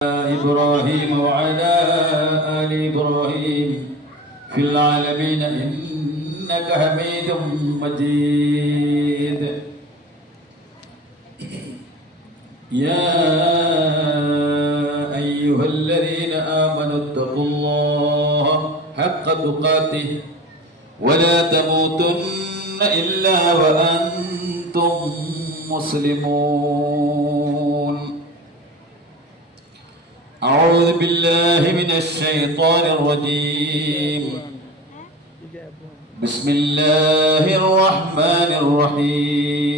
إبراهيم وعلى آل إبراهيم في العالمين إنك حميد مجيد. يا أيها الذين آمنوا اتقوا الله حق تقاته ولا تموتن إلا وأنتم مسلمون. أعوذ بالله من الشيطان الرجيم. بسم الله الرحمن الرحيم.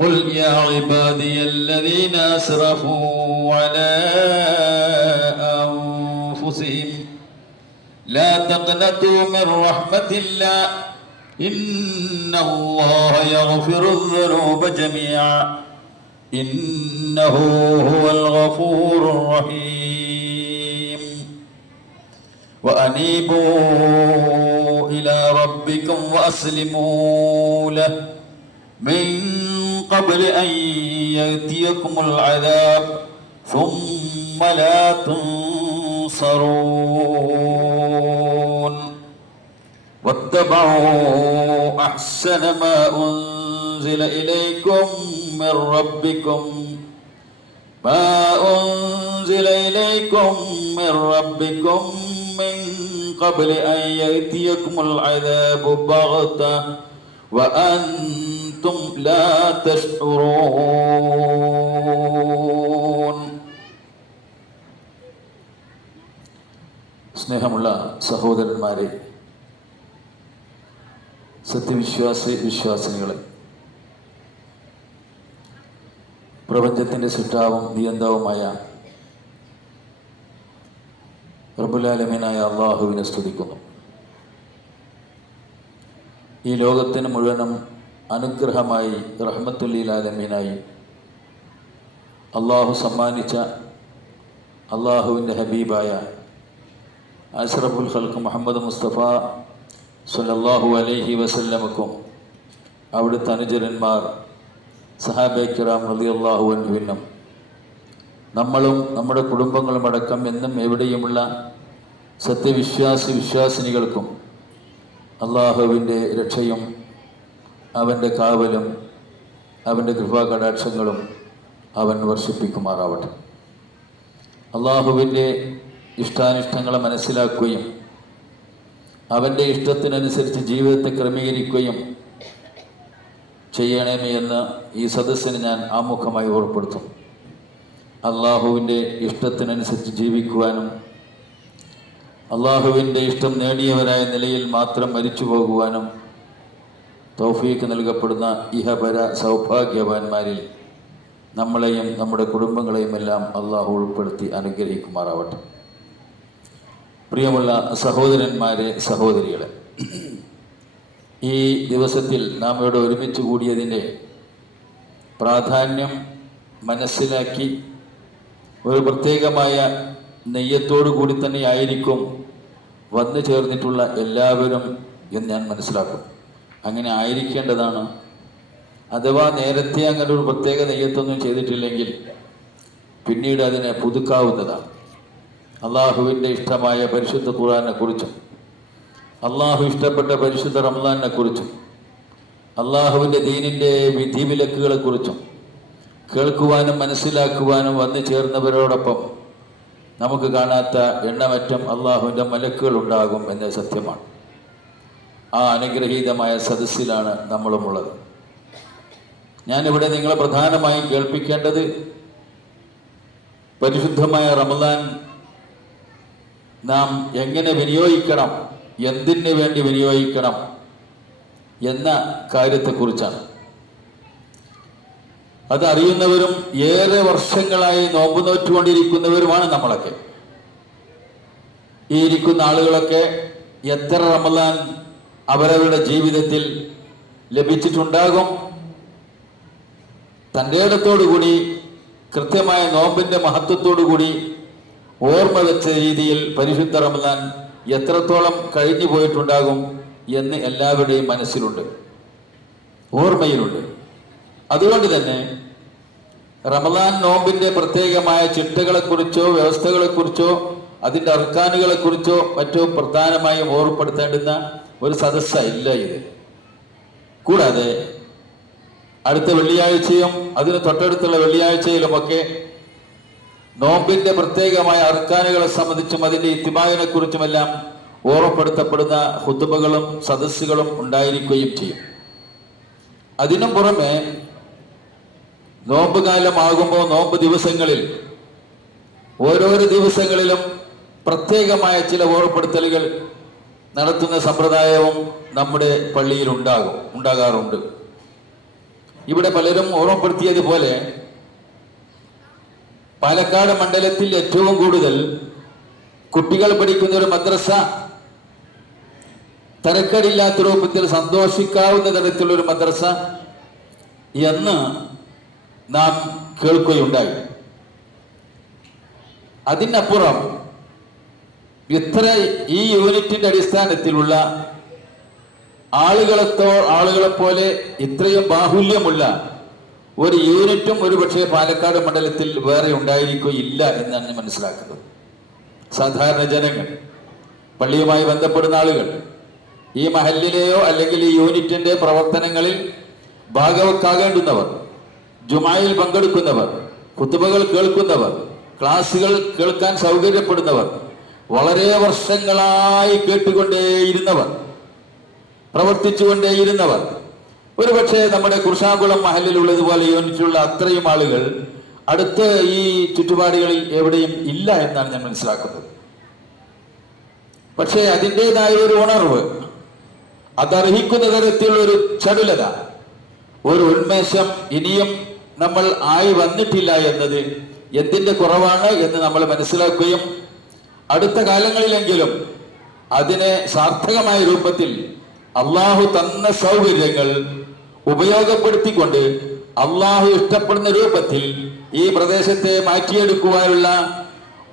قل يا عبادي الذين أسرفوا على أنفسهم لا تقنطوا من رحمة الله إن الله يغفر الذنوب جميعا إنه هو الغفور الرحيم. وأنيبوا إلى ربكم وأسلموا له من قبل أن يأتيكم العذاب ثم لا تنصرون. واتبعوا أحسن ما أنزل إليكم من ربكم من قبل أن يأتيكم العذاب بغتة وأنتم لا تشعرون. സ്നേഹമുള്ള സഹോദരന്മാരെ, വിശ്വാസിനികളെ, പ്രപഞ്ചത്തിൻ്റെ സൃഷ്ടാവും നിയന്താവുമായ റബ്ബുൽ ആലമീനായ അള്ളാഹുവിനെ സ്തുതിക്കുന്നു. ഈ ലോകത്തിന് മുഴുവനും അനുഗ്രഹമായി റഹ്മത്തുൽ ആലമീനായി അള്ളാഹു സമ്മാനിച്ച അള്ളാഹുവിൻ്റെ ഹബീബായ അഷ്റഫുൽ ഖൽഖ് മുഹമ്മദ് മുസ്തഫ സ്വല്ലല്ലാഹു അലൈഹി വസല്ലമക്കും അവിടുത്തെ അനുചരന്മാർ സഹാബെ കിറാം റളിയല്ലാഹു അൻഹുവിനും നമ്മളും നമ്മുടെ കുടുംബങ്ങളും അടക്കം എന്നും എവിടെയുമുള്ള വിശ്വാസിനികൾക്കും അള്ളാഹുവിൻ്റെ രക്ഷയും അവൻ്റെ കാവലും അവൻ്റെ കൃപാകടാക്ഷങ്ങളും അവൻ വർഷിപ്പിക്കുമാറാവട്ടെ. അള്ളാഹുവിൻ്റെ ഇഷ്ടാനിഷ്ടങ്ങളെ മനസ്സിലാക്കുകയും അവൻ്റെ ഇഷ്ടത്തിനനുസരിച്ച് ജീവിതത്തെ ക്രമീകരിക്കുകയും ചെയ്യണമേ എന്ന് ഈ സദസ്സിന് ഞാൻ ആമുഖമായി ഓർപ്പെടുത്തും. അള്ളാഹുവിൻ്റെ ഇഷ്ടത്തിനനുസരിച്ച് ജീവിക്കുവാനും അള്ളാഹുവിൻ്റെ ഇഷ്ടം നേടിയവരായ നിലയിൽ മാത്രം മരിച്ചു പോകുവാനും തൗഫീഖ് നൽകപ്പെടുന്ന ഇഹപര സൗഭാഗ്യവാന്മാരിൽ നമ്മളെയും നമ്മുടെ കുടുംബങ്ങളെയും എല്ലാം അള്ളാഹു ഉൾപ്പെടുത്തി അനുഗ്രഹിക്കുമാറാവട്ടെ. പ്രിയമുള്ള സഹോദരന്മാരെ, സഹോദരികളെ, ഈ ദിവസത്തിൽ നാം ഇവിടെ ഒരുമിച്ച് കൂടിയതിൻ്റെ പ്രാധാന്യം മനസ്സിലാക്കി ഒരു പ്രത്യേകമായ നെയ്യത്തോടു കൂടി തന്നെ ആയിരിക്കും വന്നു ചേർന്നിട്ടുള്ള എല്ലാവരും എന്ന് ഞാൻ മനസ്സിലാക്കും. അങ്ങനെ ആയിരിക്കേണ്ടതാണ്. അഥവാ നേരത്തെ അങ്ങനെ ഒരു പ്രത്യേക നെയ്യത്തൊന്നും ചെയ്തിട്ടില്ലെങ്കിൽ പിന്നീട് അതിനെ പുതുക്കാവുന്നതാണ്. അള്ളാഹുവിൻ്റെ ഇഷ്ടമായ പരിശുദ്ധ ഖുർആനെ കുറിച്ചും അള്ളാഹു ഇഷ്ടപ്പെട്ട പരിശുദ്ധ റമദാനെ കുറിച്ചും അള്ളാഹുവിൻ്റെ ദീനിൻ്റെ വിധിവിലക്കുകളെ കുറിച്ചും കേൾക്കുവാനും മനസ്സിലാക്കുവാനും വന്നു ചേർന്നവരോടൊപ്പം നമുക്ക് കാണാത്ത എണ്ണമറ്റം അള്ളാഹുവിൻ്റെ മലക്കുകൾ ഉണ്ടാകും എന്നത് സത്യമാണ്. ആ അനുഗ്രഹീതമായ സദസ്സിലാണ് നമ്മളുമുള്ളത്. ഞാനിവിടെ നിങ്ങളെ പ്രധാനമായും കേൾപ്പിക്കേണ്ടത് പരിശുദ്ധമായ റമദാൻ നാം എങ്ങനെ വിനിയോഗിക്കണം, എന്തിനു വേണ്ടി വിനിയോഗിക്കണം എന്ന കാര്യത്തെക്കുറിച്ചാണ്. അതറിയുന്നവരും ഏറെ വർഷങ്ങളായി നോമ്പ് നോറ്റുകൊണ്ടിരിക്കുന്നവരുമാണ് നമ്മളൊക്കെ. ഈ ഇരിക്കുന്ന ആളുകളൊക്കെ എത്ര റമദാൻ അവരവരുടെ ജീവിതത്തിൽ ലഭിച്ചിട്ടുണ്ടാകും. തൻ്റെ ഇടത്തോടുകൂടി കൃത്യമായ നോമ്പിൻ്റെ മഹത്വത്തോടുകൂടി ഓർമ്മ വെച്ച രീതിയിൽ പരിശുദ്ധ റമദാൻ എത്രത്തോളം കഴിഞ്ഞു പോയിട്ടുണ്ടാകും എന്ന് എല്ലാവരുടെയും മനസ്സിലുണ്ട്, ഓർമ്മയിലുണ്ട്. അതുകൊണ്ട് തന്നെ റമദാൻ നോമ്പിന്റെ പ്രത്യേകമായ ചിട്ടകളെക്കുറിച്ചോ വ്യവസ്ഥകളെക്കുറിച്ചോ അതിന്റെ അർക്കാനുകളെക്കുറിച്ചോ മറ്റോ പ്രധാനമായും ഓർമ്മപ്പെടുത്തേണ്ടുന്ന ഒരു സദസ്സ ഇല്ല ഇത്. കൂടാതെ അടുത്ത വെള്ളിയാഴ്ചയും അതിന് തൊട്ടടുത്തുള്ള വെള്ളിയാഴ്ചയിലുമൊക്കെ നോമ്പിന്റെ പ്രത്യേകമായ അർക്കാനുകളെ സംബന്ധിച്ചും അതിന്റെ ഇത്തിബായിനെ കുറിച്ചുമെല്ലാം ഓർമ്മപ്പെടുത്തപ്പെടുന്ന ഖുതുബകളും സദസ്സുകളും ഉണ്ടായിരിക്കുകയും ചെയ്യും. അതിനും പുറമെ നോമ്പ് കാലമാകുമ്പോൾ നോമ്പ് ദിവസങ്ങളിൽ ഓരോരോ ദിവസങ്ങളിലും പ്രത്യേകമായ ചില ഓർമ്മപ്പെടുത്തലുകൾ നടത്തുന്ന സമ്പ്രദായവും നമ്മുടെ പള്ളിയിൽ ഉണ്ടാകാറുണ്ട്. ഇവിടെ പലരും ഓർമ്മപ്പെടുത്തിയതുപോലെ പാലക്കാട് മണ്ഡലത്തിൽ ഏറ്റവും കൂടുതൽ കുട്ടികൾ പഠിക്കുന്ന ഒരു മദ്രസ തരക്കേടില്ലാത്ത രൂപത്തിൽ സന്തോഷിക്കാവുന്ന തരത്തിലുള്ള ഒരു മദ്രസ എന്ന് നാം കേൾക്കുകയുണ്ടായി. അതിനപ്പുറം ഇത്ര ഈ യൂണിറ്റിന്റെ അടിസ്ഥാനത്തിലുള്ള ആളുകളെ പോലെ ഇത്രയും ബാഹുല്യമുള്ള ഒരു യൂണിറ്റും ഒരുപക്ഷെ പാലക്കാട് മണ്ഡലത്തിൽ വേറെ ഉണ്ടായിരിക്കുകയില്ല എന്നാണ് ഞാൻ മനസ്സിലാക്കുന്നത്. സാധാരണ ജനങ്ങൾ, പള്ളിയുമായി ബന്ധപ്പെടുന്ന ആളുകൾ, ഈ മഹല്ലിലെയോ അല്ലെങ്കിൽ ഈ യൂണിറ്റിന്റെ പ്രവർത്തനങ്ങളിൽ ഭാഗവക്കാകേണ്ടുന്നവർ, ജുമായിൽ പങ്കെടുക്കുന്നവർ, ഖുതുബകൾ കേൾക്കുന്നവർ, ക്ലാസുകൾ കേൾക്കാൻ സൗകര്യപ്പെടുന്നവർ, വളരെ വർഷങ്ങളായി കേട്ടുകൊണ്ടേയിരുന്നവർ, പ്രവർത്തിച്ചുകൊണ്ടേയിരുന്നവർ, ഒരുപക്ഷെ നമ്മുടെ കുർശാകുളം മഹലിലുള്ളതുപോലെ യൂണിറ്റിലുള്ള അത്രയും ആളുകൾ അടുത്ത് ഈ ചുറ്റുപാടുകളിൽ എവിടെയും ഇല്ല എന്നാണ് ഞാൻ മനസ്സിലാക്കുന്നത്. പക്ഷേ അതിൻ്റെതായ ഒരു ഉണർവ്, അതർഹിക്കുന്ന തരത്തിലുള്ള ഒരു ചടുലത, ഒരു ഉന്മേഷം ഇനിയും നമ്മൾ ആയി വന്നിട്ടില്ല എന്നത് എന്തിന്റെ കുറവാണ് എന്ന് നമ്മൾ മനസ്സിലാക്കുകയും അടുത്ത കാലങ്ങളിലെങ്കിലും അതിനെ സാർത്ഥകമായ രൂപത്തിൽ അള്ളാഹു തന്ന സൗകര്യങ്ങൾ ഉപയോഗപ്പെടുത്തിക്കൊണ്ട് അള്ളാഹു ഇഷ്ടപ്പെടുന്ന രൂപത്തിൽ ഈ പ്രദേശത്തെ മാറ്റിയെടുക്കുവാനുള്ള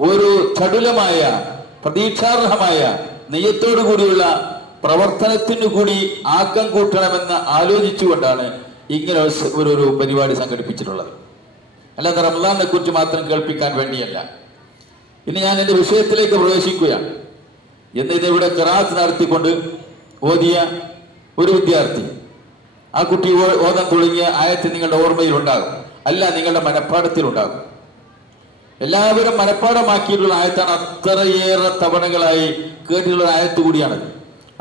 ഒരു ചടുലമായ പ്രതീക്ഷാർഹമായ നെയ്യത്തോടു കൂടിയുള്ള പ്രവർത്തനത്തിനു കൂടി ആക്കം കൂട്ടണമെന്ന് ആലോചിച്ചുകൊണ്ടാണ് ഇങ്ങനെ ഒരു പരിപാടി സംഘടിപ്പിച്ചിട്ടുള്ളത്. അല്ലാതെ റമദാനെ കുറിച്ച് മാത്രം കേൾപ്പിക്കാൻ വേണ്ടിയല്ല. ഇനി ഞാൻ എൻ്റെ വിഷയത്തിലേക്ക് പ്രവേശിക്കുകയാണ്. എന്ന് ഇതിവിടെ ഖിറാഅത്ത് നടത്തിക്കൊണ്ട് ഓതിയ ഒരു വിദ്യാർത്ഥി, ആ കുട്ടി ഓതാൻ തുടങ്ങിയ ആയത്ത് നിങ്ങളുടെ ഓർമ്മയിൽ ഉണ്ടാകും, അല്ല നിങ്ങളുടെ മനഃപ്പാടത്തിലുണ്ടാകും. എല്ലാവരും മനഃപ്പാടമാക്കിയിട്ടുള്ള ആയത്താണ്, അത്രയേറെ തവണകളായി കേട്ടിട്ടുള്ള ആയത്ത് കൂടിയാണ്.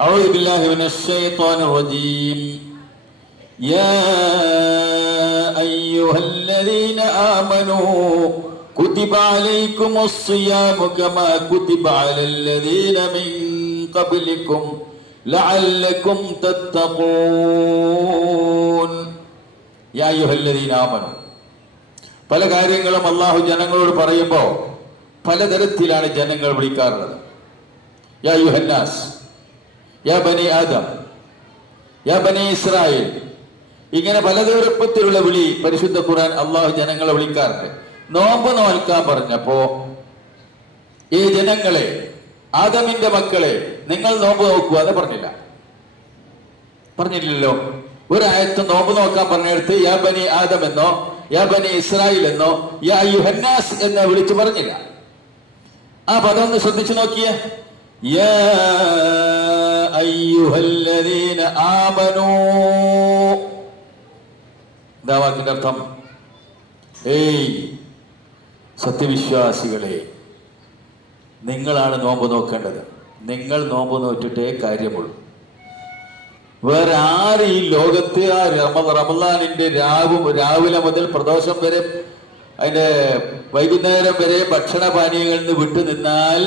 അഊദു ബില്ലാഹി മിനശ് ശൈത്വാനിർ റജീം. യാ അയ്യുഹല്ലദീന ആമനൂ കുതിബ അലൈക്കുമുസ് സിയാമു കമാ കുതിബ അലല്ലദീന മിൻ ഖബ്ലിക്കും ലഅല്ലക്കും തത്തഖൂൻ. യാ അയ്യുഹല്ലദീന ആമനൂ. പല കാര്യങ്ങളും അള്ളാഹു ജനങ്ങളോട് പറയുമ്പോൾ പലതരത്തിലാണ് ജനങ്ങൾ വിളിക്കാറുള്ളത്. യാ അയ്യുഹന്നാസ്, യാ ബനി ആദം, യാ ബനി ഇസ്രായേൽ, ഇങ്ങനെ പലതരത്തിലുള്ള വിളി പരിശുദ്ധ ഖുർആൻ അള്ളാഹു ജനങ്ങളെ വിളിക്കാറുണ്ട്. നോമ്പ് നോൽക്കാൻ പറഞ്ഞപ്പോ ഈ ജനങ്ങളെ, ആദമിന്റെ മക്കളെ, നിങ്ങൾ നോമ്പ് നോക്കുക എന്ന് പറഞ്ഞില്ലല്ലോ. ഒരായത്ത് നോമ്പ് നോക്കാൻ പറഞ്ഞെടുത്ത് യാ ബനി ആദം എന്നോ യാ ബനി ഇസ്രായേൽ എന്നോ യാ യുഹന്നാസ് എന്ന് വിളിച്ചു പറഞ്ഞില്ല. ആ പദം ഒന്ന് ശ്രദ്ധിച്ചു നോക്കിയേ. യാ അയ്യുഹല്ലദീന ആമനൂ. എന്താ വാക്കിന്റെ അർത്ഥം? ഏയ് സത്യവിശ്വാസികളെ, നിങ്ങളാണ് നോമ്പ് നോക്കേണ്ടത്. നിങ്ങൾ നോമ്പ് നോറ്റിട്ടേ കാര്യമുള്ളൂ. വേറെ ആര് ഈ ലോകത്ത് ആ റമദാനിന്റെ രാവിലെ മുതൽ പ്രദോഷം വരെ അതിന്റെ വൈകുന്നേരം വരെ ഭക്ഷണപാനീയങ്ങളിൽ നിന്ന് വിട്ടു നിന്നാൽ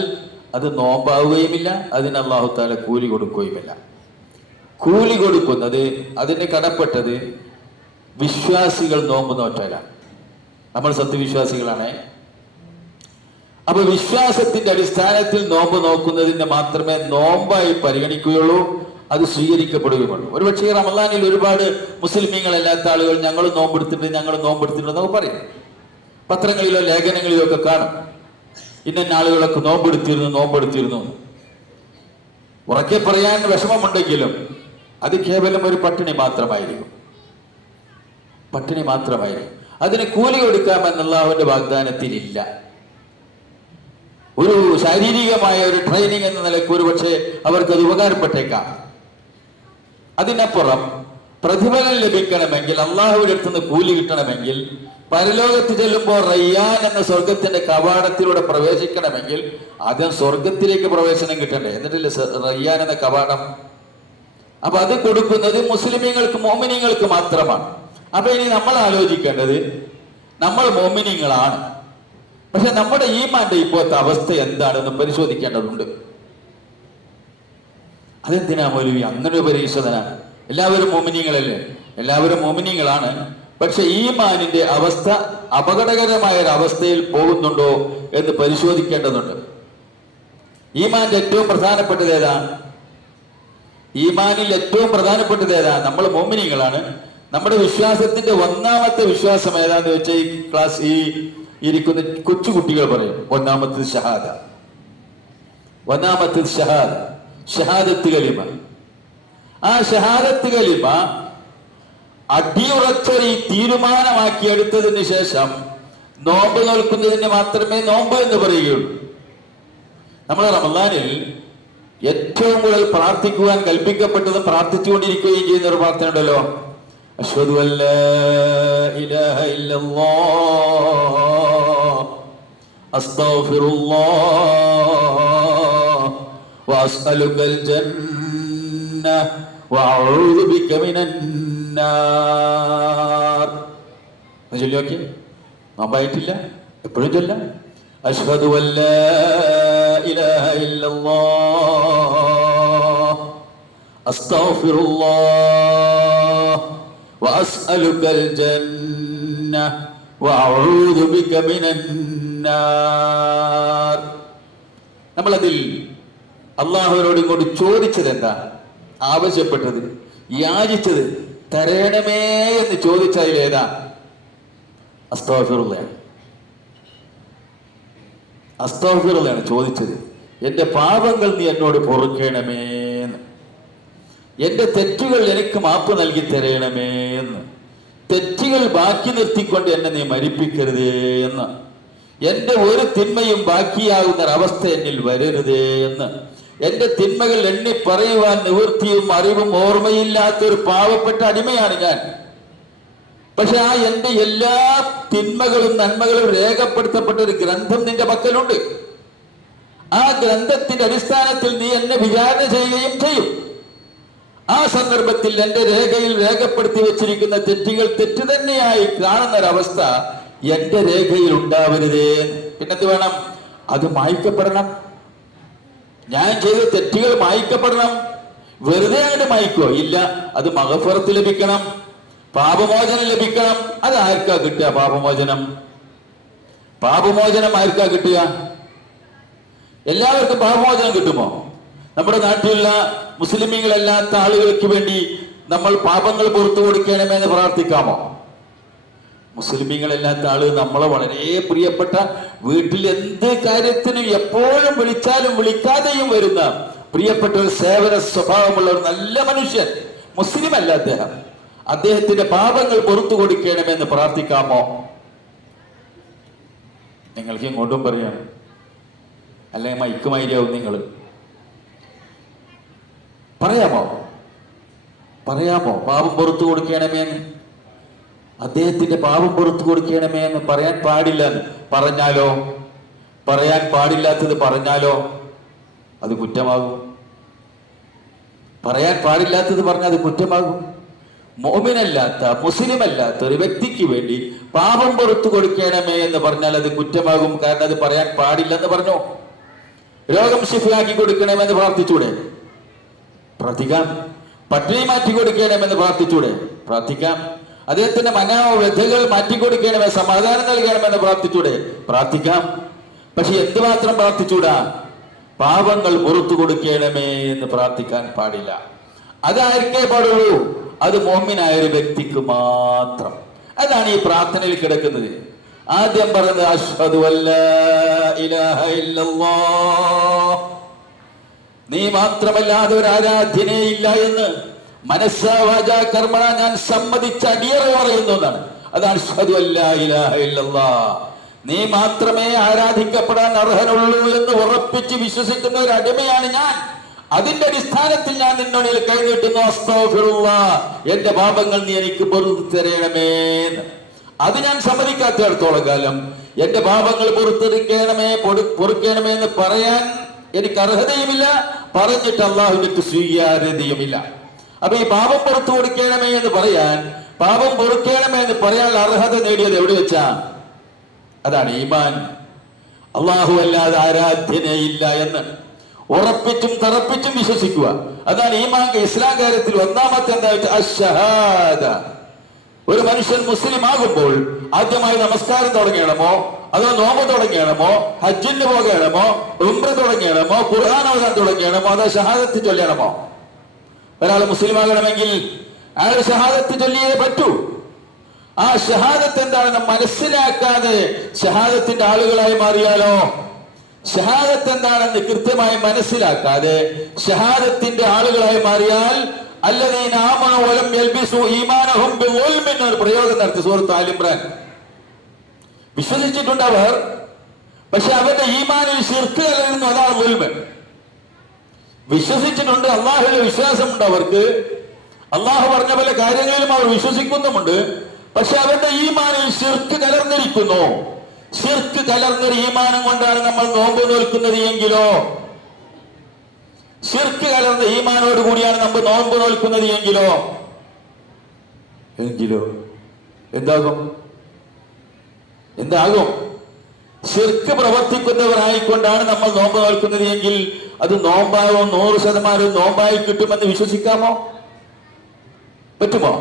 അത് നോമ്പാവുകയുമില്ല, അതിന് അല്ലാഹു തആല കൂലി കൊടുക്കുകയുമില്ല. കൂലി കൊടുക്കുന്നത്, അതിന് കടപ്പെട്ടത് വിശ്വാസികൾ നോമ്പ് നോറ്റാലാണ്. നമ്മൾ സത്യവിശ്വാസികളാണ്. അപ്പൊ വിശ്വാസത്തിന്റെ അടിസ്ഥാനത്തിൽ നോമ്പ് നോക്കുന്നതിന് മാത്രമേ നോമ്പായി പരിഗണിക്കുകയുള്ളൂ, അത് സ്വീകരിക്കപ്പെടുകയുള്ളൂ. ഒരുപക്ഷെ റമദാനിൽ ഒരുപാട് മുസ്ലിമീങ്ങളല്ലാത്ത ആളുകൾ ഞങ്ങൾ നോമ്പെടുത്തിട്ടുണ്ട് എന്നൊക്കെ പറയും. പത്രങ്ങളിലോ ലേഖനങ്ങളിലോ ഒക്കെ കാണും, ഇന്ന ആളുകളൊക്കെ നോമ്പെടുത്തിരുന്നു. ഉറക്കെ പറയാൻ വിഷമമുണ്ടെങ്കിലും അത് കേവലം ഒരു പട്ടിണി മാത്രമായിരിക്കും. അതിന് കൂലി കൊടുക്കാമെന്നുള്ള അവന്റെ വാഗ്ദാനത്തിലില്ല. ഒരു ശാരീരികമായ ഒരു ട്രെയിനിങ് എന്ന നിലയ്ക്ക് ഒരു പക്ഷേ അവർക്കത് ഉപകാരപ്പെട്ടേക്കാം. അതിനപ്പുറം പ്രതിഫലം ലഭിക്കണമെങ്കിൽ, അള്ളാഹുവിന്റെ അടുത്ത് നിന്ന് കൂലി കിട്ടണമെങ്കിൽ, പരലോകത്ത് ചെല്ലുമ്പോൾ റയ്യാൻ എന്ന സ്വർഗത്തിന്റെ കവാടത്തിലൂടെ പ്രവേശിക്കണമെങ്കിൽ ആദ്യം സ്വർഗത്തിലേക്ക് പ്രവേശനം കിട്ടണ്ടേ, എന്നിട്ടില്ലേ റയ്യാൻ എന്ന കവാടം. അപ്പൊ അത് കൊടുക്കുന്നത് മുസ്ലിമീങ്ങൾക്ക്, മോമിനീങ്ങൾക്ക് മാത്രമാണ്. അപ്പൊ ഇനി നമ്മൾ ആലോചിക്കേണ്ടത്, നമ്മൾ മോമിനീങ്ങളാണ്, പക്ഷെ നമ്മുടെ ഈമാന്റെ ഇപ്പോഴത്തെ അവസ്ഥ എന്താണെന്ന് പരിശോധിക്കേണ്ടതുണ്ട്. അതെന്തിനാ മൗലവി അങ്ങനെ ഒരു പരിശോധന? എല്ലാവരും മോമിനീങ്ങളല്ലേ? എല്ലാവരും മോമിനീങ്ങളാണ്, പക്ഷെ ഈമാനിന്റെ അവസ്ഥ അപകടകരമായ ഒരു അവസ്ഥയിൽ പോകുന്നുണ്ടോ എന്ന് പരിശോധിക്കേണ്ടതുണ്ട്. ഈമാന്റെ ഏറ്റവും പ്രധാനപ്പെട്ടത് ഏതാ? ഈമാനിൽ ഏറ്റവും പ്രധാനപ്പെട്ടത് ഏതാ? നമ്മൾ മോമിനീങ്ങളാണ്. നമ്മുടെ വിശ്വാസത്തിന്റെ ഒന്നാമത്തെ വിശ്വാസം ഏതാന്ന് വെച്ചാൽ ഈ ക്ലാസ് ഈ ഇരിക്കുന്ന കൊച്ചുകുട്ടികൾ പറയും, ഒന്നാമത്തെ ഷഹാദ, ഒന്നാമത്തെ ഷഹാദ, ഷഹാദത്ത് കലിമ. ആ ഷഹാദത്ത് കലിമ അടിയുറച്ചൊരു തീരുമാനമാക്കി എടുത്തതിന് ശേഷം നോമ്പ് നോൽക്കുന്നതിന് മാത്രമേ നോമ്പ് എന്ന് പറയുകയുള്ളൂ. നമ്മൾ റമദാനിൽ ഏറ്റവും കൂടുതൽ പ്രാർത്ഥിക്കുവാൻ കൽപ്പിക്കപ്പെട്ടതും പ്രാർത്ഥിച്ചുകൊണ്ടിരിക്കുകയും ചെയ്യുന്ന ഒരു പ്രാർത്ഥന ഉണ്ടല്ലോ, അശ്ഹദു അല്ലാ ഇലാഹ ഇല്ലല്ലാഹ് അസ്തഗ്ഫിറുല്ലാഹ് വഅസ്അലുകൽ ജന്ന വഅഊദു ബിക മിനന്നാർ. ചൊല്ലി നോക്കി, നോമ്പായിട്ടില്ല, എപ്പോഴും ചൊല്ലാം. അശ്ഹദു അല്ലാ ഇലാഹ ഇല്ലല്ലാഹ് അസ്തഗ്ഫിറുല്ലാഹ് വഅസ്അലുകൽ ജന്ന വഅഊദു ബിക മിനന്നാർ. നമ്മളതിൽ അള്ളാഹുവിനോട് ഇങ്ങോട്ട് ചോദിച്ചത് എന്താ? ആവശ്യപ്പെട്ടത്, യാചിച്ചത്, തരണമേ എന്ന് ചോദിച്ചതിൽ ഏതാ? അസ്തഗ്ഫിറുല്ലാഹ്, അസ്തഗ്ഫിറുല്ലാഹ് ചോദിച്ചത്. എന്റെ പാപങ്ങൾ നീ എന്നോട് പൊറുക്കണമേന്ന്, എന്റെ തെറ്റുകൾ എനിക്ക് മാപ്പ് നൽകി തരണമേ എന്ന്, തെറ്റുകൾ ബാക്കി നിർത്തിക്കൊണ്ട് എന്നെ നീ മരിപ്പിക്കരുതേ എന്ന്, എന്റെ ഒരു തിന്മയും ബാക്കിയാകുന്ന ഒരവസ്ഥ എന്നിൽ വരരുതേ എന്ന്. എന്റെ തിന്മകൾ എണ്ണി പറയുവാൻ നിവൃത്തിയും അറിവും ഓർമ്മയില്ലാത്തൊരു പാവപ്പെട്ട അടിമയാണ് ഞാൻ. പക്ഷെ ആ എന്റെ എല്ലാ തിന്മകളും നന്മകളും രേഖപ്പെടുത്തപ്പെട്ട ഒരു ഗ്രന്ഥം നിന്റെ പക്കലുണ്ട്. ആ ഗ്രന്ഥത്തിന്റെ അടിസ്ഥാനത്തിൽ നീ എന്നെ വിചാരണ ചെയ്യുകയും ചെയ്യും. ആ സന്ദർഭത്തിൽ എന്റെ രേഖയിൽ രേഖപ്പെടുത്തി വെച്ചിരിക്കുന്ന തെറ്റുകൾ തെറ്റ് തന്നെയായി കാണുന്ന ഒരവസ്ഥ എന്റെ രേഖയിൽ ഉണ്ടാവരുതേ. പിന്നെന്ത് വേണം? അത് മായ്ക്കപ്പെടണം. ഞാൻ ചെയ്ത തെറ്റുകൾ മായ്ക്കപ്പെടണം. വെറുതെ ആയിട്ട് മായ്ക്കോ? ഇല്ല, അത് മഗ്ഫിറത്ത് ലഭിക്കണം, പാപമോചനം ലഭിക്കണം. അത് ആർക്കാ കിട്ടുക? പാപമോചനം, പാപമോചനം ആർക്കാ കിട്ടുക? എല്ലാവർക്കും പാപമോചനം കിട്ടുമോ? നമ്മുടെ നാട്ടിലുള്ള മുസ്ലിമീങ്ങളല്ലാത്ത ആളുകൾക്ക് വേണ്ടി നമ്മൾ പാപങ്ങൾ പുറത്തു കൊടുക്കണമെന്ന് പ്രാർത്ഥിക്കാമോ? മുസ്ലിമീങ്ങളല്ലാത്ത ആള് നമ്മളെ വളരെ പ്രിയപ്പെട്ട, വീട്ടിൽ എന്ത് കാര്യത്തിനും എപ്പോഴും വിളിച്ചാലും വിളിക്കാതെയും വരുന്ന പ്രിയപ്പെട്ട ഒരു സേവന സ്വഭാവമുള്ള ഒരു നല്ല മനുഷ്യൻ, മുസ്ലിം അല്ല അദ്ദേഹം, അദ്ദേഹത്തിന്റെ പാപങ്ങൾ പുറത്തു കൊടുക്കണമെന്ന് പ്രാർത്ഥിക്കാമോ? നിങ്ങൾക്ക് ഇങ്ങോട്ടും പറയാം, അല്ലെങ്കിൽ മൈക്കുമായിരിയാവും നിങ്ങൾ പറയാമോ? പറയാമോ പാപം പുറത്തു കൊടുക്കണമേന്ന്? അദ്ദേഹത്തിന്റെ പാപം പുറത്തു കൊടുക്കണമേ എന്ന് പറയാൻ പാടില്ല എന്ന് പറഞ്ഞാലോ, പറയാൻ പാടില്ലാത്തത് പറഞ്ഞാലോ അത് കുറ്റമാകും. പറയാൻ പാടില്ലാത്തത് പറഞ്ഞാൽ അത് കുറ്റമാകും. മോമിനല്ലാത്ത, മുസ്ലിം അല്ലാത്ത ഒരു വ്യക്തിക്ക് വേണ്ടി പാപം പുറത്തു കൊടുക്കണമേ എന്ന് പറഞ്ഞാൽ അത് കുറ്റമാകും. കാരണം അത് പറയാൻ പാടില്ലെന്ന് പറഞ്ഞു. രോഗം ശിഫയാക്കി കൊടുക്കണമെന്ന് പ്രാർത്ഥിച്ചൂടെ? പ്രാർത്ഥിക്കാം. പട്ടിണി മാറ്റി കൊടുക്കണമെന്ന് പ്രാർത്ഥിച്ചൂടെ? പ്രാർത്ഥിക്കാം. അദ്ദേഹത്തിന്റെ മനോവ്യഥകൾ മാറ്റിക്കൊടുക്കണമേ, സമാധാനം നൽകണമെന്ന് പ്രാർത്ഥിച്ചൂടെ? പ്രാർത്ഥിക്കാം. പക്ഷെ എന്തുമാത്രം പ്രാർത്ഥിച്ചൂടാ? പാപങ്ങൾ പുറത്തു കൊടുക്കണമേ എന്ന് പ്രാർത്ഥിക്കാൻ പാടില്ല. അതായിരിക്കേ പാടുള്ളൂ. അത് മോമിനായ ഒരു വ്യക്തിക്ക് മാത്രം. അതാണ് ഈ പ്രാർത്ഥനയിൽ കിടക്കുന്നത്. ആദ്യം പറഞ്ഞത് അശ്ഹദു അല്ലാ ഇലാഹ ഇല്ലല്ലാഹ്, നീ മാത്രമല്ലാതെ ഒരു ആരാധ്യനേ ഇല്ല എന്ന് മനസ്സാ വാചാ കർമ്മണ ഞാൻ സമ്മതിച്ച അടിയറ പറയുന്നു എന്നാണ്. അതാണ് അശ്ഹദു അല്ലാ ഇലാഹ ഇല്ലല്ലാഹ്, നീ മാത്രമേ ആരാധിക്കപ്പെടാൻ അർഹനുള്ളൂ എന്ന് ഉറപ്പിച്ച് വിശ്വസിക്കുന്ന ഒരു അടിമയാണ് ഞാൻ. അതിന്റെ അടിസ്ഥാനത്തിൽ ഞാൻ നിന്നോട് കൈനീട്ടുന്നു, അസ്തഗ്ഫിറുല്ലാഹ്, എന്റെ പാപങ്ങൾ നീ എനിക്ക് പൊറുത്തു തരണമേ. അത് ഞാൻ സമ്മതിക്കാത്തിടത്തോളം കാലം എന്റെ പാപങ്ങൾ പൊറുക്കണമേ എന്ന് പറയാൻ എനിക്ക് അർഹതയുമില്ല, പറഞ്ഞിട്ട് അള്ളാഹുവിന്റെ സ്വീകാര്യതയുമില്ല. അപ്പൊ ഈ പാപം പുറത്തു കൊടുക്കണമേ എന്ന് പറയാൻ, പാപം പൊറുക്കണമേ എന്ന് പറയാൻ അർഹത നേടിയത് എവിടെ വെച്ചാ? അതാണ് ഈമാൻ. അള്ളാഹു അല്ലാതെ ആരാധ്യനേ ഇല്ല എന്ന് ഉറപ്പിച്ചും തറപ്പിച്ചും വിശ്വസിക്കുക. അതാണ് ഈമാൻ. ഇസ്ലാം കാര്യത്തിൽ ഒന്നാമത്തെ എന്തായിട്ട് അശ്ശഹാദ. ഒരു മനുഷ്യൻ മുസ്ലിം ആകുമ്പോൾ ആദ്യമായി നമസ്കാരം തുടങ്ങണമോ, അതോ നോമ്പ് തുടങ്ങണമോ, ഹജ്ജിന് പോകണമോ, ഉംറ തുടങ്ങണമോ, ഖുർആൻ ഓതാൻ തുടങ്ങണമോ, അതോ ഷഹാദത്ത് ചൊല്ലണമോ? ഒരാൾ മുസ്ലിം ആകണമെങ്കിൽ അയാൾ ഷഹാദത്ത് ചൊല്ലിയേ പറ്റൂ. ആ ഷഹാദത്ത് എന്താണെന്ന് മനസ്സിലാക്കാതെ ഷഹാദത്തിന്റെ ആളുകളായി മാറിയാലോ? ഷഹാദത്ത് എന്താണെന്ന് കൃത്യമായി മനസ്സിലാക്കാതെ ഷഹാദത്തിന്റെ ആളുകളായി മാറിയാൽ അല്ലദീന ആമനൂ വലം യൽബിസൂ ഈമാനഹും ബിളുൽമിൻ എന്നൊരു പ്രയോഗം നടത്തി സൂറത്ത് ആൽ ഇംറാൻ. വിശ്വസിച്ചിട്ടുണ്ട് അവർ, പക്ഷെ അവരുടെ ഈമാനിൽ ശിർക്ക് കലരുന്നു, അതാണ് ദുൽമ്. വിശ്വസിച്ചിട്ടുണ്ട്, അള്ളാഹുവിൽ വിശ്വാസമുണ്ട് അവർക്ക്, അള്ളാഹു പറഞ്ഞ പല കാര്യങ്ങളിലും അവർ വിശ്വസിക്കുന്നുമുണ്ട്, പക്ഷെ അവരുടെ ഈമാനിൽ ശിർക്ക് കലർന്നിരിക്കുന്നു. ശിർക്ക് കലർന്നൊരു ഈമാനം കൊണ്ടാണ് നമ്മൾ നോമ്പ് നോൽക്കുന്നത് എങ്കിലോ, ശിർക്ക് കലർന്ന ഈമാനോട് കൂടിയാണ് നമ്മൾ നോമ്പ് നോൽക്കുന്നത് എങ്കിലോ എന്താകും? ശിർക്ക് പ്രവർത്തിക്കുന്നവരായിക്കൊണ്ടാണ് നമ്മൾ നോമ്പ് നോൽക്കുന്നത് എങ്കിൽ അത് നോമ്പായോ 100% നോമ്പായി കിട്ടുമെന്ന് വിശ്വസിക്കാമോ? പറ്റുമോ?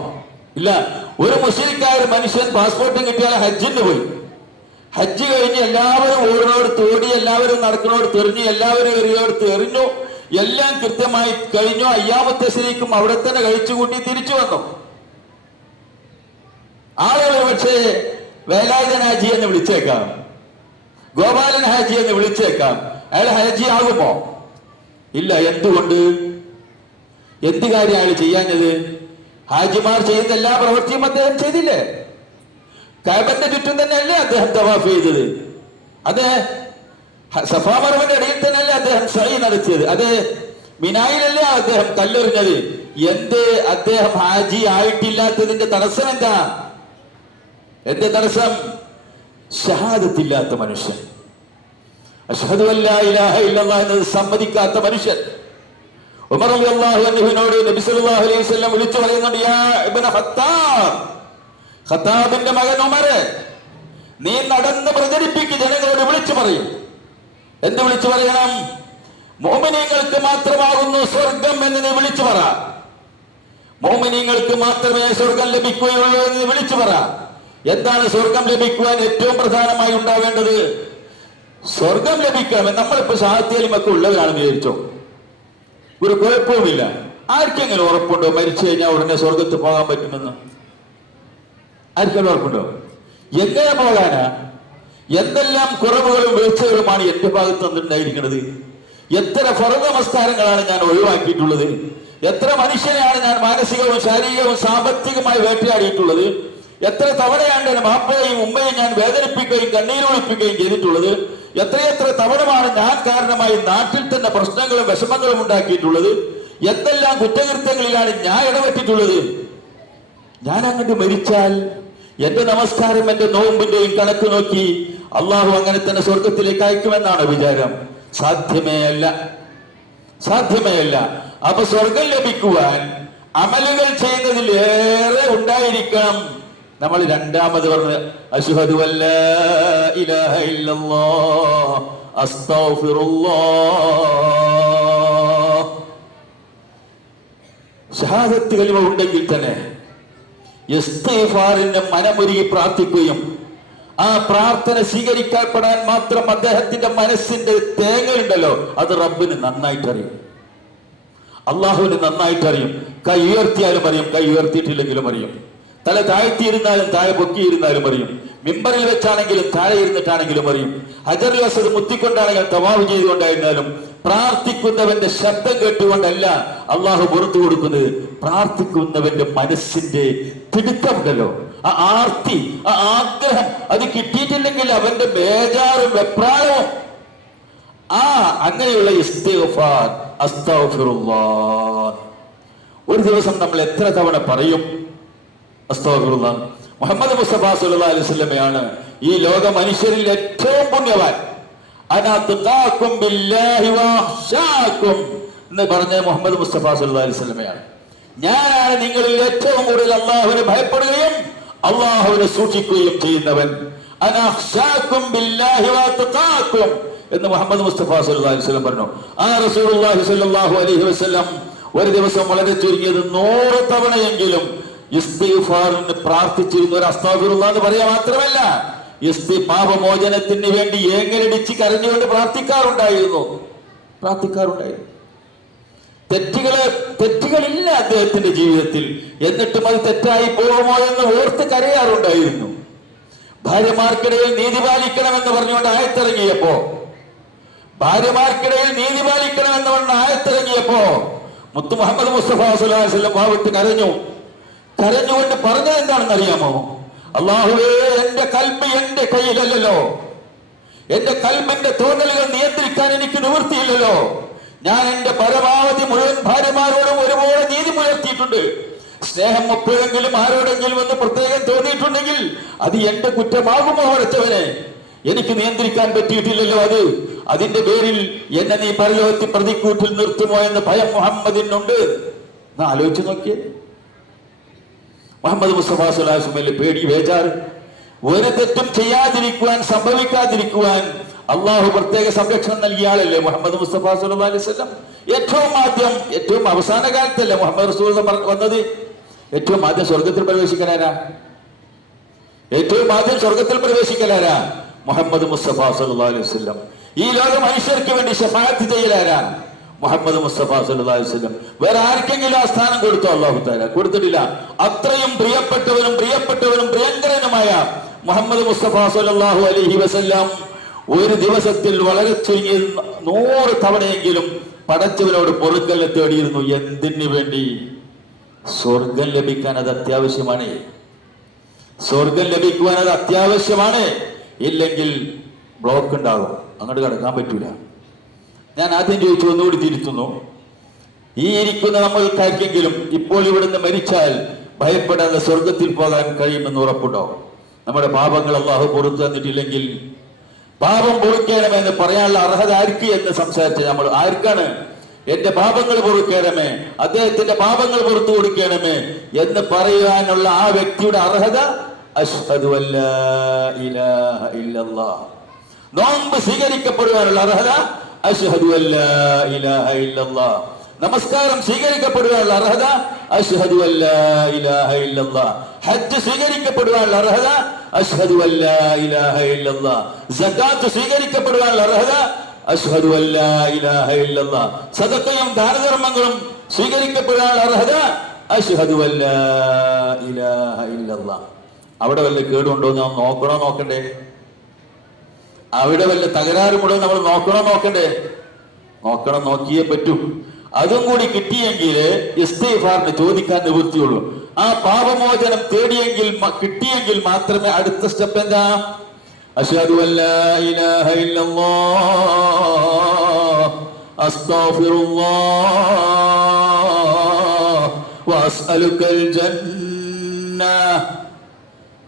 ഇല്ല. ഒരു മുസ്ലിക്കായ മനുഷ്യൻ പാസ്പോർട്ടും കിട്ടിയാൽ ഹജ്ജിന് പോയി, ഹജ്ജ് കഴിഞ്ഞ് എല്ലാവരും ഓടുന്നോടത്ത് ഓടി, എല്ലാവരും നടക്കുന്നോടത്ത് എറിഞ്ഞു, എല്ലാവരും എറിയോടത്ത് എറിഞ്ഞു, എല്ലാം കൃത്യമായി കഴിഞ്ഞു. അയ്യാമത്തെ ശരിക്കും അവിടെ തന്നെ കഴിച്ചുകൂട്ടി തിരിച്ചു വന്നു. ആളുകൾ പക്ഷേ വേലായുധൻ ഹാജി എന്ന് വിളിച്ചേക്കാം, ഗോപാലൻ ഹാജി എന്ന് വിളിച്ചേക്കാം. അയാൾ ഹാജി ആകുമോ? ഇല്ല. എന്തുകൊണ്ട്? എന്ത് കാര്യം അയാൾ ചെയ്യാഞ്ഞത്? ഹാജിമാർ ചെയ്യുന്ന എല്ലാ പ്രവൃത്തിയും അദ്ദേഹം ചെയ്തില്ലേ? കഅബന്റെ ചുറ്റും തന്നെയല്ലേ അദ്ദേഹം തവാഫ് ചെയ്തത്? അതെ. സഫാ മർവയുടെ ഇടയിൽ തന്നെയല്ലേ അദ്ദേഹം സഈ നടത്തിയത്? അതെ. മിനായിലല്ലേ അദ്ദേഹം കല്ലെറിഞ്ഞത്? എന്ത് അദ്ദേഹം ഹാജി ആയിട്ടില്ലാത്തതിന്റെ തടസ്സം എന്താ? എന്റെ തടസ്സം ഷഹാദത്തില്ലാത്ത മനുഷ്യൻ, അശ്ഹദു അല്ലാ ഇലാഹ ഇല്ലല്ലാഹ് എന്നത് സമ്മതിക്കാത്ത മനുഷ്യൻ. ഉമർ റളിയല്ലാഹു അൻഹുവിനോട് നബി സല്ലല്ലാഹു അലൈഹി വസല്ലം വിളിച്ചു പറയുന്നുണ്ട്, യാ ഇബ്നു ഖത്താബ്, ഖത്താബിന്റെ മകൻ ഉമറെ, നീ നടന്ന് പ്രചരിപ്പിക്ക്, ജനങ്ങളോട് വിളിച്ചു പറയും. എന്ത് വിളിച്ചു പറയണം? മുഅ്മിനീങ്ങൾക്ക് മാത്രമാകുന്നു സ്വർഗം എന്ന് നീ വിളിച്ചു പറ. മുഅ്മിനീങ്ങൾക്ക് മാത്രമേ സ്വർഗം ലഭിക്കുകയുള്ളൂ എന്ന് നീ വിളിച്ചു പറ. എന്താണ് സ്വർഗം ലഭിക്കുവാൻ ഏറ്റവും പ്രധാനമായി ഉണ്ടാവേണ്ടത്? സ്വർഗം ലഭിക്കണം. നമ്മളിപ്പോ ഷഹാദത്തിലുമൊക്കെ ഉള്ളവരാണ് വിചാരിച്ചോ, ഒരു കുഴപ്പവുമില്ല. ആർക്കെങ്കിലും ഉറപ്പുണ്ടോ മരിച്ചു കഴിഞ്ഞാൽ ഉടനെ സ്വർഗത്ത് പോകാൻ പറ്റുമെന്ന്? ആർക്കെങ്കിലും ഉറപ്പുണ്ടോ? എങ്ങനെ പോകാനാ? എന്തെല്ലാം കുറവുകളും വീഴ്ചകളുമാണ് എന്റെ ഭാഗത്ത് നിന്നുണ്ടായിരിക്കുന്നത്. എത്ര ഫർദ് നമസ്കാരങ്ങളാണ് ഞാൻ ഒഴിവാക്കിയിട്ടുള്ളത്? എത്ര മനുഷ്യനെയാണ് ഞാൻ മാനസികവും ശാരീരികവും സാമ്പത്തികമായി വേട്ടയാടിയിട്ടുള്ളത്? എത്ര തവണയാണ് എന്റെ മാപ്പയെയും ഉമ്മയും ഞാൻ വേദനിപ്പിക്കുകയും കണ്ണീരൊളിപ്പിക്കുകയും ചെയ്തിട്ടുള്ളത്? എത്രയെത്ര തവണമാണ് ഞാൻ കാരണമായി നാട്ടിൽ തന്നെ പ്രശ്നങ്ങളും വിഷമങ്ങളും ഉണ്ടാക്കിയിട്ടുള്ളത്? എന്തെല്ലാം കുറ്റകൃത്യങ്ങളിലാണ് ഞാൻ ഇടപെട്ടിട്ടുള്ളത്? ഞാൻ അങ്ങോട്ട് മരിച്ചാൽ എന്റെ നമസ്കാരം എന്റെ നോമ്പിന്റെയും കണക്ക് നോക്കി അള്ളാഹു അങ്ങനെ തന്നെ സ്വർഗത്തിലേക്ക് അയക്കുമെന്നാണ് വിചാരം? സാധ്യമേ അല്ല, സാധ്യമേ അല്ല. അപ്പൊ സ്വർഗം ലഭിക്കുവാൻ അമലുകൾ ചെയ്യുന്നതിൽ ഏറെ ഉണ്ടായിരിക്കണം. നമ്മൾ രണ്ടാമത് പറഞ്ഞ അശ്ഹദു അല്ലാ ഇലാഹ ഇല്ലല്ലാഹ് അസ്തഗ്ഫിറുല്ലാഹ്, ഷഹാദത്ത് കലിമ ഉണ്ടെങ്കിൽ തന്നെ ഇസ്തിഗ്ഫാറിന്റെ മനമൊരുകി പ്രാർത്ഥിക്കുകയും ആ പ്രാർത്ഥന സ്വീകരിക്കപ്പെടാൻ മാത്രം അദ്ദേഹത്തിന്റെ മനസ്സിന്റെ തേങ്ങലുണ്ടല്ലോ, അത് റബ്ബിന് നന്നായിട്ടറിയും, അള്ളാഹുവിന് നന്നായിട്ടറിയും. കൈ ഉയർത്തിയാലും അറിയും, കൈ ഉയർത്തിയിട്ടില്ലെങ്കിലും അറിയും. തല താഴ്ത്തിയിരുന്നാലും താഴെ പൊക്കിയിരുന്നാലും അറിയും. മിമ്പറിൽ വെച്ചാണെങ്കിലും താഴെ ഇരുന്നിട്ടാണെങ്കിലും അറിയും. ഹജറുൽ അസ്വദ് മുത്തിക്കൊണ്ടാണെങ്കിലും തവാഫ് ചെയ്തുകൊണ്ടായിരുന്നാലും പ്രാർത്ഥിക്കുന്നവന്റെ ശബ്ദം കേട്ടുകൊണ്ടല്ല അള്ളാഹു പുറത്തു കൊടുക്കുന്നത്. പ്രാർത്ഥിക്കുന്നവന്റെ മനസ്സിന്റെ തിടുക്കമുണ്ടല്ലോ, ആ ആർത്തി, ആ ആഗ്രഹം, അത് കിട്ടിയിട്ടില്ലെങ്കിൽ അവന്റെ ബേജാറും വെപ്രാളവും. അങ്ങനെയുള്ള ഇസ്തിഗ്ഫാർ, അസ്തഗ്ഫിറുല്ലാഹ്, ഒരു ദിവസം നമ്മൾ എത്ര തവണ പറയും അസ്തഗ്ഫിറുല്ലാഹ്? മുഹമ്മദ് മുസ്തഫ സല്ലല്ലാഹു അലൈഹി വസല്ലമയാണ് ഈ ലോക മനുഷ്യരിൽ ഏറ്റവും പുണ്യവാൻ. അനാ തുഖാകും ബില്ലാഹി വഅഖ്ശാകും എന്ന് പറഞ്ഞ മുഹമ്മദ് മുസ്തഫ സല്ലല്ലാഹു അലൈഹി വസല്ലമയാണ്. ഞാനാണ് നിങ്ങളിൽ ഏറ്റവും കൂടുതൽ അള്ളാഹുവിനെ ഭയപ്പെടുകയും അള്ളാഹുവിനെ സൂക്ഷിക്കുകയും ചെയ്യുന്നവൻ. അനാ അഖ്ശാകും ബില്ലാഹി വഅഖ്ശാകും എന്ന് മുഹമ്മദ് മുസ്തഫ സല്ലല്ലാഹു അലൈഹി വസല്ലം പറഞ്ഞു. ആ റസൂലുള്ളാഹി സ്വല്ലല്ലാഹു അലൈഹി വസല്ലം ഒരു ദിവസം വളരെ ചുരുങ്ങിയത് 100 തവണയെങ്കിലും ഇസ്തിഗ്ഫാറിന് പ്രാർത്ഥിച്ചിരുന്ന ഒരു അസ്തഗ്ഫിറുല്ലാഹ് എന്ന് പറയാ മാത്രമല്ല, പാപമോചനത്തിന് വേണ്ടി ഏങ്ങലടിച്ച് കരഞ്ഞുകൊണ്ട് പ്രാർത്ഥിക്കാറുണ്ടായിരുന്നു. തെറ്റുകളില്ല അദ്ദേഹത്തിന്റെ ജീവിതത്തിൽ, എന്നിട്ടും അത് തെറ്റായി പോകുമോ എന്ന് ഓർത്ത് കരയാറുണ്ടായിരുന്നു. ഭാര്യമാർക്കിടയിൽ നീതി പാലിക്കണമെന്ന് പറഞ്ഞുകൊണ്ട് ആയത്തിറങ്ങിയപ്പോ മുത്തു മുഹമ്മദ് മുസ്തഫ സല്ലല്ലാഹു അലൈഹി വസല്ലം ഭാവത്ത് കരഞ്ഞുകൊണ്ട് പറഞ്ഞത് എന്താണെന്ന് അറിയാമോ? അല്ലാഹുവേ, എന്റെ കൽബ് എന്റെ കയ്യിലല്ലല്ലോ, എന്റെ കൽബിന്റെ തോന്നലുകൾ നിയന്ത്രിക്കാൻ എനിക്ക് നിവൃത്തിയില്ലല്ലോ. ഞാൻ എന്റെ പരമാവധി മുഴുവൻ ഭാര്യമാരോടും ഒരുപോലെ നീതി പുലർത്തിയിട്ടുണ്ട്. സ്നേഹം എപ്പോഴെങ്കിലും ആരോടെങ്കിലും എന്ന് പ്രത്യേകം തോന്നിയിട്ടുണ്ടെങ്കിൽ അത് എന്റെ കുറ്റമാകുമോ വരച്ചവനെ? എനിക്ക് നിയന്ത്രിക്കാൻ പറ്റിയിട്ടില്ലല്ലോ. അതിന്റെ പേരിൽ എന്നെ നീ പരലോകത്തിൽ പ്രതിക്കൂട്ടിൽ നിർത്തുമോ എന്ന് ഭയം മുഹമ്മദിനുണ്ട്. ആലോചിച്ചു നോക്കിയേ, മുഹമ്മദ് മുസ്തഫ സല്ലല്ലാഹു അലൈഹി വസല്ലം പേടി, ബേജാറ്. ഒരു തെറ്റും ചെയ്യാതിരിക്കുവാൻ, സംഭവിക്കാതിരിക്കുവാൻ അള്ളാഹു പ്രത്യേക സംരക്ഷണം നൽകിയ ആളല്ലേ മുഹമ്മദ് മുസ്തഫ സല്ലല്ലാഹു അലൈഹി വസല്ലം. ഏറ്റവും അവസാന കാലത്തല്ലേ മുഹമ്മദ് റസൂൽ വന്നത്? ഏറ്റവും ആദ്യം സ്വർഗത്തിൽ പ്രവേശിക്കലാരാ? മുഹമ്മദ് മുസ്തഫ സല്ലല്ലാഹു അലൈഹി വസല്ലം. ഈ ലോക മനുഷ്യർക്ക് വേണ്ടി ശഫാഅത്ത് ചെയ്യലാരാ? മുഹമ്മദ് മുസ്തഫ സല്ലല്ലാഹു അലൈഹി വസല്ലം. വേറെ ആർക്കെങ്കിലും ആ സ്ഥാനം കൊടുത്തോ? അല്ലാഹു തആല കൊടുത്തിട്ടില്ല. അത്രയും പ്രിയപ്പെട്ടവനും പ്രിയങ്കരനുമായ മുഹമ്മദ് മുസ്തഫ സല്ലല്ലാഹു അലൈഹി വസല്ലം ഒരു ദിവസത്തിൽ വളരെ ചുരുങ്ങിയ 100 തവണയെങ്കിലും പടച്ചവനോട് പൊറുക്കലിനെ തേടിയിരുന്നു. എന്തിനു വേണ്ടി? സ്വർഗം ലഭിക്കാൻ അത് അത്യാവശ്യമാണ്. ഇല്ലെങ്കിൽ ബ്ലോക്ക് ഉണ്ടാകും, അങ്ങോട്ട് കടക്കാൻ പറ്റൂല. ഞാൻ ആദ്യം ചോദിച്ചു, ഒന്നുകൂടി തിരുത്തുന്നു. ഈ ഇരിക്കുന്ന നമ്മൾക്കാർക്കെങ്കിലും ഇപ്പോൾ ഇവിടുന്ന് മരിച്ചാൽ ഭയപ്പെടാതെ സ്വർഗത്തിൽ പോകാൻ കഴിയുമെന്ന് ഉറപ്പുണ്ടോ? നമ്മുടെ പാപങ്ങൾ അല്ലാഹു പുറത്തു തന്നിട്ടില്ലെങ്കിൽ പാപം പൊറുക്കണമേ എന്ന് പറയാനുള്ള അർഹത ആർക്ക് എന്ന് സംസാരിച്ച നമ്മൾ ആർക്കാണ്? എന്റെ പാപങ്ങൾ പൊറുക്കണമേ, അദ്ദേഹത്തിന്റെ പാപങ്ങൾ പുറത്തു കൊടുക്കണമേ എന്ന് പറയുവാനുള്ള ആ വ്യക്തിയുടെ അർഹത അശ്ഹദു അല്ലാ ഇലാഹ ഇല്ലല്ലാഹ്. നോമ്പ് സ്വീകരിക്കപ്പെടുവാനുള്ള അർഹത അശ്ഹദു അല്ലാ ഇലാഹ ഇല്ലല്ലാഹ്. നമസ്കാരം സ്വീകരിക്കപ്പെടുവാനുള്ള അർഹത അശ്ഹദു അല്ലാ ഇലാഹ ഇല്ലല്ലാഹ്. ഹജ്ജ് സ്വീകരിക്കപ്പെടുവാനുള്ള അർഹത അശ്ഹദു അല്ലാ ഇലാഹ ഇല്ലല്ലാഹ്. സകാത്ത് സ്വീകരിക്കപ്പെടുവാനുള്ള അർഹത അശ്ഹദു അല്ലാ ഇലാഹ ഇല്ലല്ലാഹ്. സദഖയും ദാനധർമ്മങ്ങളും സ്വീകരിക്കപ്പെടാനുള്ള അർഹത അശ്ഹദു അല്ലാ ഇലാഹ ഇല്ലല്ലാഹ്. അവിടെ വല്ല കേടുണ്ടോ എന്ന് നോക്കണ്ടേ? അവിടെ വല്ല തകരാറുമുണ്ടോ നമ്മൾ നോക്കണ്ടേ? നോക്കിയേ പറ്റൂ. അതും കൂടി കിട്ടിയെങ്കിൽ ഇസ്തിഗ്ഫാറിന് ചോദിക്കാൻ നിവൃത്തിയുള്ളൂ. ആ പാപമോചനം കിട്ടിയെങ്കിൽ മാത്രമേ അടുത്ത സ്റ്റെപ്പ് എന്താ? അശ്ഹദു അല്ലാ ഇലാഹ ഇല്ലല്ലാഹ് അസ്തഗ്ഫിറുല്ലാഹ് വഅസ്അലുകൽ ജന്ന.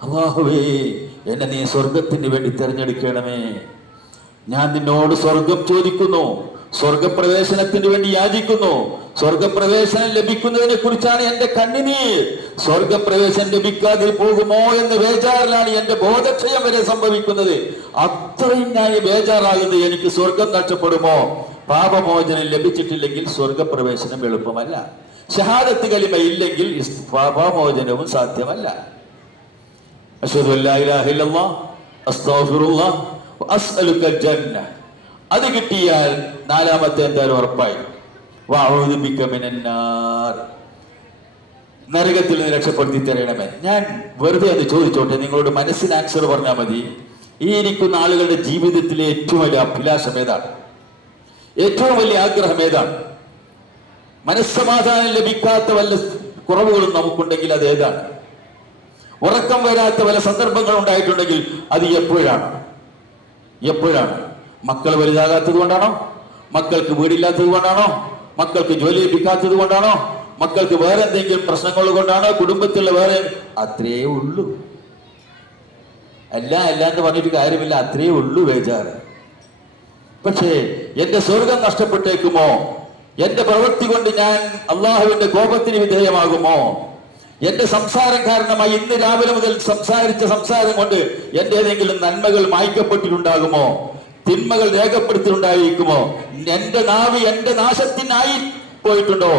അല്ലാഹുവേ, എന്നെ നീ സ്വർഗത്തിന് വേണ്ടി തിരഞ്ഞെടുക്കണമേ. ഞാൻ നിന്നോട് സ്വർഗം ചോദിക്കുന്നു, സ്വർഗപ്രവേശനത്തിന് വേണ്ടി യാചിക്കുന്നു. സ്വർഗപ്രവേശനം ലഭിക്കുന്നതിനെ കുറിച്ചാണ് എന്റെ കണ്ണുനീർ. സ്വർഗപ്രവേശനം ലഭിക്കാതെ പോകുമോ എന്ന് ബേജാറിലാണ് എന്റെ ബോധക്ഷയം വരെ സംഭവിക്കുന്നത്. അത്രയും ഞാൻ ബേജാറാകുന്നത് എനിക്ക് സ്വർഗം നഷ്ടപ്പെടുമോ? പാപമോചനം ലഭിച്ചിട്ടില്ലെങ്കിൽ സ്വർഗപ്രവേശനം എളുപ്പമല്ല. ഷഹാദത്ത് കലിമ ഇല്ലെങ്കിൽ പാപമോചനവും സാധ്യമല്ല. അശ്ഹദു അല്ലാ ഇലാഹ ഇല്ലല്ലാഹ് അസ്തഗ്ഫിറുല്ലാഹ് വഅസ്അലുകൽ ജന്ന. അത് കിട്ടിയാൽ നാലാമത്തെ എന്തായാലും ഉറപ്പായി, വഅഊദു ബിക മിനന്നാർ, നരകത്തിൽ നിന്ന് രക്ഷപ്പെടുത്തി തരണമേ. ഞാൻ വെറുതെ അത് ചോദിച്ചോട്ടെ, നിങ്ങളോട് മനസ്സിന് ആൻസർ പറഞ്ഞാൽ മതി. ഈ ഇരിക്കുന്ന ആളുകളുടെ ജീവിതത്തിലെ ഏറ്റവും വലിയ അഭിലാഷം ഏതാണ്? ഏറ്റവും വലിയ ആഗ്രഹം ഏതാണ്? മനസ്സമാധാനം ലഭിക്കാത്ത വല്ല കുറവുകളും നമുക്കുണ്ടെങ്കിൽ അത് ഏതാണ്? ഉറക്കം വരാത്ത പല സന്ദർഭങ്ങൾ ഉണ്ടായിട്ടുണ്ടെങ്കിൽ അത് എപ്പോഴാണ് മക്കൾ വലുതാകാത്തത് കൊണ്ടാണോ? മക്കൾക്ക് വീടില്ലാത്തത് കൊണ്ടാണോ? മക്കൾക്ക് ജോലി ലഭിക്കാത്തത് കൊണ്ടാണോ? മക്കൾക്ക് വേറെ എന്തെങ്കിലും പ്രശ്നങ്ങൾ കൊണ്ടാണോ? കുടുംബത്തിലുള്ള വേറെ അത്രേ ഉള്ളൂ. എന്ന് പറഞ്ഞിട്ട് കാര്യമില്ല, അത്രേ ഉള്ളൂ ബേജാറ്. പക്ഷേ എന്റെ സ്വർഗം നഷ്ടപ്പെട്ടേക്കുമോ? എന്റെ പ്രവൃത്തി കൊണ്ട് ഞാൻ അള്ളാഹുവിന്റെ കോപത്തിന് വിധേയമാകുമോ? എന്റെ സംസാരം കാരണമായി ഇന്ന് രാവിലെ മുതൽ സംസാരിച്ച സംസാരം കൊണ്ട് എന്റെ ഏതെങ്കിലും നന്മകൾ മായ്ക്കപ്പെട്ടിട്ടുണ്ടാകുമോ? തിന്മകൾ രേഖപ്പെടുത്തിയിട്ടുണ്ടായിരിക്കുമോ? എന്റെ നാവ് എന്റെ നാശത്തിനായി പോയിട്ടുണ്ടോ?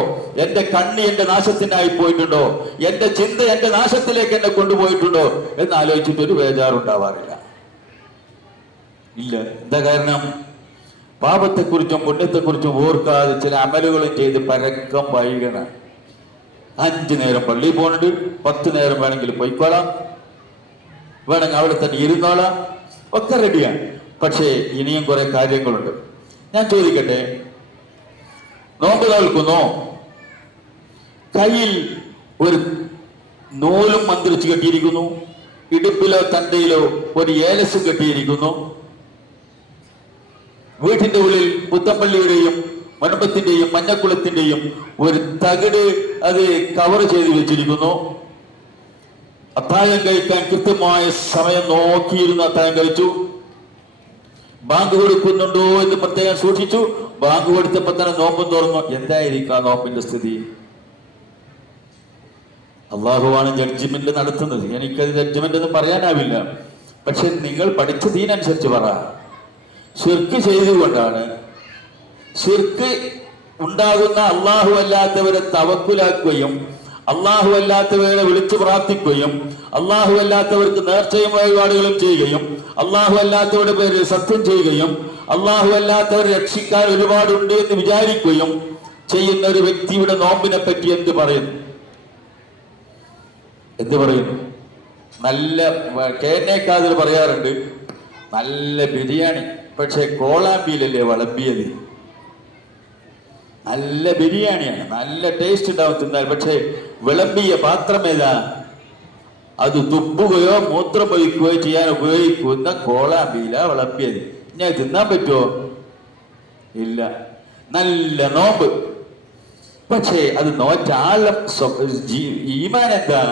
എന്റെ കണ്ണ് എന്റെ നാശത്തിനായി പോയിട്ടുണ്ടോ? എന്റെ ചിന്ത എന്റെ നാശത്തിലേക്ക് എന്നെ കൊണ്ടുപോയിട്ടുണ്ടോ എന്ന് ആലോചിച്ചിട്ട് ഒരു ബേജാറുണ്ടാവാറില്ല. ഇല്ല. എന്താ കാരണം? പാപത്തെക്കുറിച്ചും പുണ്യത്തെക്കുറിച്ചും ഓർക്കാതെ ചില അമലുകളും ചെയ്ത് പരക്കം വൈകണം. 5 നേരം പള്ളിയിൽ പോകുന്നുണ്ട്, 10 നേരം വേണമെങ്കിൽ പോയിക്കോളാം, വേണമെങ്കിൽ അവിടെ തന്നെ ഇരുന്നോളാം, ഒക്കെ റെഡിയാണ്. പക്ഷേ ഇനിയും കുറെ കാര്യങ്ങളുണ്ട്. ഞാൻ ചോദിക്കട്ടെ, നോമ്പ് നോൽക്കുന്നു, കയ്യിൽ ഒരു നൂലും മന്ത്രിച്ച് കെട്ടിയിരിക്കുന്നു, ഇടുപ്പിലോ തണ്ടയിലോ ഒരു ഏലസും കെട്ടിയിരിക്കുന്നു, വീട്ടിന്റെ ഉള്ളിൽ പുത്തമ്പള്ളിയുടെയും മണപ്പത്തിന്റെയും മഞ്ഞക്കുളത്തിന്റെയും ഒരു തകിട് അത് കവർ ചെയ്ത് വെച്ചിരിക്കുന്നു. അത്താഴം കഴിക്കാൻ കൃത്യമായ സമയം നോക്കിയിരുന്ന് അത്താഴം കഴിച്ചു. ബാങ്ക് കൊടുക്കുന്നുണ്ടോ എന്ന് പ്രത്യേകം സൂക്ഷിച്ചു. ബാങ്ക് കൊടുത്തപ്പോ തന്നെ നോമ്പും തുറന്നു. എന്തായിരിക്കും ആ നോമ്പിന്റെ സ്ഥിതി? അള്ളാഹുവാണ് ജഡ്ജ്മെന്റ് നടത്തുന്നത്. എനിക്കത് ജഡ്ജ്മെന്റ് എന്ന് പറയാനാവില്ല. പക്ഷെ നിങ്ങൾ പഠിച്ച ദീനനുസരിച്ച് പറ. ശിർക്ക് ചെയ്തുകൊണ്ടാണ്, ശിർക്ക് ഉണ്ടാകുന്ന അള്ളാഹു അല്ലാത്തവരെ തവക്കുലാക്കുകയും അള്ളാഹു അല്ലാത്തവരെ വിളിച്ചു പ്രാർത്ഥിക്കുകയും അള്ളാഹു അല്ലാത്തവർക്ക് നേർച്ചയും വഴിപാടുകളും ചെയ്യുകയും അള്ളാഹു അല്ലാത്തവരുടെ പേരിൽ സത്യം ചെയ്യുകയും അള്ളാഹു അല്ലാത്തവരെ രക്ഷിക്കാൻ ഒരുപാടുണ്ട് എന്ന് വിചാരിക്കുകയും ചെയ്യുന്ന ഒരു വ്യക്തിയുടെ നോമ്പിനെ പറ്റി എന്ത് പറയുന്നു? നല്ല കേന്നേക്കാതിൽ പറയാറുണ്ട്, നല്ല ബിരിയാണി, പക്ഷെ കോളാമ്പിയിലല്ലേ വിളമ്പിയത്. നല്ല ബിരിയാണിയാണ്, നല്ല ടേസ്റ്റ് ഉണ്ടാവും തിന്നാൽ, പക്ഷെ വിളമ്പിയ പാത്രം ഏതാ? അത് തുപ്പുകയോ മൂത്രം ഒഴിക്കുകയോ ചെയ്യാൻ ഉപയോഗിക്കുന്ന കോളാമ്പിയില വിളമ്പിയത്. ഞാൻ തിന്നാൻ പറ്റുമോ? ഇല്ല. നല്ല നോമ്പ്, പക്ഷേ അത് നോറ്റാളം ഈമാൻ എന്താ?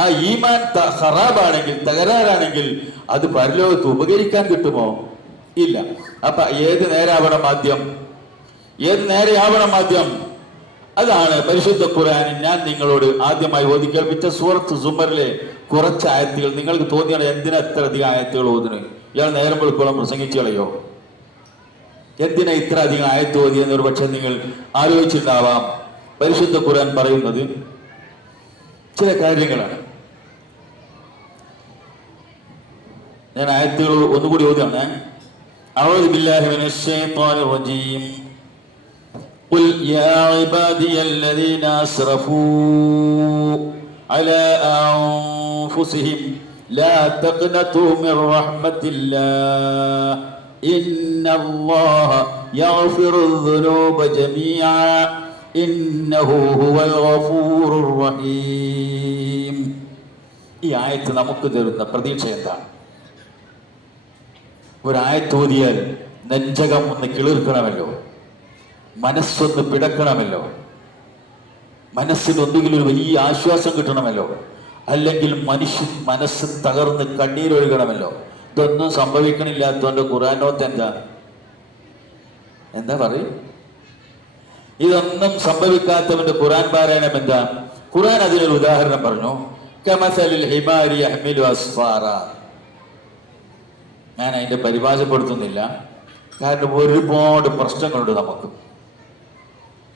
ആ ഈമാൻ ഖറാബാണെങ്കിൽ, തകരാറാണെങ്കിൽ അത് പരലോകത്ത് ഉപകരിക്കാൻ കിട്ടുമോ? ഇല്ല. അപ്പൊ ഏത് നേരാവണം ആദ്യം? അതാണ് പരിശുദ്ധ ഖുർആനിൽ ഞാൻ നിങ്ങളോട് ആദ്യമായി ഓതി കേൾപ്പിച്ച സൂറത്ത് സുമറിലെ കുറച്ച് ആയത്തുകൾ. നിങ്ങൾക്ക് തോന്നിയാണ് എന്തിനാ ഇത്ര അധികം ആയത്തുകൾ ഓതുന്നു? ഇയാൾ നേരം വെളുക്കോളം പ്രസംഗിച്ചു കളയോ? എന്തിനാ ഇത്ര അധികം ആയത്ത് ഓതിയെന്ന് ഒരു പക്ഷെ നിങ്ങൾ ആലോചിച്ചിട്ടുണ്ടാവാം. പരിശുദ്ധ ഖുർആൻ പറയുന്നത് ചില കാര്യങ്ങളാണ്. ഞാൻ ആയത്തുകൾ ഒന്നുകൂടി ഓതുകയാണ്. അഊദു ബില്ലാഹി മിനശ് ശൈത്വാനിർ റജീം. ഖുൽ യാ ഇബാദിയല്ലദീന അസ്റഫൂ അലാ അൻഫുസിഹിം ലാ തഖ്നതൂ മിർ റഹ്മത്തില്ലാഹ് ഇന്നല്ലാഹ യഗ്ഫിറുദ് ദുനൂബ ജമീഅ ഇന്നഹു ഹുവൽ ഗഫൂറുർ റഹീം. ഈ ആയത്ത് നമുക്ക് തരുന്ന പ്രതീക്ഷ എന്താണ്? ഒരായത്തോതിയാൽ നെഞ്ചകം ഒന്ന് കിളിർക്കണമല്ലോ, മനസ്സൊന്ന് പിടക്കണമല്ലോ, മനസ്സിനൊന്നുകിൽ ഒരു വലിയ ആശ്വാസം കിട്ടണമല്ലോ, അല്ലെങ്കിൽ മനസ്സ് തകർന്ന് കണ്ണീരൊഴുകണമല്ലോ. ഇതൊന്നും സംഭവിക്കണില്ലാത്തതുകൊണ്ട് ഖുർആനോത്ത് എന്താ പറയും? ഇതൊന്നും സംഭവിക്കാത്തവന്റെ ഖുർആൻ പാരായണം എന്താ? ഖുർആൻ അതിനൊരു ഉദാഹരണം പറഞ്ഞു. കമസലിൽ ഹിമാരി യഹ്മിലു അസ്ഫാറ. ഞാൻ അതിന്റെ പരിഭാഷപ്പെടുത്തുന്നില്ല, കാരണം ഒരുപാട് പ്രശ്നങ്ങളുണ്ട് നമുക്ക്.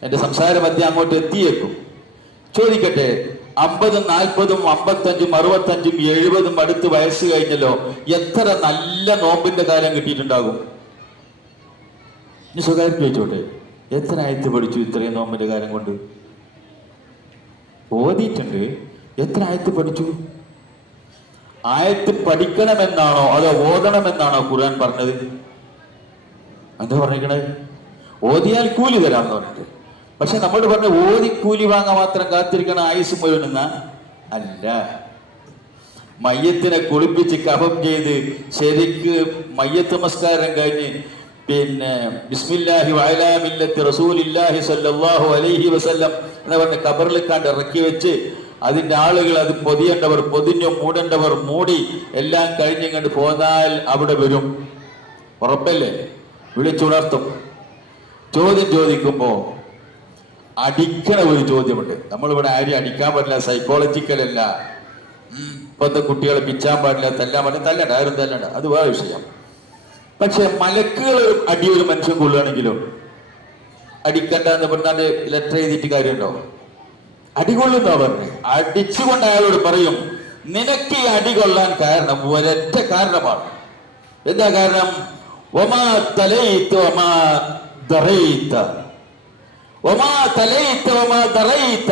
എന്റെ സംസാരം മധ്യം അങ്ങോട്ട് എത്തിയേക്കും. ചോദിക്കട്ടെ, 50, 40, 55, 65, 70 അടുത്ത് വയസ്സ് കഴിഞ്ഞല്ലോ, എത്ര നല്ല നോമ്പിന്റെ കാലം കിട്ടിയിട്ടുണ്ടാകും? ഇനി സ്വകാര്യം ചോദിച്ചോട്ടെ, എത്ര ആയത്ത് പഠിച്ചു ഇത്രയും നോമ്പിന്റെ കാലം കൊണ്ട്? ഓതിയിട്ടുണ്ട്. എത്ര ആയത്ത് പഠിച്ചു? ആയത്ത് പഠിക്കണമെന്നാണോ അതോ ഓതണമെന്നാണോ ഖുർആൻ പറഞ്ഞത്? എന്താ പറഞ്ഞിരിക്കണത്? ഓതിയാൽ കൂലി തരാമെന്ന് പറഞ്ഞിട്ട്. പക്ഷെ നമ്മൾ പറഞ്ഞ ഓതി കൂലി വാങ്ങാൻ മാത്രം കാത്തിരിക്കണ ആയുസ് മുഴുവനെന്ന അല്ല. മയ്യത്തിനെ കുളിപ്പിച്ച് കഫം ചെയ്ത് ശരിക്ക് മയ്യത്ത് നമസ്കാരം കഴിഞ്ഞ് പിന്നെ ബിസ്മില്ലാഹി വഅലാ മില്ലത്തി റസൂലില്ലാഹി സ്വല്ലല്ലാഹു അലൈഹി വസല്ലം എന്ന് പറഞ്ഞ കബറിൽ കണ്ട് ഇറക്കി വെച്ച് അതിന്റെ ആളുകൾ അത് പൊതിയേണ്ടവർ പൊതിഞ്ഞു, മൂടേണ്ടവർ മൂടി, എല്ലാം കഴിഞ്ഞിങ്ങോട്ട് പോന്നാൽ അവിടെ വരും. ഉറപ്പല്ലേ? വിളിച്ചുണർത്തും. ചോദ്യം ചോദിക്കുമ്പോ അടിക്കണ ഒരു ചോദ്യമുണ്ട്. നമ്മളിവിടെ ആരും അടിക്കാൻ പാടില്ല, സൈക്കോളജിക്കൽ അല്ല. ഇപ്പോഴത്തെ കുട്ടികളെ പിച്ചാൻ പാടില്ല, തല്ലാൻ പാടില്ല. തല്ലണ്ട, ആരും തല്ലണ്ട, അത് വേറെ വിഷയം. പക്ഷെ മലക്കുകൾ അടി ഒരു മനുഷ്യൻ കൊള്ളുകയാണെങ്കിലോ അടിക്കണ്ട എന്ന് പറഞ്ഞാൽ ലെറ്റർ എഴുതിയിട്ട് കാര്യമുണ്ടോ? അടികൊള്ളുന്നോ പറഞ്ഞ് അടിച്ചുകൊണ്ട് അയാളോട് പറയും, നിനക്ക് ഈ അടി കൊള്ളാൻ കാരണം ഒരൊറ്റ കാരണമാണ്. എന്താ കാരണം? ഒമാ തലൈത്ത ഒമാ ദറൈത്ത, ഒമാ തലൈത്ത ഒമാ ദറൈത്ത.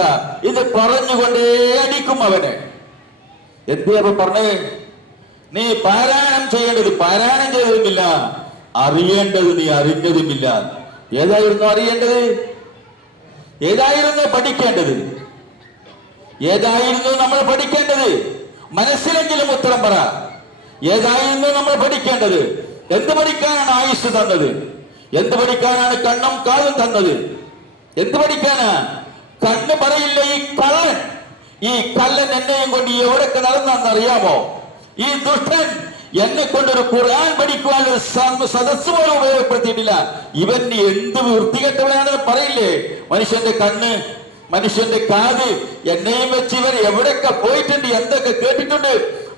ഇത് പറഞ്ഞുകൊണ്ടേ അടിക്കും അവനെ. എന്തിനാ പറഞ്ഞത്? നീ പാരായണം ചെയ്യേണ്ടത് പാരായണം ചെയ്തതുമില്ല, അറിയേണ്ടത് നീ അറിഞ്ഞതുമില്ല. ഏതായിരുന്നു അറിയേണ്ടത്? ഏതായിരുന്നു പഠിക്കേണ്ടത്? ഏതായിരുന്നു നമ്മൾ പഠിക്കേണ്ടത്? മനസ്സിലെങ്കിലും ഉത്തരം പറ. ഏതായിരുന്നു നമ്മൾ പഠിക്കേണ്ടത്? എന്ത് പഠിക്കാനാണ് ആയുസ് തന്നത്? എന്ത് പഠിക്കാനാണ് കണ്ണും കാതും തന്നത്? എന്ത് പഠിക്കാനാ? കണ്ണ് പറയില്ല, ഈ കള്ളൻ എന്നെയും കൊണ്ട് എവിടൊക്കെ നടന്നറിയാമോ? ഈ ദുഷ്ടൻ എന്നെ കൊണ്ടൊരു ഖുർആൻ പഠിക്കുവാൻ ഒരു സദസ് പോലും ഉപയോഗപ്പെടുത്തിയിട്ടില്ല. ഇവൻ എന്ത് വൃത്തികെട്ടവനാണെന്ന് പറയില്ലേ? മനുഷ്യന്റെ കണ്ണ്, മനുഷ്യന്റെ കാത്, എന്നെയും വെച്ച് ഇവർ എവിടെയൊക്കെ പോയിട്ടുണ്ട്, എന്തൊക്കെ കേട്ടിട്ടുണ്ട്.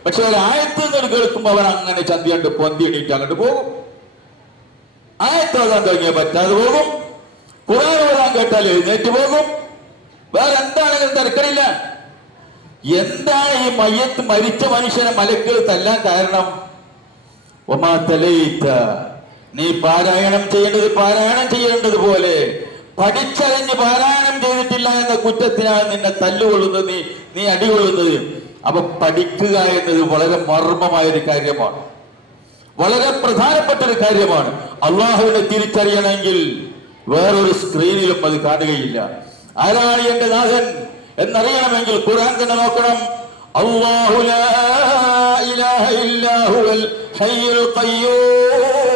പക്ഷെ ഒരു ആയത്ത് നിന്ന് കേൾക്കുമ്പോൾ അവൻ അങ്ങനെ ചന്തിയണ്ട് പൊന്തി എണീറ്റ് അങ്ങോട്ട് പോകും. ആയത്ത് ഓതാൻ തുടങ്ങിയാൽ പറ്റാതെ പോകും. ഖുർആൻ ഓതാൻ കേട്ടാൽ എഴുന്നേറ്റ് പോകും. വേറെ എന്താണെങ്കിലും തിരക്കടില്ല. എന്താണ് ഈ മയ്യത്ത് മരിച്ച മനുഷ്യനെ മലക്കുകൾ തല്ലാൻ കാരണം? ഒമാ തലൈത്ത, നീ പാരായണം ചെയ്യേണ്ടത് പാരായണം ചെയ്യേണ്ടതുപോലെ പഠിച്ചറിഞ്ഞ് പാരായണം ചെയ്തിട്ടില്ല എന്ന കുറ്റത്തിനാണ് നിന്നെ തല്ലുകൊള്ളുന്നത്, നീ അടികൊള്ളുന്നത്. അപ്പൊ പഠിക്കുക എന്നത് വളരെ മർമ്മമായൊരു കാര്യമാണ്, വളരെ പ്രധാനപ്പെട്ട ഒരു കാര്യമാണ്. അള്ളാഹുവിനെ തിരിച്ചറിയണമെങ്കിൽ വേറൊരു സ്ക്രീനിലും അത് കാണുകയില്ല. ആരാണ് എന്റെ നാഥൻ എന്നറിയണമെങ്കിൽ ഖുർആൻ തന്നെ നോക്കണം. അല്ലാഹു ലാ ഇലാഹ ഇല്ലാ ഹുവൽ ഹയ്യുൽ ഖയ്യൂം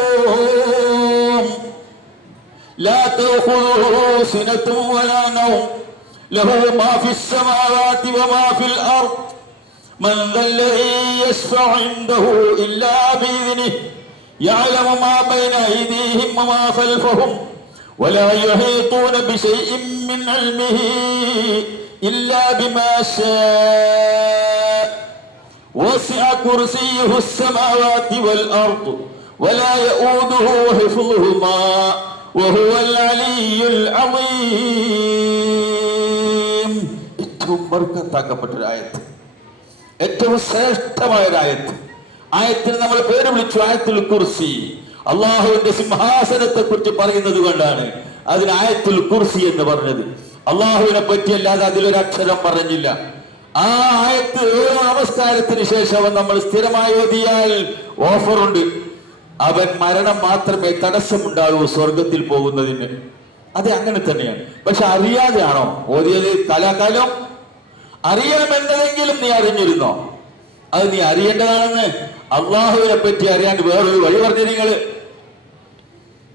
ലാ തഖുദുഹു സിനത്തുൻ വലാ നൗം ലഹു മാ ഫിസ് സമാവാതി വമാ ഫിൽ അർദ് മൻ ദല്ലദീ യശ്ഫഉ ഇൻദഹു ഇല്ലാ ബിഇذനിഹി യഅലമു മാ ബൈന അയ്ദീഹിം വമാ ഖൽഫഹും വലാ യുഹീതൂന ബിശൈഇൻ മിൻ ഇൽമിഹി إلا بما شاء وسع كرسيه السماوات والأرض ولا يؤوده حفظهما وهو العلي العظيم. ഏറ്റവും ബർക്കത്താക്കപ്പെട്ട ഒരു ആയത്ത്, ഏറ്റവും ശ്രേഷ്ഠമായ ഒരു ആയത്ത്. ആയത്തിന് നമ്മൾ പേര് വിളിച്ചു ആയത്തുൽ കുർസി. അള്ളാഹുവിന്റെ സിംഹാസനത്തെ കുറിച്ച് പറയുന്നത് കൊണ്ടാണ് അതിന് ആയത്തുൽ കുർസി എന്ന് പറഞ്ഞത്. അള്ളാഹുവിനെ പറ്റിയല്ലാതെ അതിലൊരു അക്ഷരം പറഞ്ഞില്ല. ആ ആയത്ത് ഓരോ നമസ്കാരത്തിന് ശേഷം നമ്മൾ സ്ഥിരമായി ഓതിയാൽ ഓഫറുണ്ട്. അവൻ മരണം മാത്രമേ തടസ്സമുണ്ടാകൂ സ്വർഗത്തിൽ പോകുന്നതിന്. അത് അങ്ങനെ തന്നെയാണ്. പക്ഷെ അറിയാതെയാണോ ഓതിയത്? കാലാകാലം അറിയണമെന്നതെങ്കിലും നീ അറിഞ്ഞിരുന്നോ? അത് നീ അറിയേണ്ടതാണെന്ന് അള്ളാഹുവിനെ പറ്റി അറിയാൻ വേറൊരു വഴി പറഞ്ഞു. നിങ്ങള്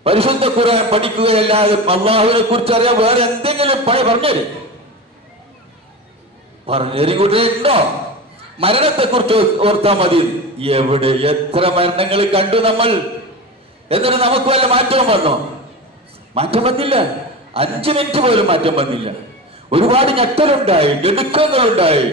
പരിശുദ്ധ ഖുർആൻ പഠിക്കുകയല്ലാതെ അള്ളാഹുവിനെ കുറിച്ച് അറിയാൻ വേറെ എന്തെങ്കിലും പറഞ്ഞേരും കൂട്ടുണ്ടോ? മരണത്തെ കുറിച്ച് ഓർത്താൽ മതി. എവിടെ എത്ര മരണങ്ങൾ കണ്ടു നമ്മൾ. എന്നിട്ട് നമുക്ക് വല്ല മാറ്റവും വന്നോ? മാറ്റം വന്നില്ല. 5 മിനിറ്റ് പോലും മാറ്റം വന്നില്ല. ഒരുപാട് ഞെട്ടലുണ്ടായി, ഞെടുക്കങ്ങളുണ്ടായി.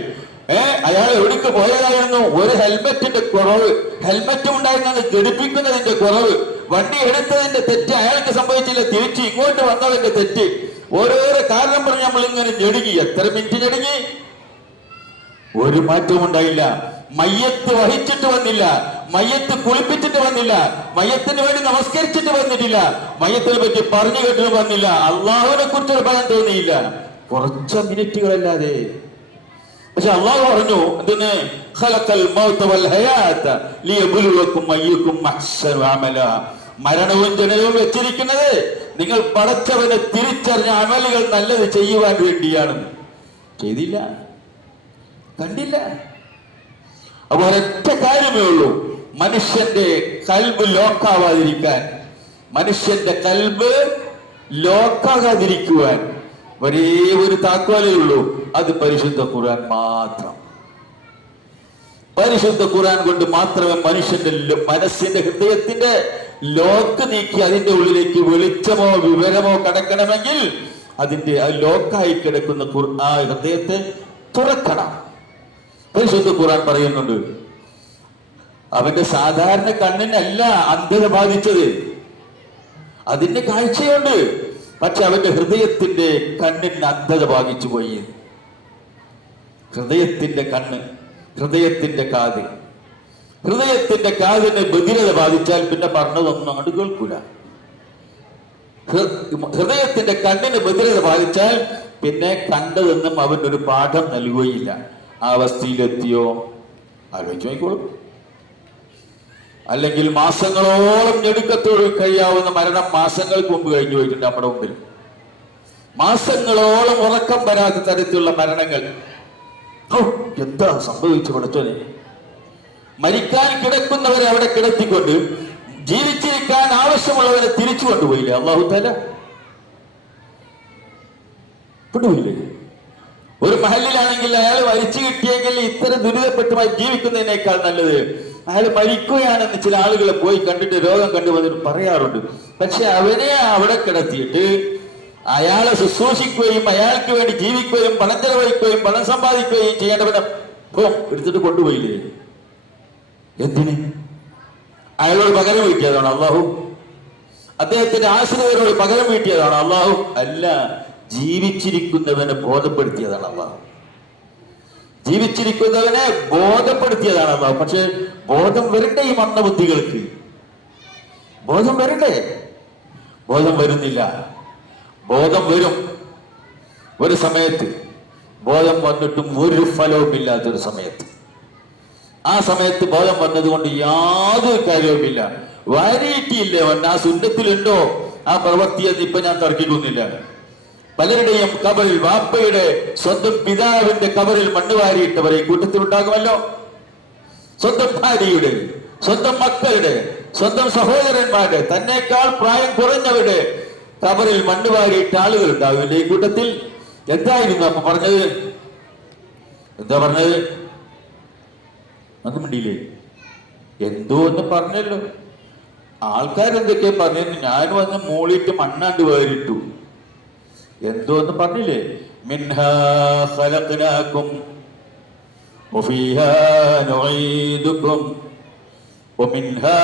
അയാൾ എവിടേക്ക് പോയതായിരുന്നു? ഒരു ഹെൽമെറ്റിന്റെ കുറവ്, ഹെൽമെറ്റും ഉണ്ടായിരുന്നത് ഘടിപ്പിക്കുന്നതിന്റെ കുറവ്, വണ്ടി എടുത്തതിന്റെ തെറ്റ് അയാൾക്ക് സംഭവിച്ചില്ല, തിരിച്ച് ഇങ്ങോട്ട് വന്നതിന്റെ തെറ്റ്. ഓരോരോ കാരണം പറഞ്ഞ് നമ്മൾ ഇങ്ങനെ ഞെടുങ്ങി. എത്ര മിനിറ്റ് ഞെടുങ്ങി? ഒരു മാറ്റവും ഉണ്ടായില്ല. മയ്യത്ത് വഹിച്ചിട്ട് വന്നില്ല, മയ്യത്ത് കുളിപ്പിച്ചിട്ട് വന്നില്ല, മയ്യത്തിന് വേണ്ടി നമസ്കരിച്ചിട്ട് വന്നിട്ടില്ല, മയ്യത്തിനെ പറ്റി പറഞ്ഞു കേട്ടിട്ട് വന്നില്ല, അള്ളാഹുവിനെ കുറിച്ചൊരു ഭയം തോന്നിയില്ല. കുറച്ച് മിനിറ്റുകളല്ലാതെ. പക്ഷെ അള്ളാഹു പറഞ്ഞു എന്തിന്? ഖലഖൽ മൗത വൽ ഹയാത ലിയബ്ലുവക്കും അയ്യുക്കും അഹ്സനു അമല. മരണവും ജനനവും വെച്ചിരിക്കുന്നത് നിങ്ങൾ പടച്ചവനെ തിരിച്ചറിഞ്ഞ അമലുകൾ നല്ലത് ചെയ്യുവാൻ വേണ്ടിയാണ്. ചെയ്തില്ല, കണ്ടില്ല. അപ്പൊ ഒരൊറ്റ കാര്യമേ ഉള്ളൂ, മനുഷ്യന്റെ കൽബ് ലോക്കാവാതിരിക്കാൻ, മനുഷ്യന്റെ കൽബ് ലോക്കാകാതിരിക്കുവാൻ ഒരേ ഒരു താക്കോലേ ഉള്ളൂ, അത് പരിശുദ്ധ ഖുർആൻ മാത്രം. പരിശുദ്ധ ഖുർആൻ കൊണ്ട് മാത്രമേ മനുഷ്യന്റെ മനസ്സിന്റെ ഹൃദയത്തിന്റെ ലോക്ക് നീക്കി അതിന്റെ ഉള്ളിലേക്ക് വെളിച്ചമോ വിവരമോ കടക്കണമെങ്കിൽ അതിന്റെ ലോക്കായി കിടക്കുന്ന ആ ഹൃദയത്തെ തുറക്കണം. പരിശുദ്ധ ഖുർആൻ പറയുന്നുണ്ട്, അവന്റെ സാധാരണ കണ്ണിനല്ല അന്ധത ബാധിച്ചത്, അതിന്റെ കാഴ്ചയുണ്ട്, പക്ഷെ അവന്റെ ഹൃദയത്തിന്റെ കണ്ണിന് അന്ധത ബാധിച്ചു പോയി. ഹൃദയത്തിന്റെ കണ്ണ്, ഹൃദയത്തിന്റെ കാത്, ഹൃദയത്തിന്റെ കാതിന് ബധിരത ബാധിച്ചാൽ പിന്നെ പറഞ്ഞതൊന്നും അങ്ങോട്ട് കേൾക്കൂല. ഹൃദയത്തിന്റെ കണ്ണിന് ബധിരത ബാധിച്ചാൽ പിന്നെ കണ്ടതൊന്നും അവനൊരു പാഠം നൽകുകയില്ല. ആ അവസ്ഥയിലെത്തിയോ ആലോചിച്ച് നോക്കിക്കോളും. അല്ലെങ്കിൽ മാസങ്ങളോളം ഞെടുക്കത്തോട് കഴിയാവുന്ന മരണം മാസങ്ങൾക്ക് മുമ്പ് കഴിഞ്ഞു പോയിട്ടുണ്ട് നമ്മുടെ മുമ്പിൽ. മാസങ്ങളോളം ഉറക്കം വരാത്ത തരത്തിലുള്ള മരണങ്ങൾ. എന്താ സംഭവിച്ചു പഠിച്ചോനെ? മരിക്കാൻ കിടക്കുന്നവരെ അവിടെ കിടത്തിക്കൊണ്ട് ജീവിച്ചിരിക്കാൻ ആവശ്യമുള്ളവരെ തിരിച്ചു കൊണ്ടുപോയില്ലേ അല്ലാഹു തആല? കൊണ്ടുപോയില്ലേ? ഒരു മഹലിലാണെങ്കിൽ അയാൾ മരിച്ചു കിട്ടിയെങ്കിൽ ഇത്തരം ദുരിതപ്പെട്ടുമായി ജീവിക്കുന്നതിനേക്കാൾ നല്ലത് അയാൾ മരിക്കുകയാണെന്ന് ചില ആളുകളെ പോയി കണ്ടിട്ട് രോഗം കണ്ടുവന്നിട്ട് പറയാറുണ്ട്. പക്ഷെ അവനെ അവിടെ കിടത്തിയിട്ട് അയാളെ ശുശ്രൂഷിക്കുകയും അയാൾക്ക് വേണ്ടി ജീവിക്കുകയും പണം ചെലവഴിക്കുകയും പണം സമ്പാദിക്കുകയും ചെയ്യേണ്ടവനെ എടുത്തിട്ട് കൊണ്ടുപോയില്ലേ? എന്തിന്? അയാളോട് പകരം വീട്ടിയതാണോ അള്ളാഹു? അദ്ദേഹത്തിന്റെ ആശ്രിതരോട് പകരം വീട്ടിയതാണോ അള്ളാഹു? അല്ല, ജീവിച്ചിരിക്കുന്നവനെ ബോധപ്പെടുത്തിയതാണ് അള്ളാഹു. ജീവിച്ചിരിക്കുന്നവനെ ബോധപ്പെടുത്തിയതാണ് അള്ളാഹു. പക്ഷെ ബോധം വരണ്ടേ ഈ മന്ദബുദ്ധികൾക്ക്? ബോധം വരണ്ടേ? ബോധം വരുന്നില്ല. ബോധം വരും ഒരു സമയത്ത്, ബോധം വന്നിട്ടും ഒരു ഫലവും ഇല്ലാത്തൊരു സമയത്ത്. ആ സമയത്ത് ബോധം വന്നതുകൊണ്ട് യാതൊരു കാര്യവുമില്ല. വാരിറ്റി ഇല്ലേ ആ സുന്നത്തിലുണ്ടോ ആ പ്രവൃത്തിയെന്ന് ഇപ്പൊ ഞാൻ തർക്കിക്കുന്നില്ല. പലരുടെയും കബറിൽ, വാപ്പയുടെ സ്വന്തം പിതാവിന്റെ കബറിൽ മണ്ണ് വാരിയിട്ടവരെ കൂട്ടത്തിലുണ്ടാകുമല്ലോ. സ്വന്തം ഭാര്യയുടെ, സ്വന്തം മക്കളുടെ, സ്വന്തം സഹോദരന്മാരുടെ, തന്നേക്കാൾ പ്രായം കുറഞ്ഞവരുടെ കബറിൽ മണ്ണ് വാരിയിട്ട ആളുകൾ ഉണ്ടാവില്ലേ ഈ കൂട്ടത്തിൽ? എന്തായിരുന്നു അപ്പൊ പറഞ്ഞത്? എന്താ പറഞ്ഞത്? ഒന്നും മിണ്ടിയില്ലേ? എന്തോ ഒന്ന് പറഞ്ഞല്ലോ. ആൾക്കാരെന്തൊക്കെയാ പറഞ്ഞു? ഞാൻ വന്ന് മൂളിയിട്ട് മണ്ണാണ്ട് വാരിട്ടു. എന്തോ ഒന്ന് പറഞ്ഞില്ലേ? മിൻഹാ ഖലഖനാകും വഫീഹാ നുഈദുകും വമിൻഹാ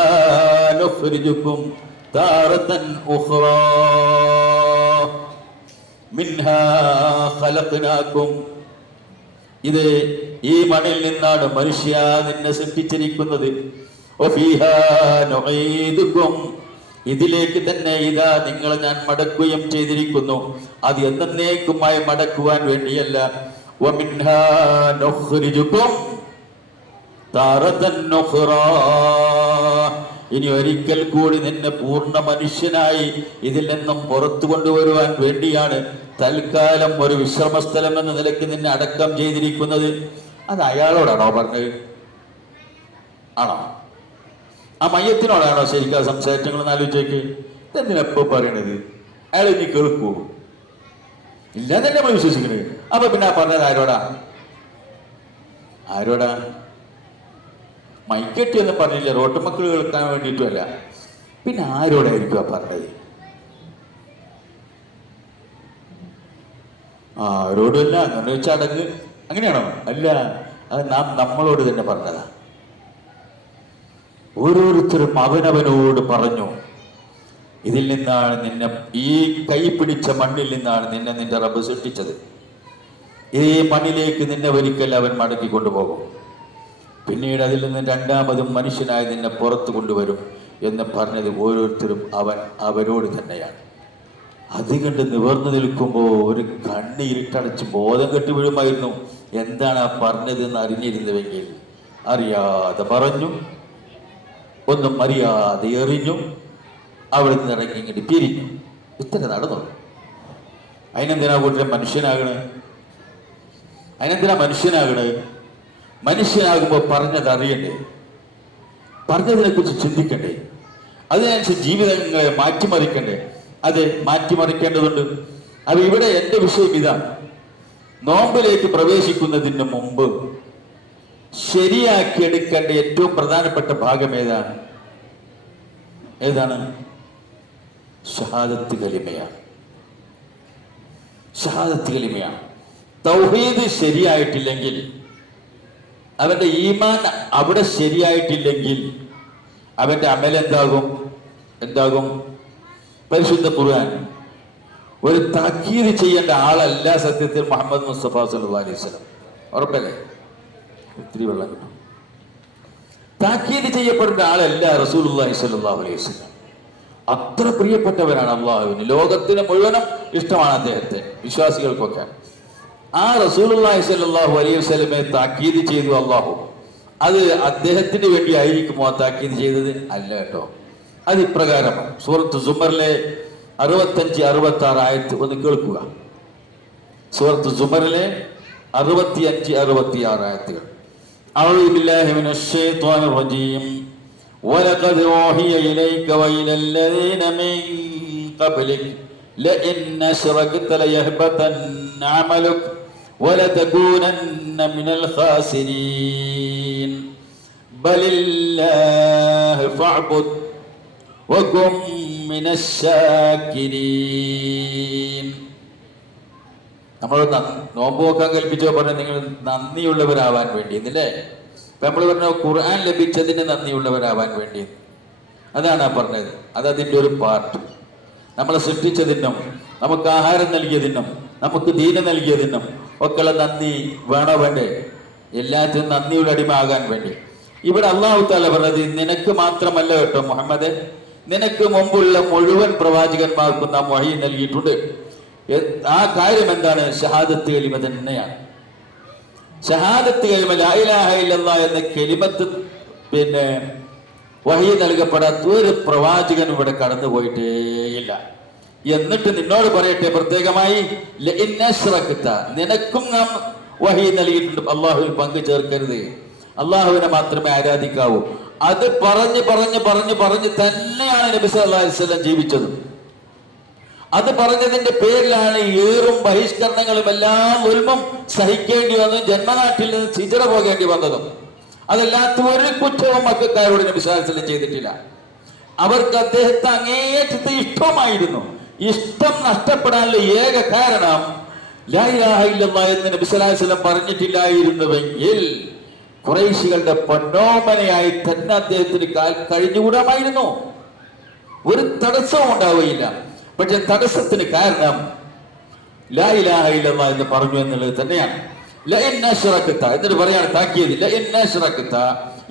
നുഖ്രിജുകും താറതൻ ഉഖ്റാ. മിൻഹാ ഖലഖനാകും, ഇത് ഈ മണ്ണിൽ നിന്നാണ് മനുഷ്യ നിന്നെ സൃഷ്ടിച്ചിരിക്കുന്നത്. വഫീഹാ നുഈദുകും, ഇതിലേക്ക് തന്നെ ഇതാ നിങ്ങളെ ഞാൻ മടക്കുകയും ചെയ്തിരിക്കുന്നു. അത് എന്നേക്കുമായി മടക്കുവാൻ വേണ്ടിയല്ല. വമിൻഹാ നുഖ്രിജുകും താറതൻ ഉഖ്റാ, ഇനി ഒരിക്കൽ കൂടി നിന്നെ പൂർണ്ണ മനുഷ്യനായി ഇതിൽ നിന്നും പുറത്തു കൊണ്ടുവരുവാൻ വേണ്ടിയാണ് തൽക്കാലം ഒരു വിശ്രമ സ്ഥലം എന്ന നിലയ്ക്ക് നിന്നെ അടക്കം ചെയ്തിരിക്കുന്നത്. അത് അയാളോടാണോ പറഞ്ഞത്? ആണോ? ആ മയ്യത്തിനോടാണോ ശരിക്കും സംസാരിച്ചങ്ങളെന്ന് ആലോചിച്ചേക്ക്. എന്തിനെപ്പോ പറയണത്? അയാൾ ഇനി കേൾക്കൂ? ഇല്ല തന്നെ നമ്മൾ വിശ്വസിക്കുന്നത്. അപ്പൊ പിന്നെ ആ പറഞ്ഞത് ആരോടാ? ആരോടാ? മൈക്കെട്ടി എന്ന് പറഞ്ഞില്ല, റോട്ടുമക്കൾ കേൾക്കാൻ വേണ്ടിയിട്ടുമല്ല. പിന്നെ ആരോടായിരിക്കും ആ പറഞ്ഞത്? ആരോടുമല്ല. അങ്ങനെ വെച്ച അടങ്ങ് അങ്ങനെയാണോ? അല്ല, അത് നാം നമ്മളോട് തന്നെ പറഞ്ഞതാ. ഓരോരുത്തരും അവനവനോട് പറഞ്ഞു, ഇതിൽ നിന്നാണ് നിന്നെ, ഈ കൈ പിടിച്ച മണ്ണിൽ നിന്നാണ് നിന്നെ നിന്റെ റബ്ബ് സൃഷ്ടിച്ചത്. ഈ മണ്ണിലേക്ക് നിന്നെ ഒരിക്കൽ അവൻ മടക്കി കൊണ്ടുപോകും. പിന്നീട് അതിൽ നിന്ന് രണ്ടാമതും മനുഷ്യനായി നിന്നെ പുറത്തു കൊണ്ടുവരും എന്ന് പറഞ്ഞത് ഓരോരുത്തരും അവരോട് തന്നെയാണ്. അത് കണ്ട് നിവർന്നു നിൽക്കുമ്പോൾ ഒരു കണ്ണ് ഇരുട്ടടച്ച് ബോധം കെട്ടി വീഴുമായിരുന്നു. എന്താണ് ആ പറഞ്ഞതെന്ന് അറിഞ്ഞിരുന്നുവെങ്കിൽ. അറിയാതെ പറഞ്ഞു, ഒന്നും അറിയാതെ എറിഞ്ഞു, അവിടെ നിന്ന് ഇറങ്ങി ഇങ്ങോട്ട് പിരിഞ്ഞു. ഇത്ര നടന്നു. അതിനെന്തിനാ കൂട്ടരെ മനുഷ്യനാകണേ? അതിനെന്തിനാ മനുഷ്യനാകണേ? മനുഷ്യനാകുമ്പോൾ പറഞ്ഞത് അറിയണ്ടേ, പറഞ്ഞതിനെ കുറിച്ച് ചിന്തിക്കണ്ടേ, അതിനനുസരിച്ച് ജീവിതങ്ങളെ മാറ്റിമറിക്കണ്ടേ? അത് മാറ്റിമറിക്കേണ്ടതുണ്ട്. അത് ഇവിടെ എൻ്റെ വിഷയം ഇതാണ്. നോമ്പിലേക്ക് പ്രവേശിക്കുന്നതിന് മുമ്പ് ശരിയാക്കിയെടുക്കേണ്ട ഏറ്റവും പ്രധാനപ്പെട്ട ഭാഗം ഏതാണ്? ഷഹാദത്ത് കലിമയാണ്. ഷഹാദത്ത് കലിമയാണ്. തൗഹീദ് ശരിയായിട്ടില്ലെങ്കിൽ, അവന്റെ ഈമാൻ അവിടെ ശരിയായിട്ടില്ലെങ്കിൽ അവന്റെ അമൽ എന്താകും? പരിശുദ്ധ ഖുർആൻ ഒരു താക്കീത് ചെയ്യേണ്ട ആളല്ല സത്യത്തിൽ മുഹമ്മദ് മുസ്തഫ സല്ലല്ലാഹു അലൈഹി വസല്ലം. ഉറപ്പല്ലേ? ഒത്തിരി വെള്ളം കിട്ടും. താക്കീത് ചെയ്യപ്പെടുന്ന ആളല്ല റസൂലുള്ളാഹി സ്വല്ലല്ലാഹു അലൈഹി വസല്ലം. അത്ര പ്രിയപ്പെട്ടവരാണ് അള്ളാഹുവിന്. ലോകത്തിന് മുഴുവനും ഇഷ്ടമാണ് അദ്ദേഹത്തെ, വിശ്വാസികൾക്കൊക്കെ. ആ റസൂലുള്ളാഹി സ്വല്ലല്ലാഹു അലൈഹി വസല്ലമയെ താക്കീത് ചെയ്തു അള്ളാഹു. അത് അദ്ദേഹത്തിന് വേണ്ടി ആയിരിക്കുമോ ആ താക്കീത് ചെയ്തത്? അല്ല കേട്ടോ. അത് ഇപ്രകാരമാണ്. സൂറത്ത് സുമറിലെ 65-66 ആയത്ത് ഒന്ന് കേൾക്കുക. സൂറത്ത് സുമറിലെ 65-66 ആയത്തുകൾ. أعوذ بالله من الشيطان الرجيم ولقد أوحي إليك وإلى الذين من قبلك لئن أشركت ليحبطن عملك ولتكونن من الخاسرين بل الله فاعبد وكن من الشاكرين. നമ്മൾ നോമ്പ് നോക്കാൻ കൽപ്പിച്ചോ പറഞ്ഞാൽ നിങ്ങൾ നന്ദിയുള്ളവരാവാൻ വേണ്ടി എന്നല്ലേ? ഇപ്പൊ നമ്മൾ പറഞ്ഞ ഖുർആൻ ലഭിച്ചതിന് നന്ദിയുള്ളവരാവാൻ വേണ്ടി, അതാണ് ആ പറഞ്ഞത്. അതതിൻ്റെ ഒരു പാർട്ട്. നമ്മളെ സൃഷ്ടിച്ചതിനും നമുക്ക് ആഹാരം നൽകിയതിനും നമുക്ക് ദീന നൽകിയതിനും ഒക്കെയുള്ള നന്ദി വേണോ വേണ്ടേ? എല്ലാത്തിനും നന്ദിയുള്ള അടിമ ആകാൻ വേണ്ടി. ഇവിടെ അല്ലാഹു തആല പറഞ്ഞത് നിനക്ക് മാത്രമല്ല കേട്ടോ മുഹമ്മദ്, നിനക്ക് മുമ്പുള്ള മുഴുവൻ പ്രവാചകന്മാർക്കും നാം വഹി നൽകിയിട്ടുണ്ട്. ആ കാര്യം എന്താണ്? ഷഹാദത്ത് കലിമ തന്നെയാണ്. ഷഹാദത്ത് കലിമ, ലാ ഇലാഹ ഇല്ലല്ലാഹ് എന്ന കലിമത്ത് വഹി നൽകപ്പെടാത്ത ഒരു പ്രവാചകൻ ഇവിടെ കടന്നു പോയിട്ടേയില്ല. എന്നിട്ട് നിന്നോട് പറയട്ടെ പ്രത്യേകമായി, നിനക്കും നാം വഹി നൽകിയിട്ടുണ്ട്. അള്ളാഹുവിൽ പങ്കു ചേർക്കരുത്, അള്ളാഹുവിനെ മാത്രമേ ആരാധിക്കാവൂ. അത് പറഞ്ഞ് തന്നെയാണ് നബി സല്ലല്ലാഹു അലൈഹി വസല്ലം ജീവിച്ചത്. അത് പറഞ്ഞതിന്റെ പേരിലാണ് ഏറും ബഹിഷ്കരണങ്ങളും എല്ലാം ഉൽമം സഹിക്കേണ്ടി വന്നതും ജന്മനാട്ടിൽ നിന്ന് ഹിജ്റ പോകേണ്ടി വന്നതും. അതല്ലാത്ത ഒരു കുറ്റവും മക്കക്കാരോട് നബി സല്ലല്ലാഹു അലൈഹി വസല്ലം ചെയ്തിട്ടില്ല. അവർക്ക് അദ്ദേഹത്തെ അങ്ങേയറ്റത്തെ ഇഷ്ടമായിരുന്നു. ഇഷ്ടം നഷ്ടപ്പെടാനുള്ള ഏക കാരണം ലാ ഇലാഹ ഇല്ലല്ലാഹ് എന്ന് നബി സല്ലല്ലാഹു അലൈഹി വസല്ലം പറഞ്ഞിട്ടില്ലായിരുന്നുവെങ്കിൽ ഖുറൈശികളുടെ പൊന്നോമനയായി തന്നെ അദ്ദേഹത്തിന് കഴിഞ്ഞുകൂടാമായിരുന്നു. ഒരു തടസ്സവും ഉണ്ടാവുകയില്ല. പക്ഷെ തടസ്സത്തിന് കാരണം ലാ ഇലാഹ ഇല്ലല്ലാഹ് എന്ന് പറഞ്ഞു എന്നുള്ളത് തന്നെയാണ്. ലഇൻ അശ്റകത എന്നിട്ട് പറയാണ് താക്കീത്, ലഇൻ അശ്റകത,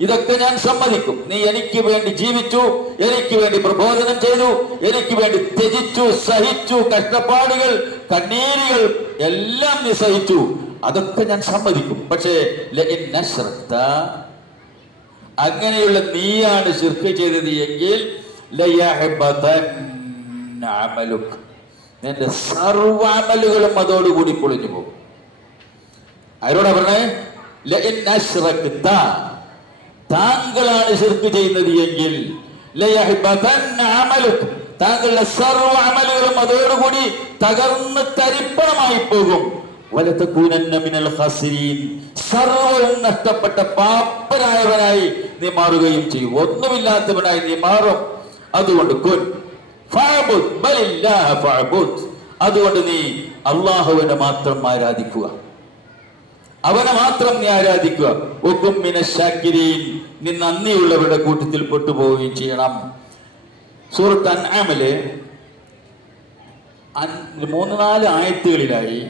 ഇതൊക്കെ ഞാൻ സമ്മതിക്കും. നീ എനിക്ക് വേണ്ടി ജീവിച്ചു, എനിക്ക് വേണ്ടി പ്രബോധനം ചെയ്തു, എനിക്ക് വേണ്ടി ത്യജിച്ചു, സഹിച്ചു, കഷ്ടപ്പാടുകൾ, കണ്ണീരുകൾ എല്ലാം നീ സഹിച്ചു, അതൊക്കെ ഞാൻ സമ്മതിക്കും. പക്ഷേ ലഇൻ അശ്റകത, അങ്ങനെയുള്ള നീയാണ് ശിർക്ക് ചെയ്തത് എങ്കിൽ ലയഹ്ബതന്ന അമലുക, നിന്റെ സർവ്വ അമലുകളും അതോടുകൂടി പൊളിഞ്ഞു പോകും. ആരോടാ പറഞ്ഞേ? ലഇൻ അശ്റകത, താങ്കളാണ് ശിർക്ക് ചെയ്യുന്നത് എങ്കിൽ ലയഹ്ബതന്ന അമലുക, താങ്കളുടെ സർവ്വ അമലുകളും അതോടുകൂടി തകർന്ന് തരിപ്പണമായി പോകും. വലതകൂനന്ന മിനൽ ഖാസിരീൻ, സർവ്വവും നഷ്ടപ്പെട്ട പാപ്പരായവനായി നീ മാറുകയും ചെയ്യും. ഒന്നുമില്ലാത്തവനായി നീ മാറും. അതുകൊണ്ട് കുൻ ഫഅബുദ് ബലില്ലാഹ ഫഅബുദ്, അതുകൊണ്ട് നീ അല്ലാഹുവിനെ മാത്രം ആരാധിക്കുക, അവനെ മാത്രം നീ ആരാധിക്കുക. വകും മിനശ് ശാകിരീൻ, നീ നന്ദിയുള്ളവരുടെ കൂട്ടത്തിൽ പെട്ടുപോവുകയും ചെയ്യണം. സൂറത്ത് അൻആമിലെ 3-4 ആയത്തുകളിലായി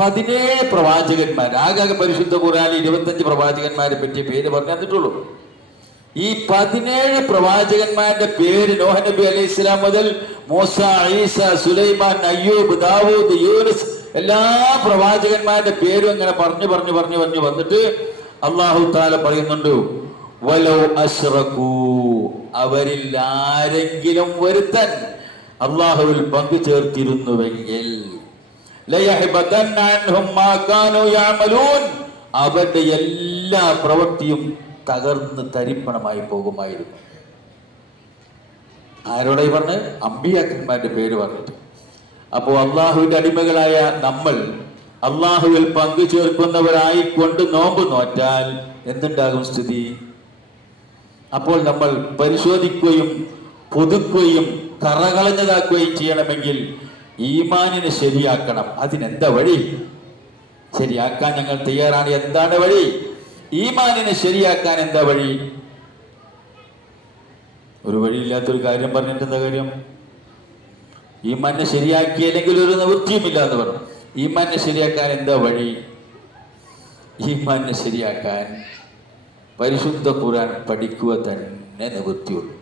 17 പ്രവാചകന്മാർ, ആകെ പരിശുദ്ധ ഖുർആനിൽ 25 പ്രവാചകന്മാരെ പറ്റി പേര് പറഞ്ഞു തന്നിട്ടുള്ളൂ. ഈ 17 പ്രവാചകന്മാരുടെ പേര് നോഹ് നബി അലൈഹിസ്സലാം മുതൽ മൂസ, ഈസ, സുലൈമാൻ, അയ്യൂബ്, ദാവൂദ്, യൂനുസ്, എല്ലാ പ്രവാചകന്മാരുടെ പേരും അങ്ങനെ പറഞ്ഞു വന്നിട്ട് അല്ലാഹു തആല പറയുന്നുണ്ട്, വലൗ അശ്റകൂ, അവരിൽ ആരെങ്കിലും ഒരുത്തൻ അല്ലാഹുവിൽ പങ്കു ചേർത്തിരുന്നുവെങ്കിൽ ലയഹ്ബതന്ന അൻഹും മാ കാനൂ യഅമലൂൻ, അവന്റെ എല്ലാ പ്രവൃത്തിയും തകർന്ന് തരിപ്പണമായി പോകുമായിരുന്നു. ആരോടായി പറഞ്ഞ്? അമ്പിയാക്കന്മാരുടെ പേര് പറഞ്ഞിട്ട്. അപ്പോൾ അള്ളാഹുവിന്റെ അടിമകളായ നമ്മൾ അള്ളാഹുവിൽ പങ്കു ചേർക്കുന്നവരായിക്കൊണ്ട് നോമ്പ് നോറ്റാൽ എന്തുണ്ടാകും സ്ഥിതി? അപ്പോൾ നമ്മൾ പരിശോധിക്കുകയും പുതുക്കുകയും കറകളഞ്ഞതാക്കുകയും ചെയ്യണമെങ്കിൽ ഈമാനിനെ ശരിയാക്കണം. അതിനെന്താ വഴി? ശരിയാക്കാൻ ഞങ്ങൾ തയ്യാറാണ്. എന്താണ് വഴി? ഈമാനിനെ ശരിയാക്കാൻ എന്താ വഴി? ഒരു വഴിയില്ലാത്തൊരു കാര്യം പറഞ്ഞിട്ട് എന്താ കാര്യം? ഈമാനെ ശരിയാക്കിയില്ലെങ്കിൽ ഒരു നിവൃത്തിയുമില്ല എന്ന് പറഞ്ഞു. ഈമാനെ ശരിയാക്കാൻ എന്താ വഴി? ഈമാനെ ശരിയാക്കാൻ പരിശുദ്ധ ഖുർആൻ പഠിക്കുക തന്നെ നിവൃത്തിയുള്ളൂ.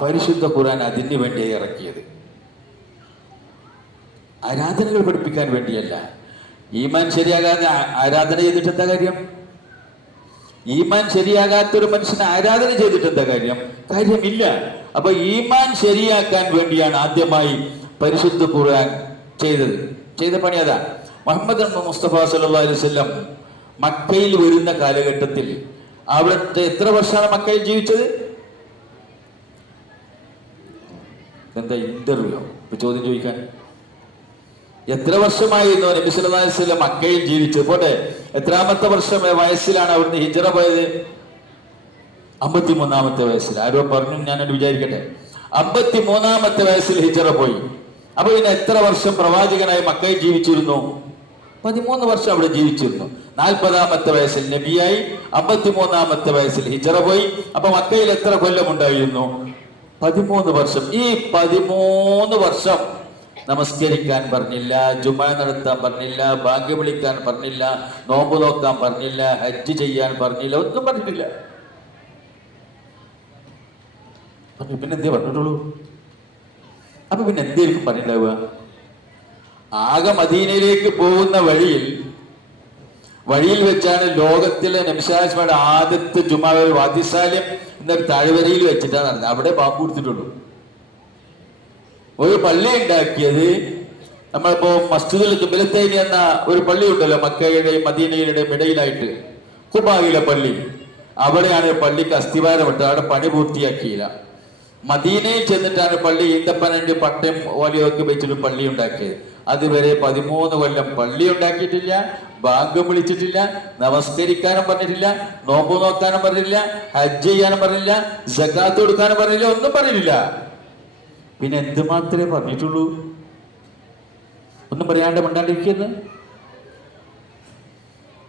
പരിശുദ്ധ ഖുർആൻ അതിന് വേണ്ടി ഇറക്കിയത്, ആരാധനകൾ പഠിപ്പിക്കാൻ വേണ്ടിയല്ല. ഈമാൻ ശരിയാകാതെ ആരാധന ചെയ്തിട്ട് എന്താ കാര്യം? ഈമാൻ ശരിയാകാത്തൊരു മനുഷ്യനെ ആരാധന ചെയ്തിട്ട് എന്താ കാര്യം? കാര്യമില്ല. അപ്പൊ ഈമാൻ ശരിയാക്കാൻ വേണ്ടിയാണ് ആദ്യമായി പരിശുദ്ധ ഖുർആൻ ചെയ്ത പണി അതാ. മുഹമ്മദ് മുസ്തഫ സല്ലല്ലാഹു അലൈഹി വസല്ലം മക്കയിൽ വരുന്ന കാലഘട്ടത്തിൽ അവിടുത്തെ എത്ര വർഷമാണ് മക്കയിൽ ജീവിച്ചത്? എന്താ ഇന്റർവ്യൂ ചോദ്യം ചോദിക്കാൻ? എത്ര വർഷമായിരുന്നു നബി സല്ലല്ലാഹു അലൈഹി വസല്ലം മക്കയിൽ ജീവിച്ചത്? പോട്ടെ, എത്രാമത്തെ വർഷം വയസ്സിലാണ് അവിടുന്ന് ഹിജ്റ പോയത്? 53-ാമത്തെ വയസ്സിൽ. ആരോ പറഞ്ഞു, ഞാനത് വിചാരിക്കട്ടെ. 53-ാമത്തെ വയസ്സിൽ ഹിജ്റ പോയി. അപ്പൊ പിന്നെ എത്ര വർഷം പ്രവാചകനായി മക്കയിൽ ജീവിച്ചിരുന്നു? 13 വർഷം അവിടെ ജീവിച്ചിരുന്നു. 40-ാമത്തെ വയസ്സിൽ നബിയായി, 53-ാമത്തെ വയസ്സിൽ ഹിജ്റ പോയി. അപ്പൊ മക്കയിൽ എത്ര കൊല്ലം ഉണ്ടായിരുന്നു? 13 വർഷം. ഈ 13 വർഷം നമസ്കരിക്കാൻ പറഞ്ഞില്ല, ജുമ നടത്താൻ പറഞ്ഞില്ല, ഭാഗ്യം വിളിക്കാൻ പറഞ്ഞില്ല, നോമ്പ് നോക്കാൻ പറഞ്ഞില്ല, ഹജ്ജ് ചെയ്യാൻ പറഞ്ഞില്ല, ഒന്നും പറഞ്ഞിട്ടില്ല. പിന്നെ എന്തേ പറഞ്ഞിട്ടുള്ളൂ? അപ്പൊ പിന്നെ എന്തായിരിക്കും പറഞ്ഞിട്ടുണ്ടാവുക? ആകെ മദീനയിലേക്ക് പോകുന്ന വഴിയിൽ വെച്ചാണ് ലോകത്തിലെ നബിസ്വല്ലല്ലാഹു ആദ്യത്തെ ജുമാ വാദിസാലിം എന്നൊരു താഴ്വരയിൽ വെച്ചിട്ടാണ് നടന്നത്. അവിടെ ബാങ്ക് കൊടുത്തിട്ടുള്ളൂ. ഒരു പള്ളി ഉണ്ടാക്കിയത് നമ്മളിപ്പോ മസ്ജിദുൽ ഖിബ്ലത്തൈൻ എന്ന ഒരു പള്ളി ഉണ്ടല്ലോ, മക്കയുടെയും മദീനയുടെയും ഇടയിലായിട്ട്, ഖുബായിലെ പള്ളി. അവിടെയാണ് പള്ളിക്ക് അസ്ഥിവാരമിട്ട്, അവിടെ പണി പൂർത്തിയാക്കിയില്ല. മദീനയിൽ ചെന്നിട്ടാണ് പള്ളി ഈന്തപ്പനന്റെ പട്ടയം ഓലയൊക്കെ വെച്ചൊരു പള്ളി ഉണ്ടാക്കിയത്. അതുവരെ 13 കൊല്ലം പള്ളി ഉണ്ടാക്കിയിട്ടില്ല, ബാങ്കും വിളിച്ചിട്ടില്ല, നമസ്കരിക്കാനും പറഞ്ഞിട്ടില്ല, നോമ്പ് നോക്കാനും പറഞ്ഞില്ല, ഹജ്ജ് ചെയ്യാനും പറഞ്ഞില്ല, സകാത്ത് കൊടുക്കാനും പറഞ്ഞില്ല, ഒന്നും പറഞ്ഞിട്ടില്ല. പിന്നെ എന്ത് മാത്രമേ പറഞ്ഞിട്ടുള്ളൂ? ഒന്നും പറയാണ്ട് മിണ്ടാണ്ടിരിക്കുന്നത്.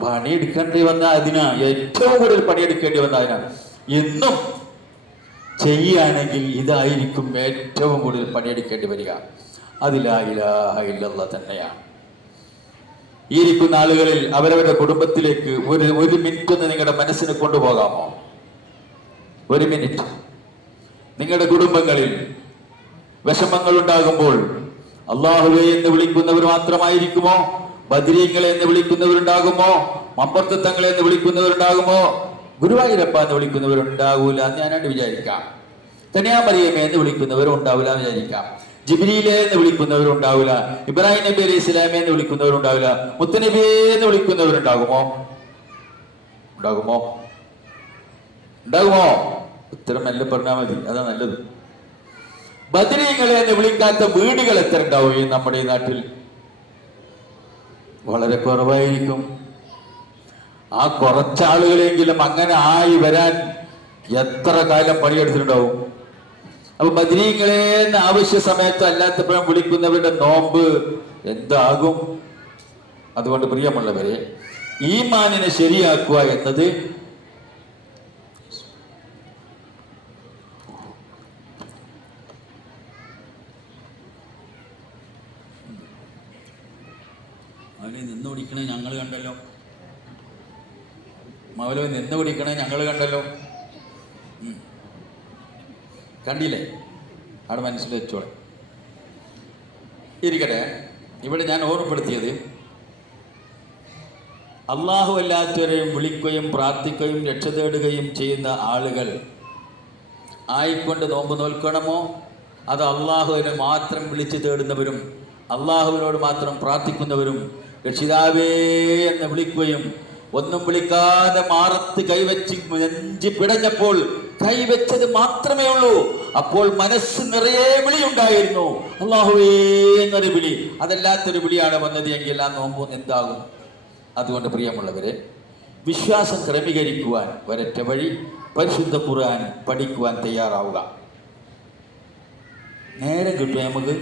പണിയെടുക്കേണ്ടി വന്ന അതിനാ, ഏറ്റവും കൂടുതൽ പണിയെടുക്കേണ്ടി വന്ന അതിനാ. എന്നും ചെയ്യുകയാണെങ്കിൽ ഇതായിരിക്കും ഏറ്റവും കൂടുതൽ പണിയെടുക്കേണ്ടി വരിക. അത് ലാ ഇലാഹ ഇല്ലല്ലാഹ് തന്നെയാണ്. ഈ ഇരിക്കുന്ന ആളുകളിൽ അവരവരുടെ കുടുംബത്തിലേക്ക് ഒരു മിനിറ്റ് ഒന്ന് നിങ്ങളുടെ മനസ്സിനെ കൊണ്ടുപോകാമോ? ഒരു മിനിറ്റ്. നിങ്ങളുടെ കുടുംബങ്ങളിൽ വിഷമങ്ങൾ ഉണ്ടാകുമ്പോൾ അള്ളാഹുവേ എന്ന് വിളിക്കുന്നവർ മാത്രമായിരിക്കുമോ? ബദരീങ്ങളെ എന്ന് വിളിക്കുന്നവരുണ്ടാകുമോ? മമ്പർത്തങ്ങളെ എന്ന് വിളിക്കുന്നവരുണ്ടാകുമോ? ഗുരുവായൂരപ്പ എന്ന് വിളിക്കുന്നവരുണ്ടാകൂല എന്ന് ഞാനായിട്ട് വിചാരിക്കാം. കന്യാമറിയമേ എന്ന് വിളിക്കുന്നവരുണ്ടാവില്ല എന്ന് വിചാരിക്കാം. ജിബ്രീലെ എന്ന് വിളിക്കുന്നവരുണ്ടാവില്ല. ഇബ്രാഹിം നബി അലൈഹി സ്വലാമെ എന്ന് വിളിക്കുന്നവരുണ്ടാവില്ല. മുത്തനബിയെ എന്ന് വിളിക്കുന്നവരുണ്ടാകുമോ? ഉണ്ടാകുമോ? ഉത്തരം എല്ലാം പറഞ്ഞാൽ മതി, അതാ നല്ലത്. ബദരീങ്ങളെ എന്ന് വിളിക്കാത്ത വീടുകൾ എത്ര ഉണ്ടാവുകയും നമ്മുടെ ഈ നാട്ടിൽ? വളരെ കുറവായിരിക്കും. ആ കുറച്ചാളുകളെങ്കിലും അങ്ങനെ ആയി വരാൻ എത്ര കാലം പണിയെടുത്തിട്ടുണ്ടാവും? അപ്പൊ ബദരീങ്ങളെ എന്ന് ആവശ്യ സമയത്ത് അല്ലാത്തപ്പോഴും വിളിക്കുന്നവരുടെ നോമ്പ് എന്താകും? അതുകൊണ്ട് പ്രിയമുള്ളവരെ, ഈമാനിനെ ശരിയാക്കുക എന്നത് അവനെ നിന്ന് പിടിക്കണേ ഞങ്ങൾ കണ്ടല്ലോ. മൗലവി നിന്ന് പിടിക്കണേ ഞങ്ങൾ കണ്ടല്ലോ. കണ്ടില്ലേ? അവിടെ മനസ്സിൽ വെച്ചോളെ. ഇരിക്കട്ടെ. ഇവിടെ ഞാൻ ഓർമ്മപ്പെടുത്തിയത്, അള്ളാഹു അല്ലാത്തവരെയും വിളിക്കുകയും പ്രാർത്ഥിക്കുകയും രക്ഷ തേടുകയും ചെയ്യുന്ന ആളുകൾ ആയിക്കൊണ്ട് നോമ്പ് നോൽക്കണമോ, അത് അള്ളാഹുവിനെ മാത്രം വിളിച്ചു തേടുന്നവരും അള്ളാഹുവിനോട് മാത്രം പ്രാർത്ഥിക്കുന്നവരും രക്ഷിതാവേ എന്ന് വിളിക്കുകയും ഒന്നും വിളിക്കാതെ മാറത്ത് കൈവച്ച് നെഞ്ചി പിടഞ്ഞപ്പോൾ കൈവച്ചത് മാത്രമേ ഉള്ളൂ. അപ്പോൾ മനസ്സ് നിറയെ വിളിയുണ്ടായിരുന്നു, അല്ലാഹുവേ എന്നൊരു വിളി. അതല്ലാത്തൊരു വിളിയാണ് വന്നത് എങ്കിൽ ആ നോമ്പ് എന്താകും? അതുകൊണ്ട് പ്രിയമുള്ളവരെ, വിശ്വാസം ക്രമീകരിക്കുവാൻ ഒരൊറ്റ വഴി പരിശുദ്ധ ഖുർആൻ പഠിക്കുവാൻ തയ്യാറാവുക. നേരം കിട്ടും, നമുക്ക്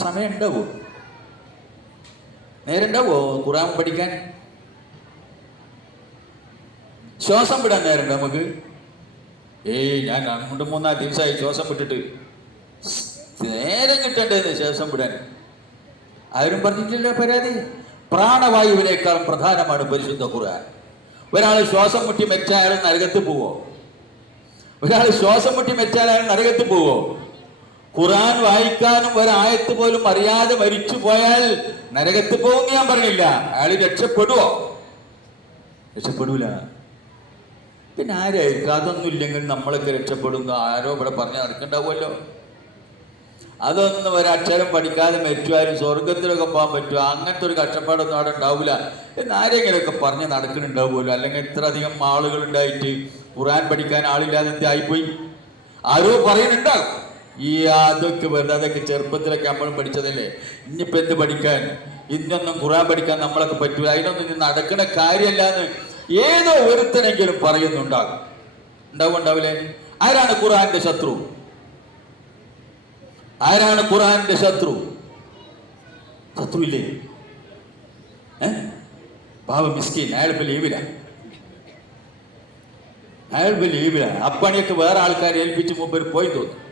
സമയം ഉണ്ടാവോ? നേരം ഉണ്ടാവോ ഖുർആൻ പഠിക്കാൻ? ശ്വാസം വിടാൻ നേരം നമുക്ക്? ഞാൻ 2-3 ദിവസമായി ശ്വാസം വിട്ടിട്ട്. നേരം കിട്ടേണ്ടത് ശ്വാസം വിടാൻ. ആരും പറഞ്ഞിട്ടില്ല പരാതി. പ്രാണവായുവിനേക്കാൾ പ്രധാനമാണ് പരിശുദ്ധ ഖുർആൻ. ഒരാൾ ശ്വാസം മുട്ടി മരിച്ചാൽ അയാൾ നരകത്തിൽ പോവോ? ഒരാൾ ശ്വാസം മുട്ടി മരിച്ചാൽ അയാൾ നരകത്തിൽ പോവോ? ഖുർആൻ വായിക്കാനും ഒരായത്ത് പോലും അറിയാതെ മരിച്ചു പോയാൽ നരകത്തിൽ പോകുമെന്ന് ഞാൻ പറഞ്ഞില്ല. അയാൾ രക്ഷപ്പെടുവോ? രക്ഷപ്പെടൂല. പിന്നെ ആരായിരിക്കും? അതൊന്നും ഇല്ലെങ്കിൽ നമ്മളൊക്കെ രക്ഷപ്പെടുന്നു ആരോ ഇവിടെ പറഞ്ഞ് നടക്കണ്ടാവുമല്ലോ. അതൊന്നും ഒരക്ഷരം പഠിക്കാതെ മരിച്ചുവാരും സ്വർഗത്തിലൊക്കെ പോകാൻ പറ്റുമോ? അങ്ങനത്തെ ഒരു കഷ്ടപ്പാടൊന്നും അവിടെ ഉണ്ടാവില്ല എന്ന് ആരെങ്കിലുമൊക്കെ പറഞ്ഞ് നടക്കുന്നുണ്ടാവുമല്ലോ. അല്ലെങ്കിൽ ഇത്ര അധികം ആളുകൾ ഉണ്ടായിട്ട് ഖുർആൻ പഠിക്കാൻ ആളില്ലാതെ ആയിപ്പോയി ആരോ പറയുന്നുണ്ടാവും. അതൊക്കെ വെറുതെ, അതൊക്കെ ചെറുപ്പത്തിലൊക്കെ നമ്മളും പഠിച്ചതല്ലേ. ഇനിയിപ്പോൾ എന്ത് പഠിക്കാൻ? ഇന്നൊന്നും ഖുർആൻ പഠിക്കാൻ നമ്മളൊക്കെ പറ്റൂല, അതിനൊന്നും ഇനി നടക്കുന്ന കാര്യമല്ലാന്ന് ഏതോ ഒരുത്തനെങ്കിലും പറയുന്നുണ്ടാകും. ഉണ്ടാവില്ലേ? ആരാണ് ഖുർആന്റെ ശത്രു? ആരാണ് ഖുർആന്റെ ശത്രു? ശത്രു ഇല്ലേ? പാവ മിസ്കീൻ, അയാളിപ്പോ ലീവില. അപ്പണിയൊക്കെ വേറെ ആൾക്കാരെ ഏൽപ്പിച്ച് മുമ്പ് പോയി തോന്നുന്നു.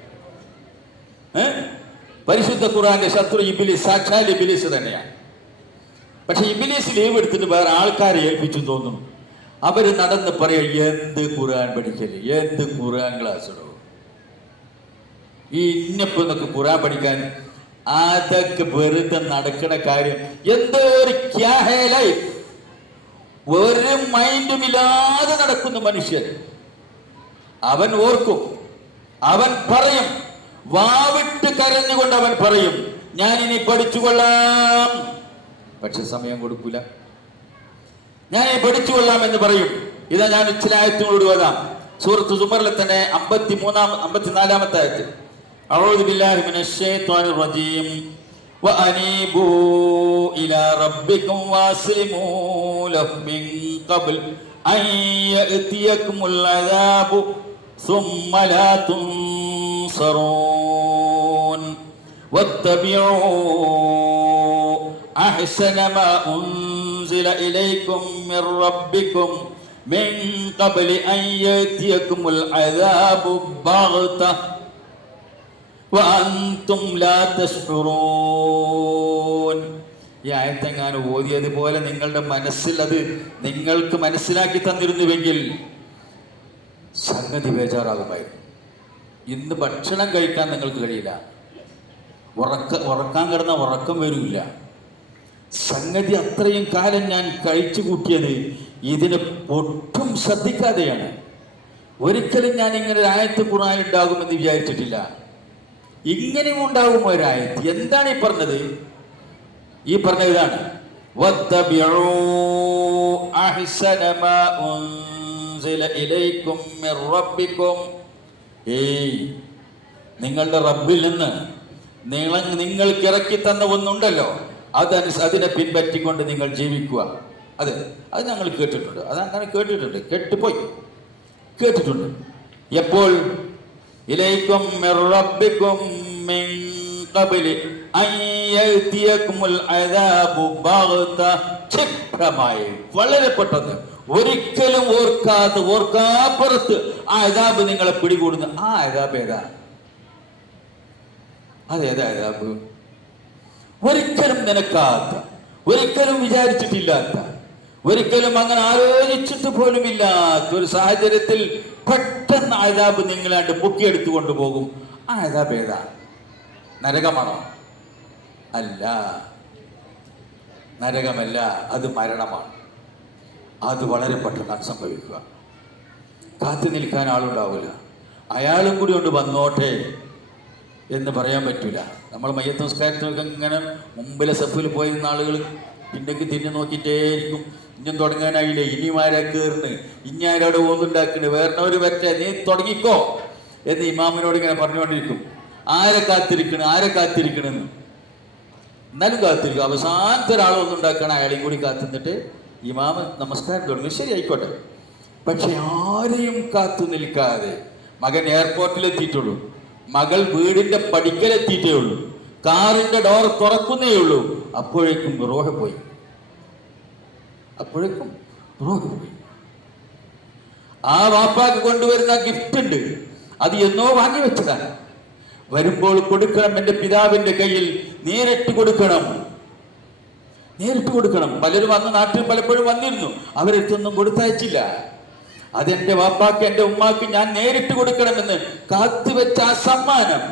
പരിശുദ്ധ ഖുർആന്റെ ശത്രു ഇബ്ലീസ്, സാക്ഷാൽ ഇബ്ലീസ് തന്നെയാണ്. പക്ഷെ ഇബ്ലീസ് ലീവ് എടുത്തിട്ട് വേറെ ആൾക്കാരെ ഏൽപ്പിച്ചു തോന്നുന്നു. അവര് നടന്ന് പറയാ, എന്ത് ഖുർആൻ പഠിക്കല്, എന്ത് ഖുർആൻ ക്ലാസ് ഇടോ, ഇന്നപ്പോ എന്നൊക്കെ ഖുർആൻ പഠിക്കാൻ. അതൊക്കെ വെറുതെ നടക്കുന്ന കാര്യം. എന്തോ ഒരു ലൈഫ്, ഒരു മൈൻഡുമില്ലാതെ നടക്കുന്ന മനുഷ്യൻ. അവൻ ഓർക്കും, അവൻ പറയും, വാവിട്ട് കരഞ്ഞുകൊണ്ട് അവൻ പറയും, ഞാൻ ഇനി പഠിച്ചുകൊള്ളാം. പക്ഷെ സമയം കൊടുക്കൂല. ഞാൻ പഠിച്ചുകൊള്ളാം എന്ന് പറയും. ഇതാ ഞാൻ ചില ആയത്തുകളോട് ഓതാം. സൂറത്ത് സുമറിലെ തന്നെ 54-ാമത്തെ ആയത്ത്. അഊദു ബില്ലാഹി മിനശ് ശൈത്വാനിർ റജീം വഅനീബൂ ഇലാ റബ്ബികും വഅസ്ലിമൂ ലഹു മിൻ ഖബ്ൽ അൻ യഅതിയകുമുൽ അദാബു ثم لا تنصرون واتبعوا أحسن ما أنزل إليكم من ربكم من قبل أن يأتيكم العذاب بغتة وأنتم لا تشعرون. ഈ ആയത്തെങ്ങാനും ഓതിയതുപോലെ നിങ്ങളുടെ മനസ്സിൽ അത് നിങ്ങൾക്ക് മനസ്സിലാക്കി തന്നിരുന്നുവെങ്കിൽ സംഗതി ബേജാറാകുമായിരുന്നു. ഇന്ന് ഭക്ഷണം കഴിക്കാൻ നിങ്ങൾക്ക് കഴിയില്ല, ഉറക്കാൻ കിടന്ന ഉറക്കം വരില്ല. സംഗതി അത്രയും കാലം ഞാൻ കഴിച്ചു കൂട്ടിയത് ഇതിന് ഒട്ടും ശ്രദ്ധിക്കാതെയാണ്. ഒരിക്കലും ഞാൻ ഇങ്ങനെ ഒരു ആയത്ത് ഖുർആനിൽ ഉണ്ടാകുമെന്ന് വിചാരിച്ചിട്ടില്ല. ഇങ്ങനെയും ഉണ്ടാകുമോ ഒരായത്ത്? എന്താണ് ഈ പറഞ്ഞത്? ഈ പറഞ്ഞ ഇതാണ്, വത്തബിഉ അഹ്സന മാ ഉൻസില ഇലൈക്കും മിർ റബ്ബിക്കും. നിങ്ങളുടെ റബ്ബിൽ നിന്ന് നിങ്ങൾക്ക് ഇറക്കി തന്ന ഒന്നുണ്ടല്ലോ, അതിനെ പിൻപറ്റിക്കൊണ്ട് നിങ്ങൾ ജീവിക്കുക. അത് ഞങ്ങൾ കേട്ടിട്ടുണ്ട്, അതങ്ങനെ കേട്ടിട്ടുണ്ട്, കേട്ടിട്ടുണ്ട്. എപ്പോൾ? ഇലൈക്കും മിർ റബ്ബിക്കും മിൻ ഖബ്ലി അൻ യഅതിയകുമുൽ അദാബു ബഗ്ത. ക്ഷിപ്രമായി, വളരെ പെട്ടെന്ന്, ഒരിക്കലും ഓർക്കാപ്പുറത്ത് ആ അദാബ് നിങ്ങളെ പിടികൂടുന്നു. ആ അദാബ് ഏതാ? അതേതാ അദാബ്? ഒരിക്കലും നിനക്കാത്ത, ഒരിക്കലും വിചാരിച്ചിട്ടില്ലാത്ത, ഒരിക്കലും അങ്ങനെ ആലോചിച്ചിട്ട് പോലും ഇല്ലാത്ത ഒരു സാഹചര്യത്തിൽ പെട്ടെന്ന് അദാബ് നിങ്ങളാണ്ട് പൊക്കിയെടുത്തു കൊണ്ടുപോകും. ആ അദാബ് ഏതാ? നരകമാണോ? അല്ല, നരകമല്ല, അത് മരണമാണ്. അത് വളരെ പെട്ടെന്നാണ് സംഭവിക്കുക. കാത്തു നിൽക്കാൻ ആളുണ്ടാവില്ല. അയാളും കൂടി കൊണ്ട് വന്നോട്ടെ എന്ന് പറയാൻ പറ്റൂല. നമ്മൾ മയ്യത്ത് നമസ്കാരത്തിനൊക്കെ ഇങ്ങനെ മുമ്പിലെ സഫിൽ പോയിരുന്ന ആളുകൾ പിന്നേക്ക് തിരിഞ്ഞു നോക്കിയിട്ടേയിരിക്കും. ഇനിയും തുടങ്ങാനായില്ലേ, ഇനിയും ആരാ കയറുന്നു, ഇനി ആരോട് ഓന്നുണ്ടാക്കുന്നു, വേറൊരു പറ്റേ നീ തുടങ്ങിക്കോ എന്ന് ഇമാമിനോട് ഇങ്ങനെ പറഞ്ഞുകൊണ്ടിരിക്കും. ആരെ കാത്തിരിക്കണെന്ന്. എന്നാലും കാത്തിരിക്കും. അവസാനത്തെ ഒരാൾ ഒന്നുണ്ടാക്കണം, അയാളെയും കൂടി കാത്തുനിന്നിട്ട് ഇമാമ് നമസ്കാരം തുടങ്ങി. ശരി, ആയിക്കോട്ടെ. പക്ഷെ ആരെയും കാത്തു നിൽക്കാതെ മകൻ എയർപോർട്ടിലെത്തിയിട്ടുള്ളൂ, മകൾ വീടിന്റെ പടിക്കലെത്തിയിട്ടേ ഉള്ളൂ, കാറിന്റെ ഡോർ തുറക്കുന്നേ ഉള്ളൂ, അപ്പോഴേക്കും റോഹ പോയി. ആ വാപ്പാക്ക് കൊണ്ടുവരുന്ന ഗിഫ്റ്റ് ഉണ്ട്, അത് എന്നോ വാങ്ങി വെച്ചതാണ്. വരുമ്പോൾ കൊടുക്കണം, എൻ്റെ പിതാവിന്റെ കയ്യിൽ നേരിട്ട് കൊടുക്കണം. പലരും അന്ന് നാട്ടിൽ പലപ്പോഴും വന്നിരുന്നു, അവരെടുത്തൊന്നും കൊടുത്തയച്ചില്ല. അതെന്റെ വാപ്പാക്ക്, എൻ്റെ ഉമ്മാക്ക് ഞാൻ നേരിട്ട് കൊടുക്കണമെന്ന് കാത്തുവെച്ച ആ സമ്മാനം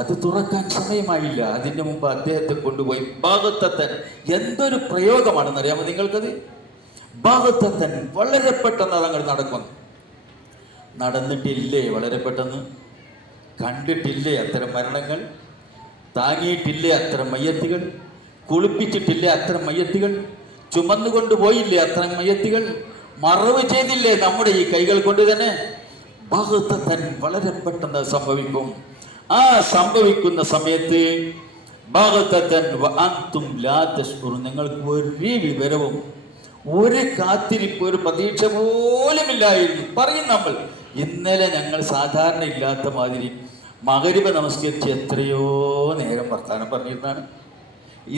അത് തുറക്കാൻ സമയമായില്ല. അതിന്റെ മുമ്പ് അദ്ദേഹത്തെ കൊണ്ടുപോയി ബാഗത്തൻ. എന്തൊരു പ്രയോഗമാണെന്നറിയാമോ നിങ്ങൾക്കത്? ബാഗത്തൻ. വളരെ പെട്ടെന്ന് അതങ്ങൾ നടക്കുന്നു. നടന്നിട്ടില്ലേ വളരെ പെട്ടെന്ന്? കണ്ടിട്ടില്ലേ അത്തരം മരണങ്ങൾ? താങ്ങിയിട്ടില്ലേ അത്തരം മയ്യത്തുകൾ? കുളിപ്പിച്ചിട്ടില്ലേ അത്തരം മയ്യത്തുകൾ? ചുമന്നുകൊണ്ടുപോയില്ലേ അത്തരം മയ്യത്തുകൾ? മറവ് ചെയ്തില്ലേ നമ്മുടെ ഈ കൈകൾ കൊണ്ട് തന്നെ? ബാഗത്തൻ. വളരെ പെട്ടെന്ന് സംഭവിക്കും. ആ സംഭവിക്കുന്ന സമയത്ത് നിങ്ങൾക്ക് ഒരു വിവരവും ഒരു കാത്തിരിപ്പ് ഒരു പ്രതീക്ഷ പോലുമില്ലായിരുന്നു. പറയും നമ്മൾ, ഇന്നലെ ഞങ്ങൾ സാധാരണ ഇല്ലാത്ത മാതിരി മഗ്‌രിബ് നമസ്കരിച്ച് എത്രയോ നേരം വർത്താനം പറഞ്ഞിരുന്നാണ്.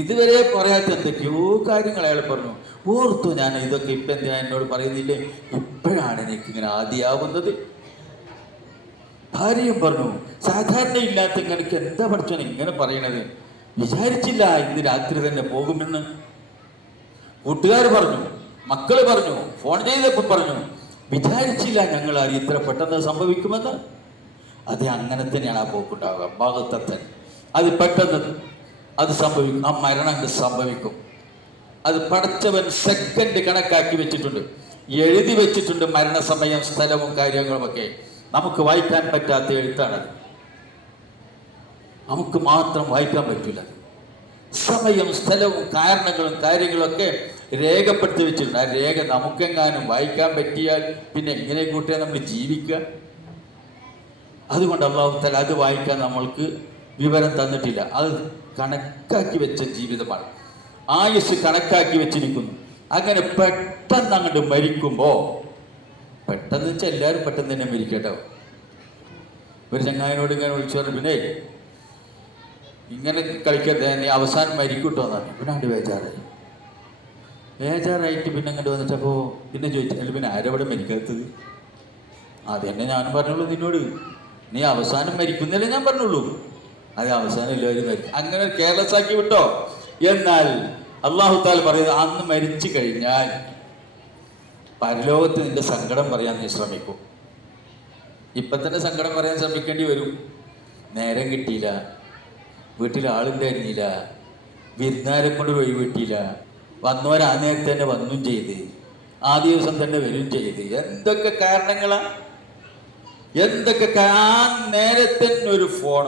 ഇതുവരെ പറയാത്ത എന്തൊക്കെയോ കാര്യങ്ങൾ അയാൾ പറഞ്ഞു. ഓർത്തു ഞാൻ, ഇതൊക്കെ ഇപ്പം എന്തിനാ എന്നോട് പറയുന്നില്ലേ? ഇപ്പോഴാണ് എനിക്കിങ്ങനെ ആദിയാവുന്നത്. ഭാര്യയും പറഞ്ഞു, സാധാരണ ഇല്ലാത്ത ഇങ്ങനെക്ക് എന്താ പഠിച്ചോനെ ഇങ്ങനെ പറയണത്? വിചാരിച്ചില്ല ഇന്ന് രാത്രി തന്നെ പോകുമെന്ന്. കൂട്ടുകാർ പറഞ്ഞു, മക്കള് പറഞ്ഞു, ഫോൺ ചെയ്തപ്പോൾ പറഞ്ഞു, വിചാരിച്ചില്ല ഞങ്ങൾ ആരും ഇത്ര പെട്ടെന്ന് സംഭവിക്കുമെന്ന്. അത് അങ്ങനെ തന്നെയാണ് ആ പോക്കുണ്ടാവുക. ഭാഗത്തൻ അത് പെട്ടെന്ന് അത് സംഭവിക്കും. ആ മരണം സംഭവിക്കും. അത് പടച്ചവൻ സെക്കൻഡ് കണക്കാക്കി വെച്ചിട്ടുണ്ട്, എഴുതി വെച്ചിട്ടുണ്ട്. മരണസമയം, സ്ഥലവും കാര്യങ്ങളുമൊക്കെ നമുക്ക് വായിക്കാൻ പറ്റാത്ത എഴുത്താണത്. നമുക്ക് മാത്രം വായിക്കാൻ പറ്റില്ല. സമയം, സ്ഥലവും കാരണങ്ങളും കാര്യങ്ങളൊക്കെ രേഖപ്പെടുത്തി വെച്ചിട്ടുണ്ട്. ആ രേഖ നമുക്കെങ്ങാനും വായിക്കാൻ പറ്റിയാൽ പിന്നെ എങ്ങനെ കൂട്ടിയാൽ നമ്മൾ ജീവിക്കുക? അതുകൊണ്ട് അല്ലാഹു തആല അത് വായിക്കാൻ നമ്മൾക്ക് വിവരം തന്നിട്ടില്ല. അത് കണക്കാക്കി വെച്ച ജീവിതമാണ്. ആയുസ് കണക്കാക്കി വെച്ചിരിക്കുന്നു. അങ്ങനെ പെട്ടെന്ന് അങ്ങോട്ട് മരിക്കുമ്പോൾ, പെട്ടെന്ന് വെച്ചാൽ എല്ലാവരും പെട്ടെന്ന് തന്നെ മരിക്കട്ടോ. ഒരു ചങ്ങായിനോട് ഇങ്ങനെ വിളിച്ചു പറഞ്ഞു, പിന്നെ ഇങ്ങനെ കളിക്കട്ടെ, നീ അവസാനം മരിക്കൂട്ടോ എന്നാണ്. പിന്നെ അങ്ങോട്ട് ബേജാറായിട്ട് പിന്നെ അങ്ങോട്ട് വന്നിട്ടപ്പോൾ പിന്നെ ചോദിച്ചാൽ, പിന്നെ ആരെവിടെ മരിക്കാത്തത്? അതെന്നെ ഞാനും പറഞ്ഞുള്ളൂ നിന്നോട്, നീ അവസാനം മരിക്കുന്നില്ലേ ഞാൻ പറഞ്ഞുള്ളൂ. അത് അവസാനം എല്ലാവരും മരിക്കും. അങ്ങനെ കെയർലെസ് ആക്കി വിട്ടോ. എന്നാൽ അല്ലാഹു തആല പറയുന്നത്, അന്ന് മരിച്ചു കഴിഞ്ഞാൽ പരലോകത്ത് നിന്റെ സങ്കടം പറയാൻ നീ ശ്രമിക്കും. ഇപ്പം തന്നെ സങ്കടം പറയാൻ ശ്രമിക്കേണ്ടി വരും. നേരം കിട്ടിയില്ല, വീട്ടിൽ ആളുണ്ടായിരുന്നില്ല, വിരുന്നാരെ കൊണ്ട് ഒഴിവ് കിട്ടിയില്ല, വന്നവർ ആ നേരത്തെ തന്നെ വന്നും ചെയ്ത്, ആ ദിവസം തന്നെ വരും ചെയ്ത്. എന്തൊക്കെ കാരണങ്ങളാ, എന്തൊക്കെ. ആ നേരത്തെ ഒരു ഫോൺ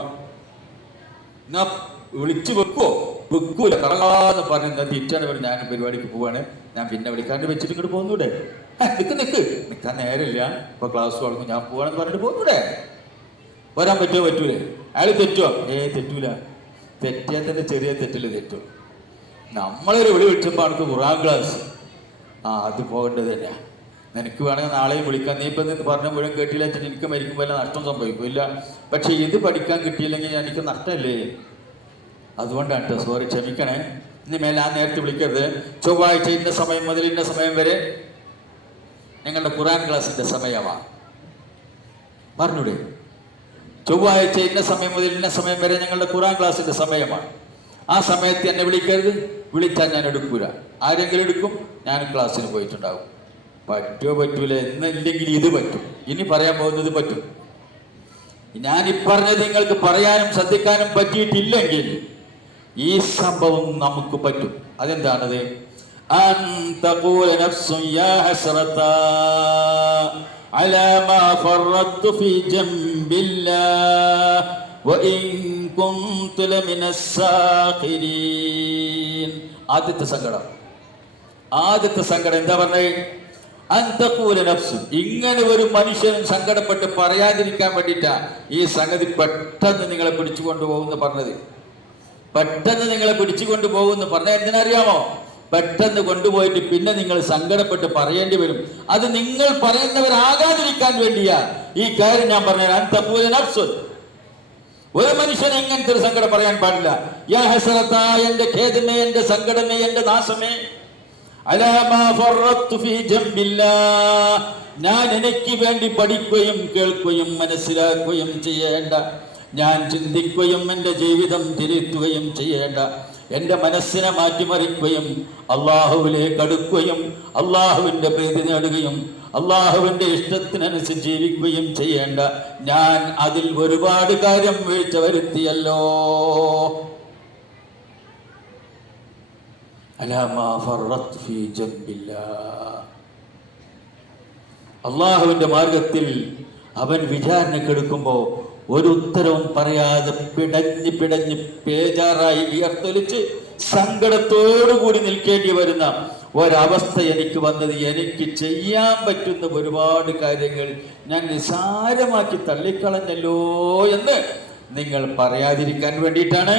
എന്നാ വിളിച്ചു വെക്കൂല, കറങ്ങാന്ന് പറഞ്ഞ തിരിച്ചാണ് പറഞ്ഞു, ഞാൻ പരിപാടിക്ക് പോവാണ്, ഞാൻ പിന്നെ വിളിക്കാണ്ട് വെച്ചിട്ട് ഇങ്ങോട്ട് പോകുന്നൂടെ? നിൽക്കാൻ നേരമില്ല, ഇപ്പൊ ക്ലാസ് തുടങ്ങും, ഞാൻ പോവാണെന്ന് പറഞ്ഞിട്ട് പോകുന്നൂടെ? വരാൻ പറ്റൂലേ? അയാൾ തെറ്റോ? തെറ്റൂല. തെറ്റിയാൽ തന്നെ ചെറിയ തെറ്റില് തെറ്റും. നമ്മളൊരു വിളിച്ചപ്പോൾ അവർക്ക് ഖുർആൻ ക്ലാസ്, അത് പോകേണ്ടത് തന്നെയാ. നിനക്ക് വേണമെങ്കിൽ നാളെയും വിളിക്കാം, നീ ഇപ്പം നിന്ന് പറഞ്ഞ മുഴുവൻ കേട്ടില്ല വെച്ചിട്ട് എനിക്ക് മരിക്കുമ്പോൾ എല്ലാം നഷ്ടം സംഭവിക്കില്ല. പക്ഷെ ഇത് പഠിക്കാൻ കിട്ടിയില്ലെങ്കിൽ എനിക്ക് നഷ്ടമല്ലേ? അതുകൊണ്ടാണ് കേട്ടോ. സോറി, ക്ഷമിക്കണേ. ഇനി മേലെ ആ നേരത്തെ വിളിക്കരുത്. ചൊവ്വാഴ്ച ഇന്ന സമയം മുതൽ ഇന്ന സമയം വരെ നിങ്ങളുടെ ഖുർആൻ ക്ലാസിന്റെ സമയമാണ് പറഞ്ഞൂടെ? ചൊവ്വാഴ്ച ഇന്ന സമയം മുതൽ ഇന്ന സമയം വരെ ഞങ്ങളുടെ ഖുർആൻ ക്ലാസിന്റെ സമയമാണ്. ആ സമയത്ത് എന്നെ വിളിക്കരുത്. വിളിച്ചാൽ ഞാൻ എടുക്കൂല. ആരെങ്കിലും എടുക്കും, ഞാൻ ക്ലാസ്സിന് പോയിട്ടുണ്ടാകും. പറ്റൂല എന്നില്ലെങ്കിൽ ഇത് പറ്റും. ഇനി പറയാൻ പോകുന്നത് പറ്റും. ഞാൻ ഈ പറഞ്ഞത് നിങ്ങൾക്ക് പറയാനും ശ്രദ്ധിക്കാനും പറ്റിയിട്ടില്ലെങ്കിൽ ഈ സംഭവം നമുക്ക് പറ്റും. അതെന്താണത്? അൻ തഖൂല നഫ്സുൻ യാ ഹസ്റതാ അലാ മാ ഫറത്തു ഫീ ജംബില്ലാഹ് വഇൻ കുന്തു ലമിനസ്സാഖിരീൻ. ആദ്യത്തെ സങ്കടം എന്താ പറഞ്ഞത്? അന്തഖൂല നഫ്സു. ഇങ്ങനെ ഒരു മനുഷ്യനും സങ്കടപ്പെട്ട് പറയാതിരിക്കാൻ വേണ്ടിയിട്ടാ ഈ സംഗതി പെട്ടെന്ന് നിങ്ങളെ പിടിച്ചു കൊണ്ടുപോകുമെന്ന് പറഞ്ഞത്. പെട്ടെന്ന് നിങ്ങളെ പിടിച്ചു കൊണ്ടുപോകുമെന്ന് പറഞ്ഞാൽ എന്തിനറിയാമോ? പെട്ടെന്ന് കൊണ്ടുപോയിട്ട് പിന്നെ നിങ്ങൾ സങ്കടപ്പെട്ട് പറയേണ്ടി വരും. അത് നിങ്ങൾ പറയുന്നവരാകാതിരിക്കാൻ വേണ്ടിയാ ഈ കാര്യം ഞാൻ പറഞ്ഞത്. അന്തഖൂല നഫ്സു. ഒരു മനുഷ്യൻ എങ്ങനത്തെ ഒരു സങ്കടം പറയാൻ പാടില്ല. യാ ഹസറത്താ, എന്റെ ഖേദമേ, എന്റെ സങ്കടമേ, എന്റെ നാശമേ, അലാ മാ ഫറത്തു ഫീ ജംബില്ലാഹ്. ഞാൻ എനിക്ക് വേണ്ടി പഠിക്കുകയും കേൾക്കുകയും മനസ്സിലാക്കുകയും ചെയ്യേണ്ട, ഞാൻ ചിന്തിക്കുകയും എൻ്റെ ജീവിതം തിരുത്തുകയും ചെയ്യേണ്ട, എൻ്റെ മനസ്സിനെ മാറ്റിമറിക്കുകയും അള്ളാഹുവിലേക്ക് അടുക്കുകയും അള്ളാഹുവിൻ്റെ പ്രീതി നേടുകയും അള്ളാഹുവിൻ്റെ ഇഷ്ടത്തിനനുസരിച്ച് ജീവിക്കുകയും ചെയ്യേണ്ട ഞാൻ അതിൽ ഒരുപാട് കാര്യം വീഴ്ച വരുത്തിയല്ലോ. അള്ളാഹുവിന്റെ മാർഗത്തിൽ അവൻ വിചാരണക്കെടുക്കുമ്പോൾ ഒരു ഉത്തരവും പറയാതെ പിടഞ്ഞ് പേജാറായി വിയർത്തൊലിച്ച് സങ്കടത്തോടുകൂടി നിൽക്കേണ്ടി വരുന്ന ഒരവസ്ഥ എനിക്ക് വന്നത്, എനിക്ക് ചെയ്യാൻ പറ്റുന്ന ഒരുപാട് കാര്യങ്ങൾ ഞാൻ നിസാരമാക്കി തള്ളിക്കളഞ്ഞല്ലോ എന്ന് നിങ്ങൾ പറയാതിരിക്കാൻ വേണ്ടിയിട്ടാണ്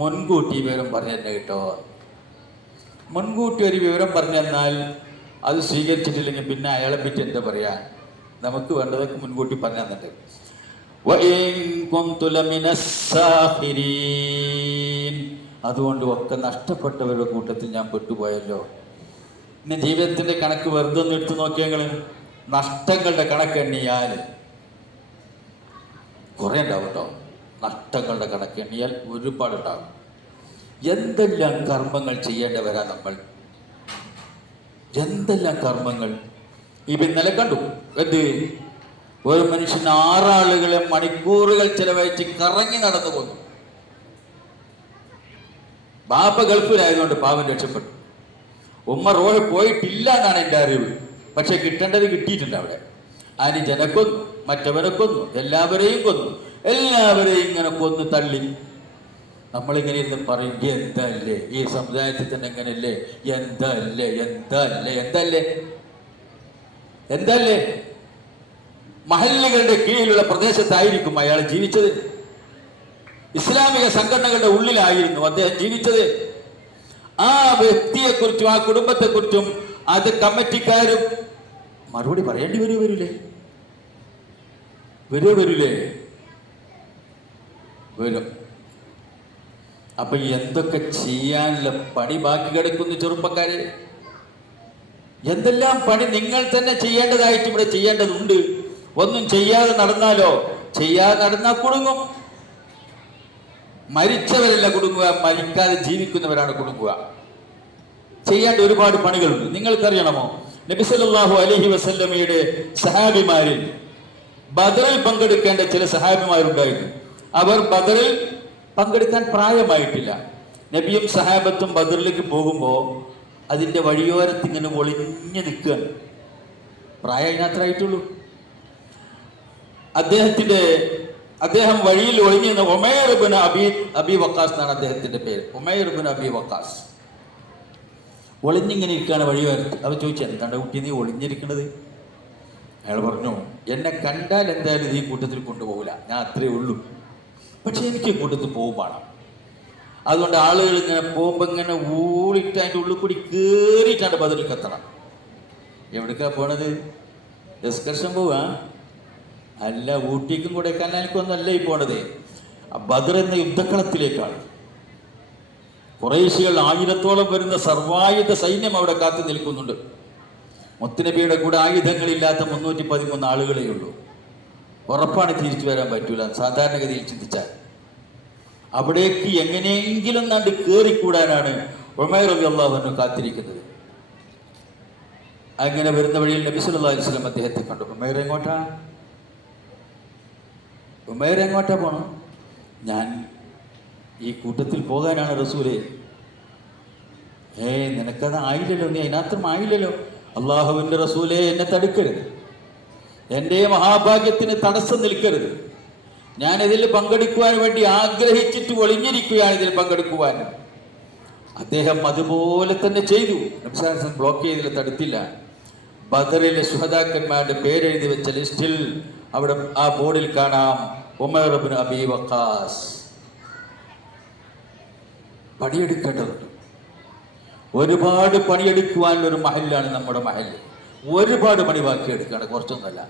മുൻകൂട്ടി വിവരം പറഞ്ഞെന്നെ കേട്ടോ. മുൻകൂട്ടി ഒരു വിവരം പറഞ്ഞെന്നാൽ അത് സ്വീകരിച്ചിട്ടില്ലെങ്കിൽ പിന്നെ അയാളെ പറ്റി എന്താ പറയാ? നമുക്ക് വേണ്ടതൊക്കെ മുൻകൂട്ടി പറഞ്ഞു തന്നിട്ട്. അതുകൊണ്ട് ഒക്കെ നഷ്ടപ്പെട്ടവരുടെ കൂട്ടത്തിൽ ഞാൻ പെട്ടുപോയല്ലോ. ഇനി ജീവിതത്തിന്റെ കണക്ക് വെറുതെ ഒന്ന് എടുത്തു നോക്കിയാൽ നഷ്ടങ്ങളുടെ കണക്ക് എണ്ണിയാൽ കുറെ ഉണ്ടാവും കേട്ടോ. നഷ്ടങ്ങളുടെ കണക്ക് എണ്ണിയാൽ ഒരുപാടുണ്ടാകും. എന്തെല്ലാം കർമ്മങ്ങൾ ചെയ്യേണ്ടവരാ നമ്മൾ, എന്തെല്ലാം കർമ്മങ്ങൾ. ഇന്നലെ കണ്ടു എന്ത്, ഒരു മനുഷ്യൻ 6 ആളുകളെ മണിക്കൂറുകൾ ചെലവഴിച്ച് കറങ്ങി നടന്നു പോന്നു. ബാപ്പ ഗൾഫിലായതുകൊണ്ട് പാവം രക്ഷപ്പെട്ടു. ഉമ്മ റോഡ് പോയിട്ടില്ല എന്നാണ് എൻ്റെ അറിവ്. പക്ഷെ കിട്ടേണ്ടത് കിട്ടിയിട്ടുണ്ട് അവിടെ. അതിന് ജനക്കൊന്നു, മറ്റവരെ കൊന്നു, എല്ലാവരെയും കൊന്നു, എല്ലാവരെയും ഇങ്ങനെ കൊന്നു തള്ളി. നമ്മളിങ്ങനെ ഇരുന്ന് പറയും, എന്തല്ലേ ഈ സമുദായത്തിൽ തന്നെ എങ്ങനെയല്ലേ, എന്തല്ലേ എന്തല്ലേ എന്തല്ലേ എന്തല്ലേ. മഹല്ലുകളുടെ കീഴിലുള്ള പ്രദേശത്തായിരിക്കും അയാൾ ജീവിച്ചത്. ഇസ്ലാമിക സംഘടനകളുടെ ഉള്ളിലായിരുന്നു അദ്ദേഹം ജീവിച്ചത്. ആ വ്യക്തിയെക്കുറിച്ചും ആ കുടുംബത്തെക്കുറിച്ചും അത് കമ്മിറ്റിക്കാരും മറുപടി പറയേണ്ടി വരൂലേ വരും. അപ്പൊ എന്തൊക്കെ ചെയ്യാനുള്ള പണി ബാക്കി കിടക്കുന്നു ചെറുപ്പക്കാരെ? എന്തെല്ലാം പണി നിങ്ങൾ തന്നെ ചെയ്യേണ്ടതായിട്ട് ഇവിടെ ചെയ്യേണ്ടതുണ്ട്. ഒന്നും ചെയ്യാതെ നടന്നാലോ? ചെയ്യാതെ നടന്നാൽ കുടുങ്ങും. മരിച്ചവരല്ല കുടുങ്ങുക, മരിക്കാതെ ജീവിക്കുന്നവരാണ് കുടുങ്ങുക. ചെയ്യേണ്ട ഒരുപാട് പണികളുണ്ട്. നിങ്ങൾക്കറിയണമോ, നബി സല്ലല്ലാഹു അലൈഹി വസല്ലമയുടെ സഹാബിമാരിൽ ബദറിൽ പങ്കെടുക്കേണ്ട ചില സഹാബിമാരുണ്ടായിരുന്നു. അവർ ബദറിൽ പങ്കെടുക്കാൻ പ്രായമായിട്ടില്ല. നബിയും സഹാബത്തും ബദറിലേക്ക് പോകുമ്പോൾ അതിൻ്റെ വഴിയോരത്ത് ഇങ്ങനെ ഒളിഞ്ഞു നിൽക്കുകയാണ്. പ്രായം അതിനകത്തായിട്ടുള്ളൂ. അദ്ദേഹം വഴിയിൽ ഒളിഞ്ഞു നിന്ന് ഉമൈർ ഇബ്നു അബി വക്കാസ് എന്നാണ് അദ്ദേഹത്തിന്റെ പേര്. ഉമൈർ ഇബ്നു അബി വക്കാസ് ഒളിഞ്ഞിങ്ങനെ ഇരിക്കുകയാണ് വഴിയോരത്ത്. അവർ ചോദിച്ചു, എന്താണ് കുട്ടി നീ ഒളിഞ്ഞിരിക്കണത്? അയാൾ പറഞ്ഞു, എന്നെ കണ്ടാൽ എന്തായാലും ഈ കൂട്ടത്തിൽ കൊണ്ടുപോകില്ല, ഞാൻ അത്രേ ഉള്ളൂ. പക്ഷെ എനിക്ക് കൂട്ടത്തിൽ പോകുമ്പോൾ അതുകൊണ്ട് ആളുകൾ ഇങ്ങനെ പോകുമ്പോൾ ഇങ്ങനെ ഊളിട്ട് അതിൻ്റെ ഉള്ളിൽ കൂടി കയറിയിട്ടാണ് ബദറിലേക്ക് എത്തണം. എവിടേക്കാ പോണത്? എക്സ്കർഷൻ പോവാ? അല്ല, ഊട്ടിക്കും കൊടൈക്കനാലിക്കൊന്നും അല്ല ഈ പോണത്. ബദർ എന്ന യുദ്ധക്കളത്തിലേക്കാണ്. ഖുറൈശികൾ 1000-ഓളം വരുന്ന സർവായുധ സൈന്യം അവിടെ കാത്തു നിൽക്കുന്നുണ്ട്. മുത്തുനബിയുടെ കൂടെ ആയുധങ്ങളില്ലാത്ത 313 ആളുകളേ ഉള്ളൂ. ഉറപ്പാണ് തിരിച്ചു വരാൻ പറ്റൂല സാധാരണഗതിയിൽ ചിന്തിച്ചാൽ. അവിടേക്ക് എങ്ങനെയെങ്കിലും കണ്ട് കയറിക്കൂടാനാണ് ഉമൈർ റളിയല്ലാഹു അൻഹു കാത്തിരിക്കുന്നത്. അങ്ങനെ വരുന്ന വഴിയിൽ നബി സല്ലല്ലാഹു അലൈഹി വസല്ലം അദ്ദേഹത്തെ കണ്ടു. ഉമൈർ എങ്ങോട്ടാ പോണം? ഞാൻ ഈ കൂട്ടത്തിൽ പോകാനാണ് റസൂലേ. നിനക്കത് ആയില്ലല്ലോ, നീ അതിനകത്തും ആയില്ലല്ലോ. അള്ളാഹുവിൻ്റെ റസൂലേ, എന്നെ തടുക്കരുത്, എൻ്റെ മഹാഭാഗ്യത്തിന് തടസ്സം നിൽക്കരുത്. ഞാനിതിൽ പങ്കെടുക്കുവാൻ വേണ്ടി ആഗ്രഹിച്ചിട്ട് ഒളിഞ്ഞിരിക്കുകയാണ് ഇതിൽ പങ്കെടുക്കുവാൻ. അദ്ദേഹം അതുപോലെ തന്നെ ചെയ്തു. ബ്ലോക്ക് ചെയ്തില്ല, തടുത്തില്ല. ബദറിലെ ശുഹദാക്കന്മാരുടെ പേരെഴുതി വെച്ച ലിസ്റ്റിൽ അവിടെ ആ ബോർഡിൽ കാണാം ഉമർ ഇബ്നു അബീ വഖാസ്. പണിയെടുക്കേണ്ടതുണ്ട്. ഒരുപാട് പണിയെടുക്കുവാനുള്ള ഒരു മഹല്ലാണ് നമ്മുടെ മഹല്ല്. ഒരുപാട് പണി ബാക്കിയെടുക്കുകയാണ്, കുറച്ചൊന്നുമല്ല.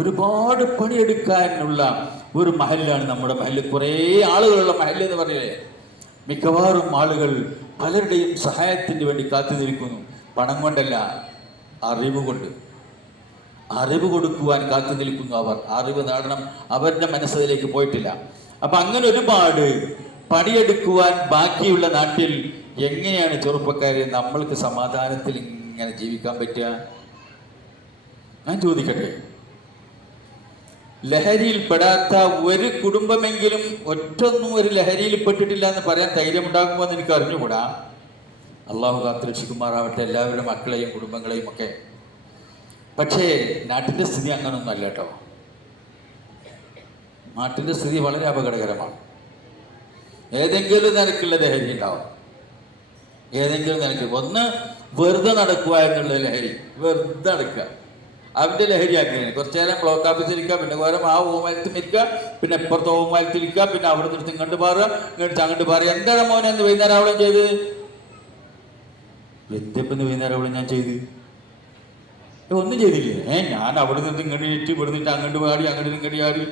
ഒരുപാട് പണിയെടുക്കാനുള്ള ഒരു മഹല്ലാണ് നമ്മുടെ മഹല്ല്. കുറേ ആളുകളുള്ള മഹല്ല് എന്ന് പറഞ്ഞില്ലേ. മിക്കവാറും ആളുകൾ പലരുടെയും സഹായത്തിന് വേണ്ടി കാത്തു നിൽക്കുന്നു. പണം കൊണ്ടല്ല, അറിവ് കൊണ്ട്. അറിവ് കൊടുക്കുവാൻ കാത്തു നിൽക്കുന്നു അവർ. അറിവ് നേടണം, അവരുടെ മനസ്സിലേക്ക് പോയിട്ടില്ല. അപ്പൊ അങ്ങനെ ഒരുപാട് പണിയെടുക്കുവാൻ ബാക്കിയുള്ള നാട്ടിൽ എങ്ങനെയാണ് ചെറുപ്പക്കാരെ നമ്മൾക്ക് സമാധാനത്തിൽ ഇങ്ങനെ ജീവിക്കാൻ പറ്റുക? ഞാൻ ചോദിക്കട്ടെ, ലഹരിയിൽ പെടാത്ത ഒരു കുടുംബമെങ്കിലും ഒറ്റൊന്നും ഒരു ലഹരിയിൽ പെട്ടിട്ടില്ല എന്ന് പറയാൻ ധൈര്യമുണ്ടാകുമോ എന്ന് എനിക്ക് അറിഞ്ഞുകൂടാ. അള്ളാഹു കാത്തുരക്ഷിക്കുമാറാവട്ടെ എല്ലാവരുടെ മക്കളെയും കുടുംബങ്ങളെയും ഒക്കെ. പക്ഷേ നാട്ടിൻ്റെ സ്ഥിതി അങ്ങനൊന്നുമല്ല കേട്ടോ. നാട്ടിൻ്റെ സ്ഥിതി വളരെ അപകടകരമാണ്. ഏതെങ്കിലും നിരക്കുള്ള ലഹരി ഉണ്ടാവും. ഏതെങ്കിലും നിരക്ക്. ഒന്ന് വെറുതെ നടക്കുക എന്നുള്ള ലഹരി, വെറുതെ നടക്കുക, അവൻ്റെ ലഹരി ആക്കുകയാണ്. കുറച്ചു നേരം ബ്ലോക്ക് ഓഫീസിലിരിക്കുക, പിന്നെ വേറെ ആ ഓമാലത്തിൽ ഇരിക്കുക, പിന്നെ ഇപ്പുറത്തെ ഓമാലത്തിരിക്കുക, പിന്നെ അവിടെ നിന്ന് ഇങ്ങോട്ട് പാറുക, ഇങ്ങോട്ട് അങ്ങോട്ട് പാറുക. എന്താണ് മോനെ എന്ന് വൈകുന്നേരം അവളും ചെയ്ത്? എന്തെന്ന് വൈകുന്നേരം അവളും ഞാൻ ചെയ്ത്? ഒന്നും ചെയ്തില്ലേ? ഞാൻ അവിടെ നിന്ന് ഇങ്ങോട്ട് ഇട്ട്, ഇവിടെ നിന്നിട്ട് അങ്ങോട്ട് പാടി, അങ്ങോട്ട് ഇങ്ങോട്ട് ചാടി.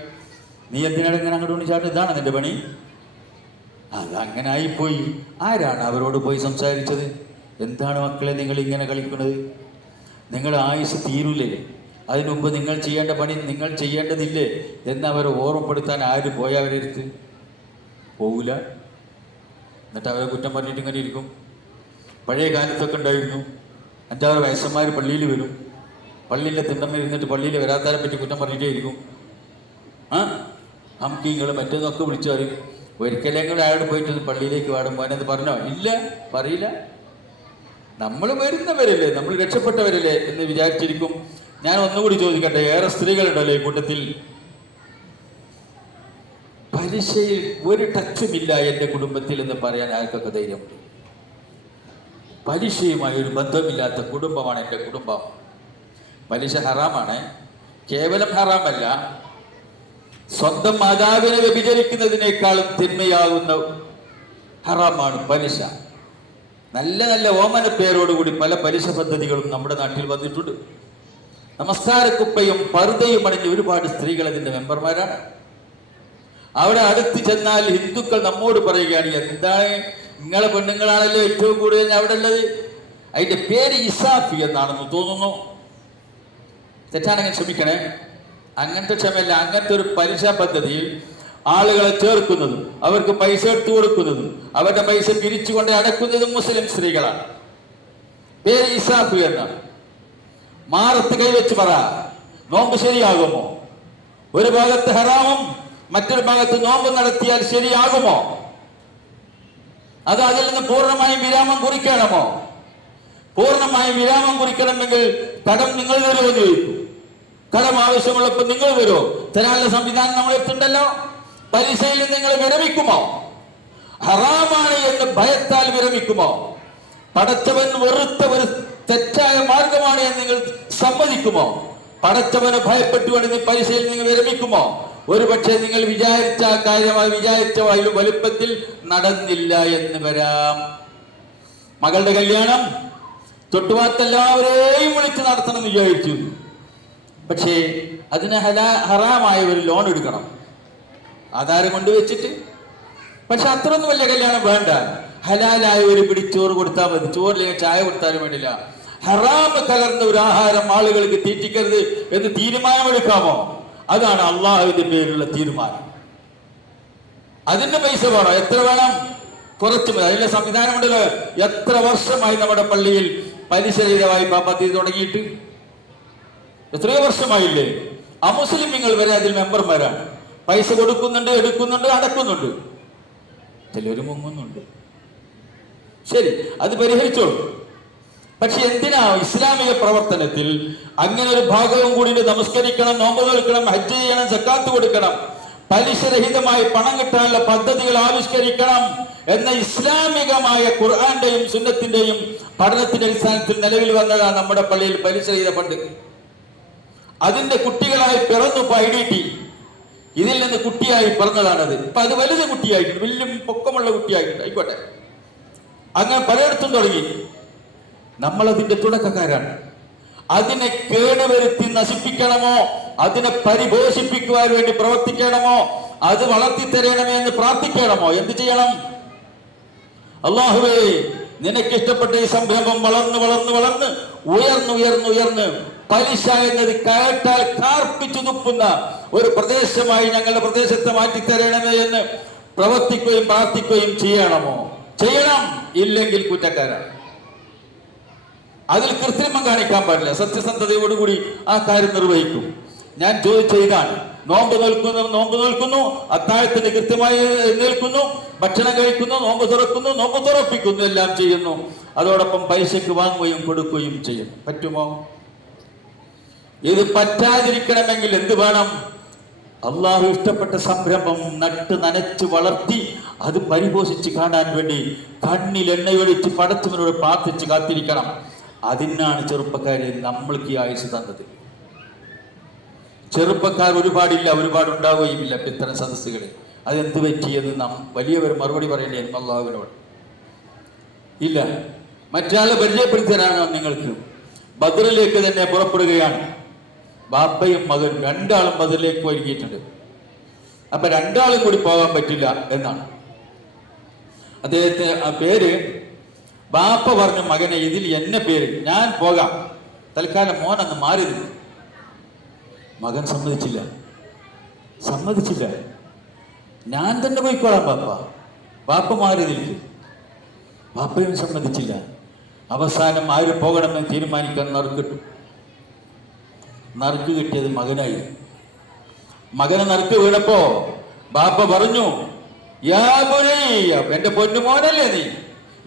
നീ എന്തിനാണ് ഇങ്ങനെ അങ്ങോട്ട് കൊണ്ട് ചാടി? ഇതാണ് നിന്റെ പണി? അതങ്ങനെ ആയിപ്പോയി. ആരാണ് അവരോട് പോയി സംസാരിച്ചത്? എന്താണ് മക്കളെ നിങ്ങൾ ഇങ്ങനെ കളിക്കുന്നത്? നിങ്ങൾ ആയുസ് തീരൂലേ? അതിനു മുമ്പ് നിങ്ങൾ ചെയ്യേണ്ട പണി നിങ്ങൾ ചെയ്യേണ്ടതില്ലേ എന്ന് അവരെ ഓർമ്മപ്പെടുത്താൻ ആര് പോയി അവരെടുത്ത്? പോവില്ല. എന്നിട്ട് അവരെ കുറ്റം പറഞ്ഞിട്ട് ഇങ്ങനെ ഇരിക്കും. പഴയ കാലത്തൊക്കെ ഉണ്ടായിരുന്നു, 5-6 വയസ്സന്മാർ പള്ളിയിൽ വരും. പള്ളിയിലെ തിണ്ടമ്മ ഇരുന്നിട്ട് പള്ളിയിൽ വരാത്തവരെ പറ്റി കുറ്റം പറഞ്ഞിട്ടേ ഇരിക്കും. ഹംകിങ്ങൾ മറ്റൊന്നൊക്കെ വിളിച്ചു പറയും. ഒരിക്കലെങ്കിലും അയാൾ പോയിട്ട് പള്ളിയിലേക്ക് വാടും മോനെന്ന് പറഞ്ഞോ? ഇല്ല, പറയില്ല. നമ്മൾ വരുന്നവരല്ലേ, നമ്മൾ രക്ഷപ്പെട്ടവരല്ലേ എന്ന് വിചാരിച്ചിരിക്കും. ഞാൻ ഒന്നുകൂടി ചോദിക്കട്ടെ, ഏറെ സ്ത്രീകളുണ്ടല്ലോ ഈ കൂട്ടത്തിൽ. പലിശയിൽ ഒരു ടച്ചുമില്ല എൻ്റെ കുടുംബത്തിൽ എന്ന് പറയാൻ ആർക്കൊക്കെ ധൈര്യമുണ്ട്? പലിശയുമായി ഒരു ബന്ധമില്ലാത്ത കുടുംബമാണ് എൻ്റെ കുടുംബം. പലിശ ഹറാമാണ്. കേവലം ഹറാമല്ല, സ്വന്തം മാതാവിനെ വ്യഭിചരിക്കുന്നതിനേക്കാളും തിന്മയാകുന്ന ഹറാമാണ് പലിശ. നല്ല നല്ല ഓമന പേരോടുകൂടി പല പലിശ പദ്ധതികളും നമ്മുടെ നാട്ടിൽ വന്നിട്ടുണ്ട്. നമസ്കാരക്കുപ്പയും പർദ്ദയും അണിഞ്ഞ് ഒരുപാട് സ്ത്രീകൾ അതിൻ്റെ മെമ്പർമാരാണ്. അവിടെ അടുത്ത് ചെന്നാൽ ഹിന്ദുക്കൾ നമ്മോട് പറയുകയാണ്, എന്താണ് നിങ്ങളെ പെണ്ണുങ്ങളാണല്ലോ ഏറ്റവും കൂടുതൽ അവിടെ ഉള്ളത്. അതിൻ്റെ പേര് ഇസാഫി എന്നാണെന്ന് തോന്നുന്നു. തെറ്റാണെങ്കിൽ ക്ഷമിക്കണേ. അങ്ങനത്തെ ക്ഷമയല്ല. അങ്ങനത്തെ ഒരു പലിശ പദ്ധതിയിൽ ആളുകളെ ചേർക്കുന്നതും അവർക്ക് പൈസ എടുത്തു കൊടുക്കുന്നതും അവരുടെ പൈസ പിരിച്ചുകൊണ്ട് അടക്കുന്നതും മുസ്ലിം സ്ത്രീകളാണ്. പേര് ഇസാഫി എന്നാണ്. മാറത്ത് കൈവച്ച് പറ, നോമ്പ് ശരിയാകുമോ? ഒരു ഭാഗത്ത് ഹറാമും മറ്റൊരു ഭാഗത്ത് നോമ്പ് നടത്തിയാൽ ശരിയാകുമോ? അത് അതിൽ നിന്ന് പൂർണ്ണമായും വിരാമം കുറിക്കണമോ? പൂർണ്ണമായും വിരാമം കുറിക്കണമെങ്കിൽ കടം നിങ്ങൾ വരുമോ എന്ന് ചോദിക്കും. കടം ആവശ്യമുള്ളപ്പോൾ നിങ്ങൾ വരുമോ? തരാനുള്ള സംവിധാനം നമ്മൾ എത്തുണ്ടല്ലോ. പലിശയിൽ നിങ്ങൾ വിരമിക്കുമോ? ഹറാമാണ് എന്ന് ഭയത്താൽ വിരമിക്കുമോ? പടച്ചവൻ വെറുത്ത ഒരു തെറ്റായ മാർഗമാണ് എന്ന് നിങ്ങൾ സമ്മതിക്കുമോ? പടച്ചവനെ ഭയപ്പെട്ടുകൊണ്ട് പലിശയിൽ നിങ്ങൾ വിരമിക്കുമോ? ഒരു പക്ഷേ നിങ്ങൾ വിചാരിച്ച കാര്യമായി വിചാരിച്ച വലുപ്പത്തിൽ നടന്നില്ല എന്ന് വരാം. മകളുടെ കല്യാണം തൊട്ടുപാത്തെല്ലാവരെയും വിളിച്ച് നടത്തണം എന്ന് വിചാരിച്ചു. പക്ഷേ അതിന് ഹറാമായ ഒരു ലോൺ എടുക്കണം, ആധാരം കൊണ്ട് വെച്ചിട്ട്. പക്ഷെ അത്രയൊന്നും വലിയ കല്യാണം വേണ്ട. ഹലാലായ ഒരു പിടി ചോറ് കൊടുത്താൽ മതി. ചോറിലേക്ക് ചായ കൊടുത്താലും വേണ്ടില്ല. ഹറാമ് കലർന്ന ഒരു ആഹാരം ആളുകൾക്ക് തീറ്റിക്കരുത് എന്ന് തീരുമാനമെടുക്കാമോ? അതാണ് അള്ളാഹുവിന്റെ പേരിലുള്ള തീരുമാനം. അതിന്റെ പൈസ വേണം. എത്ര വേണം? കുറച്ച് മതി. അതിലെ സംവിധാനമുണ്ടല്ലോ. എത്ര വർഷമായി നമ്മുടെ പള്ളിയിൽ പലിശരഹിത വായ്പാ പദ്ധതി തുടങ്ങിയിട്ട്? എത്രയോ വർഷമായില്ലേ? അമുസ്ലിമീങ്ങൾ വരെ അതിൽ മെമ്പർമാരാണ്. പൈസ കൊടുക്കുന്നുണ്ട്, എടുക്കുന്നുണ്ട്, അടക്കുന്നുണ്ട്. ചിലര് മുങ്ങുന്നുണ്ട്. ശരി, അത് പരിഹരിച്ചോളൂ. പക്ഷെ എന്തിനാ ഇസ്ലാമിക പ്രവർത്തനത്തിൽ അങ്ങനെ ഒരു ഭാഗവും കൂടി നമസ്കരിക്കണം, നോമ്പ് നോൽക്കണം, ഹജ്ജ് ചെയ്യണം, സക്കാത്ത് കൊടുക്കണം, പലിശരഹിതമായി പണം കിട്ടാനുള്ള പദ്ധതികൾ ആവിഷ്കരിക്കണം എന്ന ഇസ്ലാമികമായ ഖുർആന്റെയും സുന്നത്തിന്റെയും പഠനത്തിന്റെ അടിസ്ഥാനത്തിൽ നിലവിൽ വന്നതാണ് നമ്മുടെ പള്ളിയിൽ പലിശരഹിത ഫണ്ട്. അതിന്റെ കുട്ടികളായി പിറന്നു IDT. ഇതിൽ നിന്ന് കുട്ടിയായി പിറന്നതാണത്. ഇപ്പൊ അത് വലുത് കുട്ടിയായിട്ടുണ്ട്, വലിയ പൊക്കമുള്ള കുട്ടിയായിട്ടുണ്ട്, ആയിക്കോട്ടെ. അങ്ങനെ പലയിടത്തും തുടങ്ങി. നമ്മളതിന്റെ തുടക്കക്കാരാണ്. അതിനെ കേടുവരുത്തി നശിപ്പിക്കണമോ, അതിനെ പരിപോഷിപ്പിക്കുവാൻ വേണ്ടി പ്രവർത്തിക്കണമോ, അത് വളർത്തിത്തരണമേ എന്ന് പ്രാർത്ഥിക്കണമോ, എന്ത് ചെയ്യണം? അല്ലാഹുവേ, നിനക്കിഷ്ടപ്പെട്ട ഈ സംരംഭം വളർന്ന് വളർന്ന് വളർന്ന് ഉയർന്ന് പലിശ എന്നത് കേട്ടാൽ കാർപ്പിച്ചു തുപ്പുന്ന ഒരു പ്രദേശമായി ഞങ്ങളുടെ പ്രദേശത്തെ മാറ്റിത്തരണമേ എന്ന് പ്രവർത്തിക്കുകയും പ്രാർത്ഥിക്കുകയും ചെയ്യണമോ? ചെയ്യണം. ഇല്ലെങ്കിൽ കുറ്റക്കാരാണ്. അതിൽ കൃത്രിമം കാണിക്കാൻ പാടില്ല. സത്യസന്ധതയോടുകൂടി ആ കാര്യം നിർവഹിക്കും. ഞാൻ ചോദിച്ച ഇതാണ്. നോമ്പ് നോൽക്കുന്നു, അത്താഴത്തിന് കൃത്യമായി എഴുന്നേൽക്കുന്നു, ഭക്ഷണം കഴിക്കുന്നു, നോമ്പ് തുറക്കുന്നു, നോമ്പ് തുറപ്പിക്കുന്നു, എല്ലാം ചെയ്യുന്നു. അതോടൊപ്പം പൈസക്ക് വാങ്ങുകയും കൊടുക്കുകയും ചെയ്യുന്നു. പറ്റുമോ? ഇത് പറ്റാതിരിക്കണമെങ്കിൽ എന്ത് വേണം? അള്ളാഹു ഇഷ്ടപ്പെട്ട സംരംഭം നട്ട് നനച്ച് വളർത്തി അത് പരിപോഷിച്ച് കാണാൻ വേണ്ടി കണ്ണിൽ എണ്ണയൊഴിച്ച് പടച്ചവനോട് പ്രാർത്ഥിച്ച് കാത്തിരിക്കണം. അതിനാണ് ചെറുപ്പക്കാരെ നമ്മൾക്ക് ഈ ആയുസ് തന്നത്. ചെറുപ്പക്കാർ ഒരുപാടുണ്ടാവുകയുമില്ല ഇത്തരം സദസ്സുകളിൽ. അതെന്ത് പറ്റിയെന്ന് നാം വലിയവർ മറുപടി പറയേണ്ടിയിരുന്നു അള്ളാഹുവിനോട്. ഇല്ല, മറ്റാളെ പരിചയപ്പെടുത്താനാണ് നിങ്ങൾക്ക്. ബദറിലേക്ക് തന്നെ പുറപ്പെടുകയാണ്. ബാപ്പയും മകനും രണ്ടാളും ബദറിലേക്ക് ഒരുങ്ങിയിട്ടുണ്ട്. അപ്പൊ രണ്ടാളും കൂടി പോകാൻ പറ്റില്ല എന്നാണ് അദ്ദേഹത്തിന്. ആ പേര് ബാപ്പ പറഞ്ഞു, മകനെ ഇതിൽ എന്നെ പേര്, ഞാൻ പോകാം, തൽക്കാലം മോനൊന്ന് മാറി നിന്നു. മകൻ സമ്മതിച്ചില്ല. ഞാൻ തന്നെ പോയിക്കോളാം ബാപ്പ മാറി നിൽക്കും. ബാപ്പയും സമ്മതിച്ചില്ല. അവസാനം ആര് പോകണമെന്ന് തീരുമാനിക്കാൻ നറുക്ക് കിട്ടിയത് മകനായി. മകനെ നറുക്ക് വീണപ്പോ ബാപ്പ പറഞ്ഞു, യാ ബുനയ്യ, എന്റെ പൊന്നുമോനല്ലേ നീ,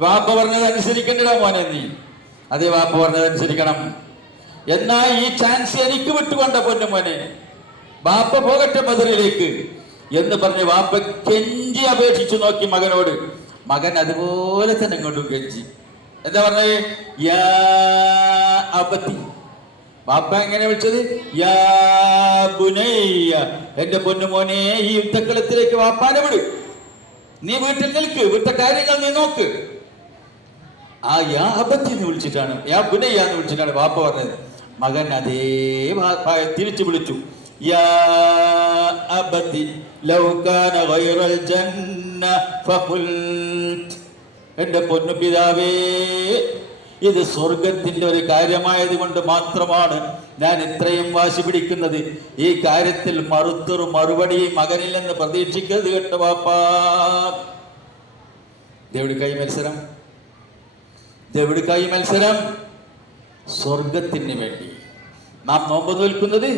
ബാപ്പ പറഞ്ഞത് അനുസരിക്കണ്ടടാ മോനെ നീ. അതേ, ബാപ്പ പറഞ്ഞത് അനുസരിക്കണം. എന്നാ ഈ ചാൻസ് എനിക്ക് വിട്ടുകൊണ്ട പൊന്നുമോനെ, ബാപ്പ പോകട്ടെ ബദറിലേക്ക് എന്ന് പറഞ്ഞ് ബാപ്പ കെഞ്ചി അപേക്ഷിച്ചു നോക്കി മകനോട്. മകൻ അതുപോലെ തന്നെ ഇങ്ങോട്ടും കെഞ്ചി. എന്താ പറഞ്ഞേ? യാ അബതി. ബാപ്പ എങ്ങനെ വിളിച്ചത്? യാ ബുനയ്യ, എന്റെ പൊന്നുമോനെ, ഈ യുദ്ധക്കളത്തിലേക്ക് ബാപ്പാനെ വിട്, നീ വീട്ടിൽ നിൽക്ക്, ഇവിടുത്തെ കാര്യങ്ങൾ നീ നോക്ക്. ആ യാ അബത്തി എന്ന് വിളിച്ചിട്ടാണ്, യാ ബുനയ്യ എന്ന് വിളിച്ചിട്ടാണ് ബാപ്പ പറഞ്ഞത്. മകൻ അതേ തിരിച്ചു വിളിച്ചു, യാ അബതി ലൗ കാന ഗൈറൽ ജന്ന ഫഖുൽത്. എന്റെ പൊന്നു പിതാവേ, ഇത് സ്വർഗത്തിന്റെ ഒരു കാര്യമായത് കൊണ്ട് മാത്രമാണ് ഞാൻ ഇത്രയും വാശി പിടിക്കുന്നത്. ഈ കാര്യത്തിൽ മറുപടി മകനിൽ നിന്ന് പ്രതീക്ഷിക്കരുത് കേട്ടോ ബാപ്പാ. ദേവിടിക്കായി മത്സരം സ്വർഗത്തിന് വേണ്ടി. നാം നോമ്പ് നോൽക്കുന്നത്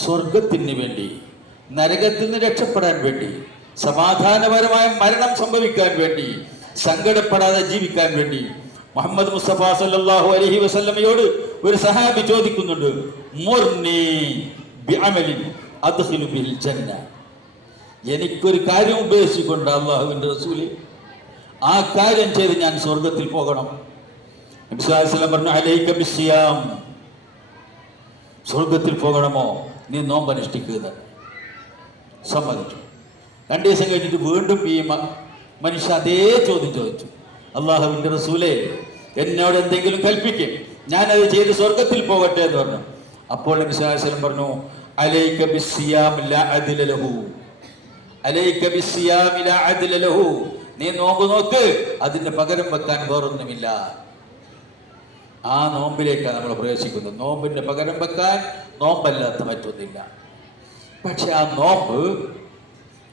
സ്വർഗത്തിന് വേണ്ടി, നരകത്തിൽ നിന്ന് രക്ഷപ്പെടാൻ വേണ്ടി, സമാധാനപരമായ മരണം സംഭവിക്കാൻ വേണ്ടി, സങ്കടപ്പെടാതെ ജീവിക്കാൻ വേണ്ടി. മുഹമ്മദ് മുസ്തഫ സല്ലല്ലാഹു അലൈഹി വസല്ലമയോട് ഒരു സഹാബി ചോദിക്കുന്നുണ്ട്, മുർനി ബിഅമലിൻ അദ്ഖിലു ബിൽ ജന്ന. എനിക്കൊരു കാര്യം ഉപദേശിക്കൊണ്ട് അല്ലാഹുവിന്റെ റസൂലേ, ആ കാര്യം ചെയ്ത് ഞാൻ സ്വർഗത്തിൽ പോകണം. നബി സല്ലല്ലാഹു അലൈഹി വസല്ലം പറഞ്ഞു, അലൈക ബിസ്സിയാം. സ്വർഗത്തിൽ പോകണമോ? നീ നോമ്പ് അനുഷ്ഠിക്കുക. സമ്മതിച്ചു. 2 ദിവസം കഴിഞ്ഞിട്ട് വീണ്ടും ഈ മനുഷ്യ അതേ ചോദ്യം ചോദിച്ചു. അല്ലാഹുവിന്റെ റസൂലേ, എന്നോട് എന്തെങ്കിലും കൽപ്പിക്കും, ഞാനത് ചെയ്ത് സ്വർഗത്തിൽ പോകട്ടെ എന്ന് പറഞ്ഞു. അപ്പോൾ നബി സല്ലല്ലാഹു അലൈഹി വസല്ലം പറഞ്ഞു, അലൈക ബിസ്സിയാം ലാ അദ്ല ലഹു. അലൈക ബിസ്സിയാം ലാ അദ്ല ലഹു. നീ നോമ്പ് നോക്ക്, അതിന് പകരം വെക്കാൻ വേറൊന്നുമില്ല. ആ നോമ്പിലേക്കാണ് നമ്മൾ പ്രവേശിക്കുന്നത്. നോമ്പിന്റെ പകരം വെക്കാൻ നോമ്പല്ലാത്ത മറ്റൊന്നില്ല. പക്ഷെ ആ നോമ്പ്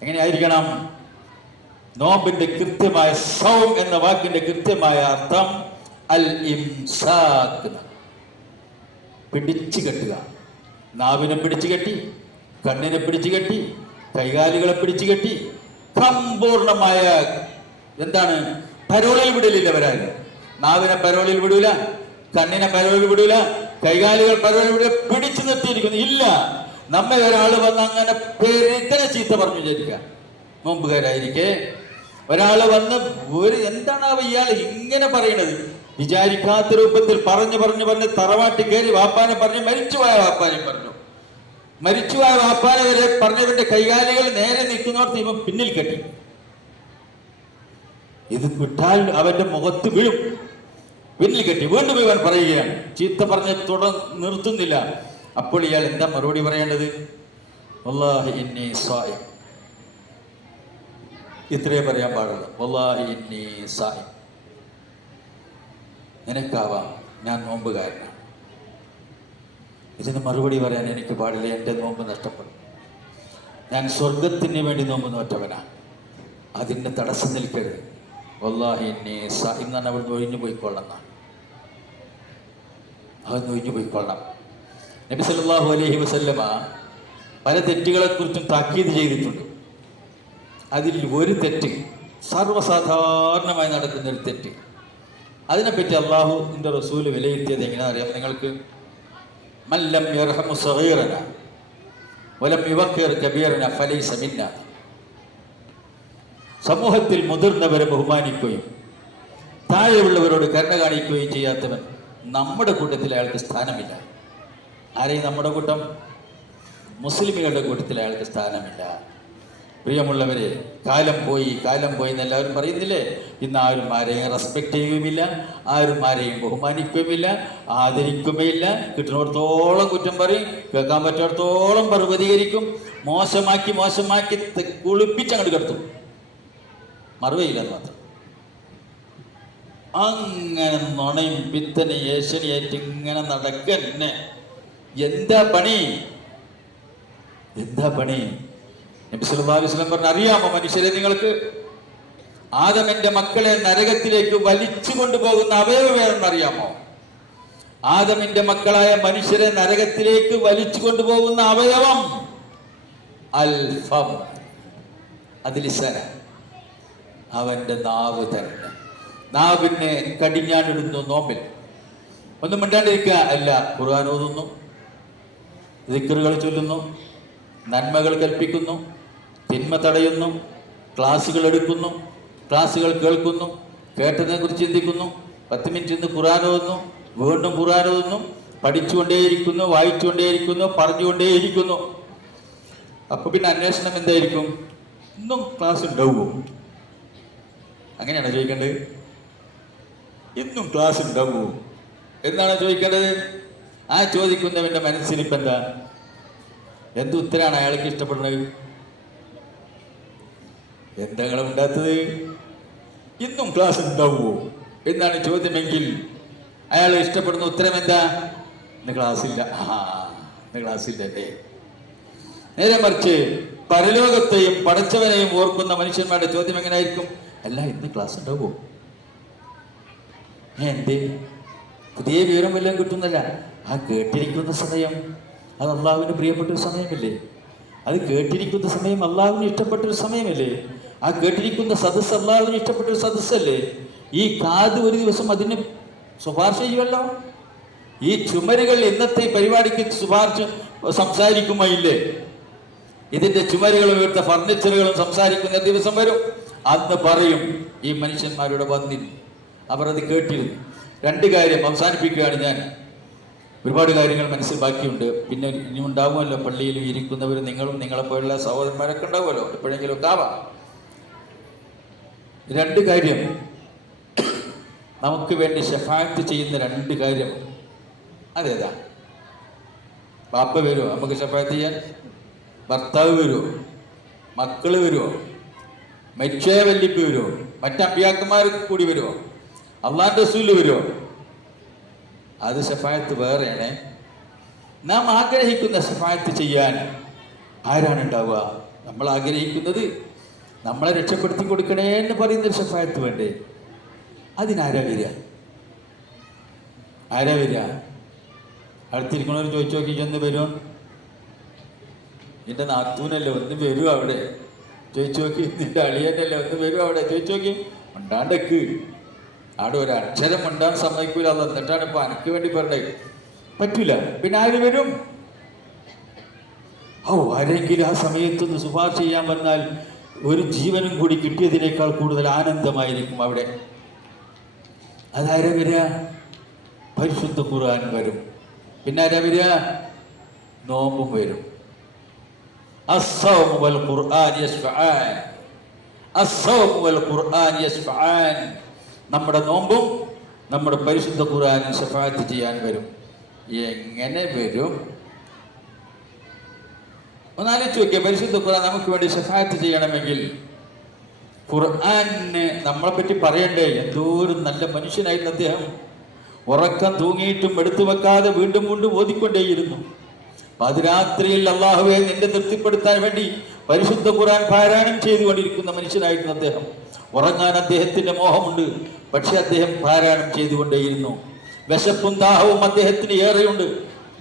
എങ്ങനെയായിരിക്കണം? നോമ്പിന്റെ കൃത്യമായ സൗം എന്ന വാക്കിന്റെ കൃത്യമായ അർത്ഥം അൽ ഇംസാക്ക്, പിടിച്ചു കെട്ടുക. നാവിനെ പിടിച്ചു കെട്ടി, കണ്ണിനെ പിടിച്ചു കെട്ടി, കൈകാലുകളെ പിടിച്ചു കെട്ടി, സമ്പൂർണമായ എന്താണ്, പരോളിൽ വിടലില്ല വരാൻ. നാവിനെ പരോളിൽ വിടൂല, കണ്ണിനെ പരവൽ വിടൂല, കൈകാലുകൾ പരവൽ വിടൂല, പിടിച്ചു നിർത്തിയിരിക്കുന്നു. ഇല്ല, നമ്മെ ഒരാൾ വന്ന് അങ്ങനെ പെരുക്കനെ ചീത്ത പറഞ്ഞു വിചാരിക്കുക. നോമ്പുകാരായിരിക്കെ ഒരാൾ വന്ന് എന്താണ് ഇയാൾ ഇങ്ങനെ പറയണത്, വിചാരിക്കാത്ത രൂപത്തിൽ പറഞ്ഞു തറവാട്ടി കയറി വാപ്പാനെ പറഞ്ഞു, മരിച്ചുപോയ വാപ്പാനെ പറഞ്ഞു, മരിച്ചുപോയ വാപ്പാനെ വരെ പറഞ്ഞവന്റെ കൈകാലുകൾ നേരെ നിൽക്കുന്നോടത്ത് ഇവൻ പിന്നിൽ കെട്ടി. ഇത് വിട്ടാൽ അവന്റെ മുഖത്ത് വീഴും. പിന്നിൽ കെട്ടി വീണ്ടും ഇവൻ പറയുകയാണ്, ചീത്ത പറഞ്ഞ് നിർത്തുന്നില്ല. അപ്പോൾ ഇയാൾ എന്താ മറുപടി പറയേണ്ടത്? വല്ലാഹി ഇന്നി സ്വായിം, ഇത്രേ പറയാൻ പാടുള്ളൂ. വല്ലാഹി ഇന്നി സ്വായിം, നിനക്കാവാം ഞാൻ നോമ്പുകാരനാണ്. ഇതിന് മറുപടി പറയാൻ എനിക്ക് പാടില്ല, എൻ്റെ നോമ്പ് നഷ്ടപ്പെടും. ഞാൻ സ്വർഗത്തിന് വേണ്ടി നോമ്പ് നോറ്റവനാണ്, അതിന് തടസ്സം നിൽക്കരുത്. വല്ലാഹി ഇന്നി സ്വായിം എന്നാണ് അവിടുന്ന് ഒഴിഞ്ഞു പോയിക്കൊള്ളണം, അവിടുന്ന് ഒഴിഞ്ഞു പോയിക്കൊള്ളണം. നബി സല്ലല്ലാഹു അലൈഹി വസല്ലമ പല തെറ്റുകളെക്കുറിച്ചും താക്കീത് ചെയ്തിട്ടുണ്ട്. അതിൽ ഒരു തെറ്റ്, സർവ്വസാധാരണമായി നടക്കുന്നൊരു തെറ്റ്, അതിനെപ്പറ്റി അള്ളാഹുവിൻ്റെ റസൂല് വിലയിരുത്തിയത് എങ്ങനെയാണെന്ന് അറിയാം നിങ്ങൾക്ക്? മല്ലം യർഹമു സഗീറന വലം യുവക്കിർ കബീറന ഫലൈസ മിന്ന. സമൂഹത്തിൽ മുതിർന്നവരെ ബഹുമാനിക്കുകയും താഴെയുള്ളവരോട് കരുണ കാണിക്കുകയും ചെയ്യാത്തവൻ നമ്മുടെ കൂട്ടത്തിൽ അയാൾക്ക് സ്ഥാനമില്ല. ആരെയും നമ്മുടെ കൂട്ടം? മുസ്ലിമുകളുടെ കൂട്ടത്തിൽ അയാൾക്ക് സ്ഥാനമില്ല. പ്രിയമുള്ളവരെ, കാലം പോയി എന്നെല്ലാവരും പറയുന്നില്ലേ? ഇന്ന് ആരും ആരെയും റെസ്പെക്റ്റ് ചെയ്യുകയുമില്ല, ആരും ആരെയും ബഹുമാനിക്കുകയുമില്ല, ആദരിക്കുകയുമില്ല. കിട്ടുന്നിടത്തോളം കുറ്റം പറയും, കേൾക്കാൻ പറ്റിയിടത്തോളം പ്രതികരിക്കും, മോശമാക്കി കുളിപ്പിച്ചങ്ങോട്ട് കിടത്തും, മറുപടിയില്ലെന്ന് മാത്രം. അങ്ങനെ നുണയും പിത്തനെ ഏഷ്യനായിട്ട് ഇങ്ങനെ നടക്കന്നെ. എന്താ പണി? നബി സല്ലല്ലാഹു അലൈഹി വസല്ലം പറഞ്ഞു, അറിയാമോ മനുഷ്യരെ നിങ്ങൾക്ക്, ആദമിന്റെ മക്കളെ നരകത്തിലേക്ക് വലിച്ചു കൊണ്ടുപോകുന്ന അവയവം ഏതെന്ന് അറിയാമോ? ആദമിന്റെ മക്കളായ മനുഷ്യരെ നരകത്തിലേക്ക് വലിച്ചു കൊണ്ടുപോകുന്ന അവയവം അൽ ഫം, അതിൽ അവന്റെ നാവ് തന്നെ. നാവിനെ കടിഞ്ഞാണിടുന്നു നോമ്പിൽ. ഒന്നും മിണ്ടാണ്ടിരിക്കുക അല്ല, ഖുർആൻ ഓതുന്നു, ദിക്റുകൾ ചൊല്ലുന്നു, നന്മകൾ കൽപ്പിക്കുന്നു, തിന്മ തടയുന്നു, ക്ലാസ്സുകൾ എടുക്കുന്നു, ക്ലാസ്സുകൾ കേൾക്കുന്നു, കേട്ടതിനെ കുറിച്ച് ചിന്തിക്കുന്നു, 10 മിനിറ്റ് ഇന്ന് ഖുർആൻ ഓതുന്നു, വീണ്ടും ഖുർആൻ ഓതുന്നു, പഠിച്ചുകൊണ്ടേയിരിക്കുന്നു, വായിച്ചുകൊണ്ടേയിരിക്കുന്നു, പറഞ്ഞുകൊണ്ടേയിരിക്കുന്നു. അപ്പൊ പിന്നെ അന്വേഷണം എന്തായിരിക്കും? ഇന്നും ക്ലാസ് ഉണ്ടാവുമോ? അങ്ങനെയാണോ ചോദിക്കേണ്ടത്? ഇന്നും ക്ലാസ് ഉണ്ടാവുമോ എന്നാണ് ചോദിക്കേണ്ടത്. ആ ചോദിക്കുന്നവന്റെ മനസ്സിലിപ്പം എന്താ, എന്ത് ഉത്തരാണ് അയാൾക്ക് ഇഷ്ടപ്പെടുന്നത്? എന്തെങ്കിലും ഉണ്ടാത്തത്? ഇന്നും ക്ലാസ് ഉണ്ടാവുമോ എന്നാണ് ചോദ്യമെങ്കിൽ അയാൾ ഇഷ്ടപ്പെടുന്ന ഉത്തരം എന്താ? ഇന്ന് ക്ലാസ്സില്ല. ഇന്ന് ക്ലാസ്സില്ല അല്ലേ? നേരെ മറിച്ച് പരലോകത്തെയും പടച്ചവനെയും ഓർക്കുന്ന മനുഷ്യന്മാരുടെ ചോദ്യം എങ്ങനെയായിരിക്കും? അല്ല, ഇന്ന് ക്ലാസ് ഉണ്ടാവുമോ? എന്തേ? പുതിയ വിവരം വല്ലതും കിട്ടുന്നല്ല. ആ കേട്ടിരിക്കുന്ന സമയം അത് അള്ളാഹുവിന് പ്രിയപ്പെട്ടൊരു സമയമല്ലേ? അത് കേട്ടിരിക്കുന്ന സമയം അള്ളാഹുവിന് ഇഷ്ടപ്പെട്ടൊരു സമയമല്ലേ? ആ കേട്ടിരിക്കുന്ന സദസ്സ് അള്ളാഹുവിന് ഇഷ്ടപ്പെട്ടൊരു സദസ്സല്ലേ? ഈ കാത് ഒരു ദിവസം അതിന് ശുപാർശ ചെയ്യുമല്ലോ. ഈ ചുമരുകൾ ഇന്നത്തെ പരിപാടിക്ക് സംസാരിക്കുമോ ഇല്ലേ? ഇതിന്റെ ചുമരുകളും ഇവിടുത്തെ ഫർണിച്ചറുകളും സംസാരിക്കുന്ന ദിവസം വരും. അന്ന് പറയും ഈ മനുഷ്യന്മാരുടെ വന്നിരുന്നു, അവർ അത് കേട്ടിരുന്നു. 2 കാര്യം അവസാനിപ്പിക്കുകയാണ് ഞാൻ. ഒരുപാട് കാര്യങ്ങൾ മനസ്സിൽ ബാക്കിയുണ്ട്. പിന്നെ ഇനി ഉണ്ടാവുമല്ലോ, പള്ളിയിൽ ഇരിക്കുന്നവർ, നിങ്ങളും നിങ്ങളെപ്പോലുള്ള സഹോദരന്മാരൊക്കെ ഉണ്ടാവുമല്ലോ, എപ്പോഴെങ്കിലും ഒക്കെ ആവാം. 2 കാര്യം നമുക്ക് വേണ്ടി ശഫാഅത്ത് ചെയ്യുന്ന 2 കാര്യം. അതേതാ? ബാപ്പ വരുമോ നമുക്ക് ശഫാഅത്ത് ചെയ്യാൻ? ഭർത്താവ് വരുമോ? മക്കള് വരുമോ? മരിച്ചവല്ലിപ്പ് വരുമോ? മറ്റമ്പിയാക്കന്മാർ കൂടി വരുമോ? അള്ളാന്റെ റസൂല് വരുമോ? അത് ശഫാഅത്ത് വേറെയാണ്. നാം ആഗ്രഹിക്കുന്ന ശഫാഅത്ത് ചെയ്യാൻ ആരാണ് ഉണ്ടാവുക? നമ്മൾ ആഗ്രഹിക്കുന്നത് നമ്മളെ രക്ഷപ്പെടുത്തി കൊടുക്കണേ എന്ന് പറയുന്നൊരു ശഫാഅത്ത് വേണ്ടേ? അതിനാരാ വരിക? അടുത്തിരിക്കണവർ ചോദിച്ചു നോക്കി, ഒന്ന് വരുമോ? നിന്റെ നാത്തൂനല്ലേ, ഒന്ന് വരൂ അവിടെ ചോദിച്ചു നോക്കി. നിന്റെ അളിയനല്ലേ, ഒന്ന് വരൂ അവിടെ ചോദിച്ചു നോക്കി. ഉണ്ടാണ്ടക്ക് അവിടെ ഒരു അക്ഷരം ഉണ്ടാൻ സമ്മതിക്കൂല. അത് എന്നിട്ടാണ് ഇപ്പൊ എനിക്ക് വേണ്ടി പറഞ്ഞത്. പറ്റൂല. പിന്നെ ആര് വരും? ആരെങ്കിലും ആ സമയത്തൊന്ന് ശുപാർശ ചെയ്യാൻ വന്നാൽ ഒരു ജീവനും കൂടി കിട്ടിയതിനേക്കാൾ കൂടുതൽ ആനന്ദമായിരിക്കും അവിടെ. അതാരാ വരിക? പരിശുദ്ധ ഖുർആൻ വരും. പിന്നെ ആരാ വരിക? നോമ്പും വരും. അസ്സൗമു വൽ ഖുർആൻ യശ്ഫഅൻ. അസ്സൗമു വൽ ഖുർആൻ യശ്ഫഅൻ. നമ്മുടെ നോമ്പും നമ്മുടെ പരിശുദ്ധ ഖുർആൻ ശഫാഅത്ത് ചെയ്യാൻ വരും. എങ്ങനെ വരും? ഒന്നാലോചിച്ച് നോക്കിയ, പരിശുദ്ധ ഖുർആൻ നമുക്ക് വേണ്ടി ശഫാഅത്ത് ചെയ്യണമെങ്കിൽ ഖുർആനെ നമ്മളെ പറ്റി പറയണ്ടേ? എന്തോ ഒരു നല്ല മനുഷ്യനായിരുന്നു അദ്ദേഹം. ഉറക്കം തൂങ്ങിയിട്ടും എടുത്തു വെക്കാതെ വീണ്ടും വീണ്ടും ഓതിക്കൊണ്ടേയിരുന്നു. പാതിരാത്രിയിൽ അള്ളാഹുവെ നിന്റെ തൃപ്തിപ്പെടുത്താൻ വേണ്ടി പരിശുദ്ധ ഖുർആൻ പാരായണം ചെയ്തുകൊണ്ടിരിക്കുന്ന മനുഷ്യനായിരുന്നു അദ്ദേഹം. ഉറങ്ങാൻ അദ്ദേഹത്തിന്റെ മോഹമുണ്ട്, പക്ഷെ അദ്ദേഹം പാരായണം ചെയ്തുകൊണ്ടേയിരുന്നു. വിശപ്പും ദാഹവും അദ്ദേഹത്തിന് ഏറെയുണ്ട്.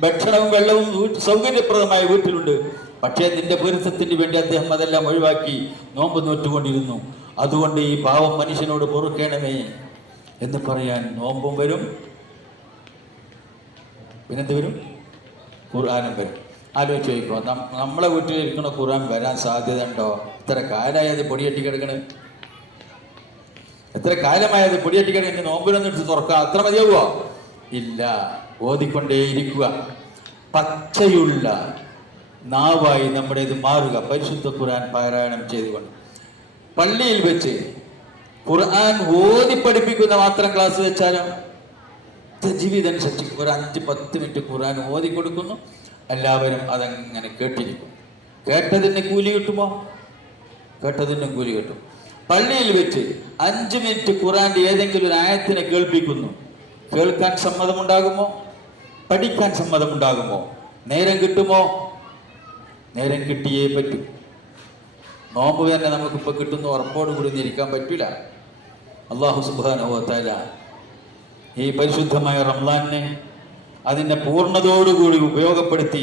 ഭക്ഷണവും വെള്ളവും സൗകര്യപ്രദമായ വീട്ടിലുണ്ട്. പക്ഷേ നിന്റെ പൊരുത്തത്തിന് വേണ്ടി അദ്ദേഹം അതെല്ലാം ഒഴിവാക്കി നോമ്പ് നോറ്റുകൊണ്ടിരുന്നു. അതുകൊണ്ട് ഈ പാവം മനുഷ്യനോട് പൊറുക്കണമേ എന്ന് പറയാൻ നോമ്പും വരും, പിന്നെന്ത് വരും? ഖുർആനും വരും. ആലോചിച്ച് ചോദിക്കുമോ, നമ്മളെ വീട്ടിലിരിക്കുന്ന ഖുർആൻ വരാൻ സാധ്യത ഉണ്ടോ? എത്ര കാലമായത് പൊടിയട്ടി കിടക്കണ്? എത്ര കാലമായത് പൊടിയട്ടി കിടക്കുന്ന? നോമ്പിനൊന്നെടുത്ത് തുറക്കുക, അത്ര മതിയാവുക? ഇല്ല. ഓതിക്കൊണ്ടേയിരിക്കുക. പച്ചയുള്ള നാവായി നമ്മുടേത് മാറുക, പരിശുദ്ധ ഖുർആൻ പാരായണം ചെയ്തുകൊണ്ട്. പള്ളിയിൽ വെച്ച് ഖുർആൻ ഓതി പഠിപ്പിക്കുന്ന മാത്രം ക്ലാസ് വെച്ചാലോ? ജീവിതമനുസരിച്ച് ഒരു 5-10 മിനിറ്റ് ഖുർആൻ ഓതി കൊടുക്കുന്നു, എല്ലാവരും അതങ്ങനെ കേട്ടിരിക്കും. കേട്ടതിന് കൂലി കിട്ടുമോ? കേട്ടതിന് കൂലി കിട്ടും. പള്ളിയിൽ വെച്ച് 5 മിനിറ്റ് ഖുർആന്റെ ഏതെങ്കിലും ഒരു ആയത്തിനെ കേൾപ്പിക്കുന്നു. കേൾക്കാൻ സമ്മതമുണ്ടാകുമോ? പഠിക്കാൻ സമ്മതമുണ്ടാകുമോ? നേരം കിട്ടുമോ? നേരം കിട്ടിയേ പറ്റൂ. നോമ്പ് തന്നെ നമുക്കിപ്പോൾ കിട്ടുന്ന ഉറപ്പോട് കൂടി ഇരിക്കാൻ പറ്റില്ല. അല്ലാഹു സുബ്ഹാനഹു വ തആല ഈ പരിശുദ്ധമായ റംളാനെ അതിൻ്റെ പൂർണ്ണതയോടുകൂടി ഉപയോഗപ്പെടുത്തി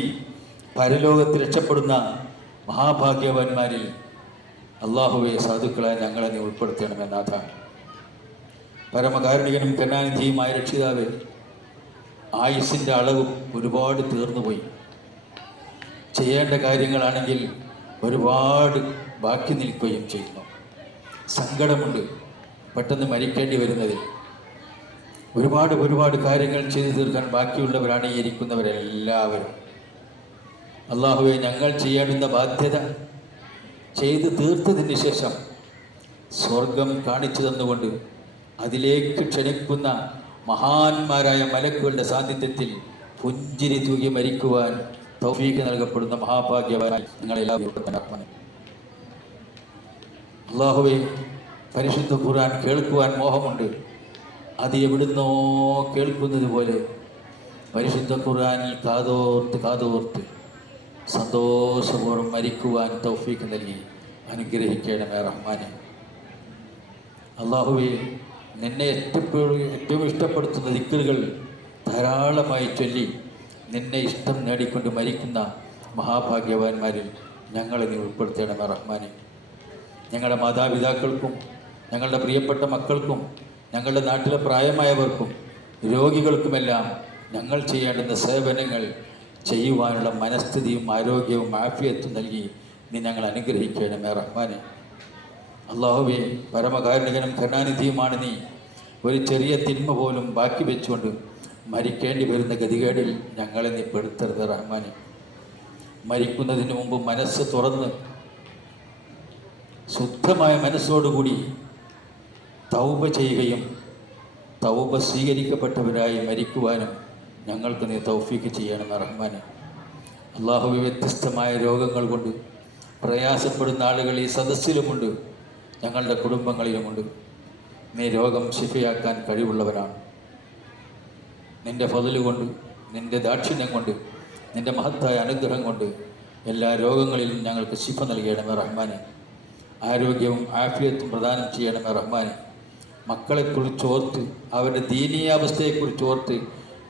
പരലോകത്ത് രക്ഷപ്പെടുന്ന മഹാഭാഗ്യവാന്മാരിൽ അല്ലാഹുവെ സാധുക്കളെ ഞങ്ങളെ നീ ഉൾപ്പെടുത്തണമെന്നാഥ. പരമകാരുണികനും കരുണാനിധിയുമായ രക്ഷിതാവേ, ആയുസ്സിൻ്റെ അളവ് ഒരുപാട് തീർന്നുപോയി. ചെയ്യേണ്ട കാര്യങ്ങളാണെങ്കിൽ ഒരുപാട് ബാക്കി നിൽക്കുകയും ചെയ്യുന്നു. സങ്കടമുണ്ട് പെട്ടെന്ന് മരിക്കേണ്ടി വരുന്നതിൽ. ഒരുപാട് കാര്യങ്ങൾ ചെയ്തു തീർക്കാൻ ബാക്കിയുള്ളവരാണ് ഈ ഇരിക്കുന്നവരെല്ലാവരും. അല്ലാഹുവേ, ഞങ്ങൾ ചെയ്യേണ്ടുന്ന ബാധ്യത ചെയ്തു തീർത്തതിന് ശേഷം സ്വർഗം കാണിച്ചു തന്നുകൊണ്ട് അതിലേക്ക് ക്ഷണിക്കുന്ന മഹാന്മാരായ മലക്കുകളുടെ സാന്നിധ്യത്തിൽ പുഞ്ചിരി തൂകി മരിക്കുവാൻ തൗഫീഖ് നൽകപ്പെടുന്ന മഹാഭാഗ്യവാനായി നിങ്ങളെല്ലാവരും. അല്ലാഹുവേ, പരിശുദ്ധ ഖുർആൻ കേൾക്കുവാൻ മോഹമുണ്ട്. അത് എവിടുന്നോ കേൾക്കുന്നത് പോലെ പരിശുദ്ധ ഖുർആനിൽ കാതോർത്ത് സന്തോഷപൂർവ്വം മരിക്കുവാൻ തൗഫീഖ് നൽകി അനുഗ്രഹിക്കണമേ റഹ്മാനെ. അല്ലാഹുവേ, നിന്നെ ഏറ്റവും ഇഷ്ടപ്പെടുത്തുന്ന ദിക്റുകൾ ധാരാളമായി ചൊല്ലി നിന്നെ ഇഷ്ടം നേടിക്കൊണ്ട് മരിക്കുന്ന മഹാഭാഗ്യവാന്മാരിൽ ഞങ്ങളെ നീ ഉൾപ്പെടുത്തണമേ റഹ്മാനെ. ഞങ്ങളുടെ മാതാപിതാക്കൾക്കും ഞങ്ങളുടെ പ്രിയപ്പെട്ട മക്കൾക്കും ഞങ്ങളുടെ നാട്ടിലെ പ്രായമായവർക്കും രോഗികൾക്കുമെല്ലാം ഞങ്ങൾ ചെയ്യേണ്ടുന്ന സേവനങ്ങൾ ചെയ്യുവാനുള്ള മനസ്ഥിതിയും ആരോഗ്യവും ആഫിയത്തും നൽകി നീ ഞങ്ങൾ അനുഗ്രഹിക്കണമേ റഹ്മാനെ. അല്ലാഹുവേ, പരമകാരുണികനും കരുണാനിധിയുമാണ് നീ. ഒരു ചെറിയ തിന്മ പോലും ബാക്കി വെച്ചുകൊണ്ട് മരിക്കേണ്ടി വരുന്ന ഗതികേടിൽ ഞങ്ങളെ നീ പെടുത്തരുത് റഹ്മാനെ. മരിക്കുന്നതിന് മുമ്പ് മനസ്സ് തുറന്ന് ശുദ്ധമായ മനസ്സോടുകൂടി തൗബ ചെയ്യുകയും തൗബ സ്വീകരിക്കപ്പെട്ടവരായി മരിക്കുവാനും ഞങ്ങൾക്ക് നീ തൗഫീഖ് ചെയ്യണം റഹ്മാനെ. അല്ലാഹുവേ, വ്യത്യസ്തമായ രോഗങ്ങൾ കൊണ്ട് പ്രയാസപ്പെടുന്ന ആളുകൾ ഈ സദസ്സിലുമുണ്ട്, ഞങ്ങളുടെ കുടുംബങ്ങളിലുമുണ്ട്. നീ രോഗം ശിഫയാക്കാൻ കഴിവുള്ളവരാണ്. നിൻ്റെ ഫضല് കൊണ്ട്, നിൻ്റെ ദാക്ഷിണ്യം കൊണ്ട്, നിൻ്റെ മഹത്തായ അനുഗ്രഹം കൊണ്ട് എല്ലാ രോഗങ്ങളിലും ഞങ്ങൾക്ക് ശിഫ നൽകണമേ റഹ്മാനെ. ആരോഗ്യവും ആഫിയത്തും പ്രദാനം ചെയ്യണമേ റഹ്മാനെ. മക്കളെക്കുറിച്ചോർത്ത് അവരുടെ ദീനീയാവസ്ഥയെക്കുറിച്ചോർത്ത്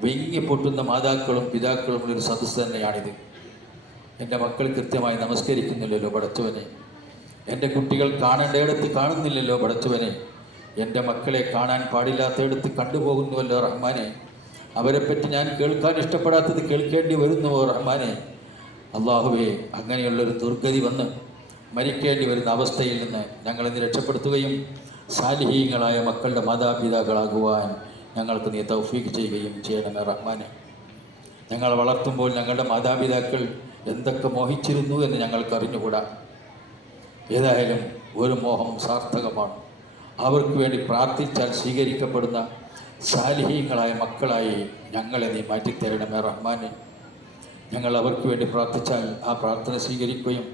വിങ്ങിപ്പൊട്ടുന്ന മാതാക്കളും പിതാക്കളും ഒരു സദസ്സ് തന്നെയാണിത്. എൻ്റെ മക്കൾ കൃത്യമായി നമസ്കരിക്കുന്നില്ലല്ലോ പടച്ചവനെ. എൻ്റെ കുട്ടികൾ കാണേണ്ടയിടത്ത് കാണുന്നില്ലല്ലോ പടച്ചവനെ. എൻ്റെ മക്കളെ കാണാൻ പാടില്ലാത്തയിടത്ത് കണ്ടുപോകുന്നുവല്ലോ റഹ്മാനെ. അവരെപ്പറ്റി ഞാൻ കേൾക്കാൻ ഇഷ്ടപ്പെടാത്തത് കേൾക്കേണ്ടി വരുന്നുവോ റഹ്മാനെ. അള്ളാഹുവേ, അങ്ങനെയുള്ളൊരു ദുർഗതി വന്ന് മരിക്കേണ്ടി വരുന്ന അവസ്ഥയിൽ നിന്ന് ഞങ്ങളെ രക്ഷപ്പെടുത്തുകയും സാലിഹീങ്ങളായ മക്കളുടെ മാതാപിതാക്കളാകുവാൻ ഞങ്ങൾക്ക് നീ തൗഫീഖ് ചെയ്യുകയും ചെയ്യണമേ റഹ്മാനെ. ഞങ്ങൾ വളർത്തുമ്പോൾ ഞങ്ങളുടെ മാതാപിതാക്കൾ എന്തൊക്കെ മോഹിച്ചിരുന്നു എന്ന് ഞങ്ങൾക്ക് അറിഞ്ഞുകൂടാ. ഏതായാലും ഒരു മോഹം സാർത്ഥകമാണ്. അവർക്ക് വേണ്ടി പ്രാർത്ഥിച്ചാൽ സ്വീകരിക്കപ്പെടുന്ന സാലിഹീങ്ങളായ മക്കളായി ഞങ്ങളെ നീ മാറ്റിത്തരണമേ റഹ്മാനെ. ഞങ്ങൾ അവർക്ക് വേണ്ടി പ്രാർത്ഥിച്ചാൽ ആ പ്രാർത്ഥന സ്വീകരിക്കുകയും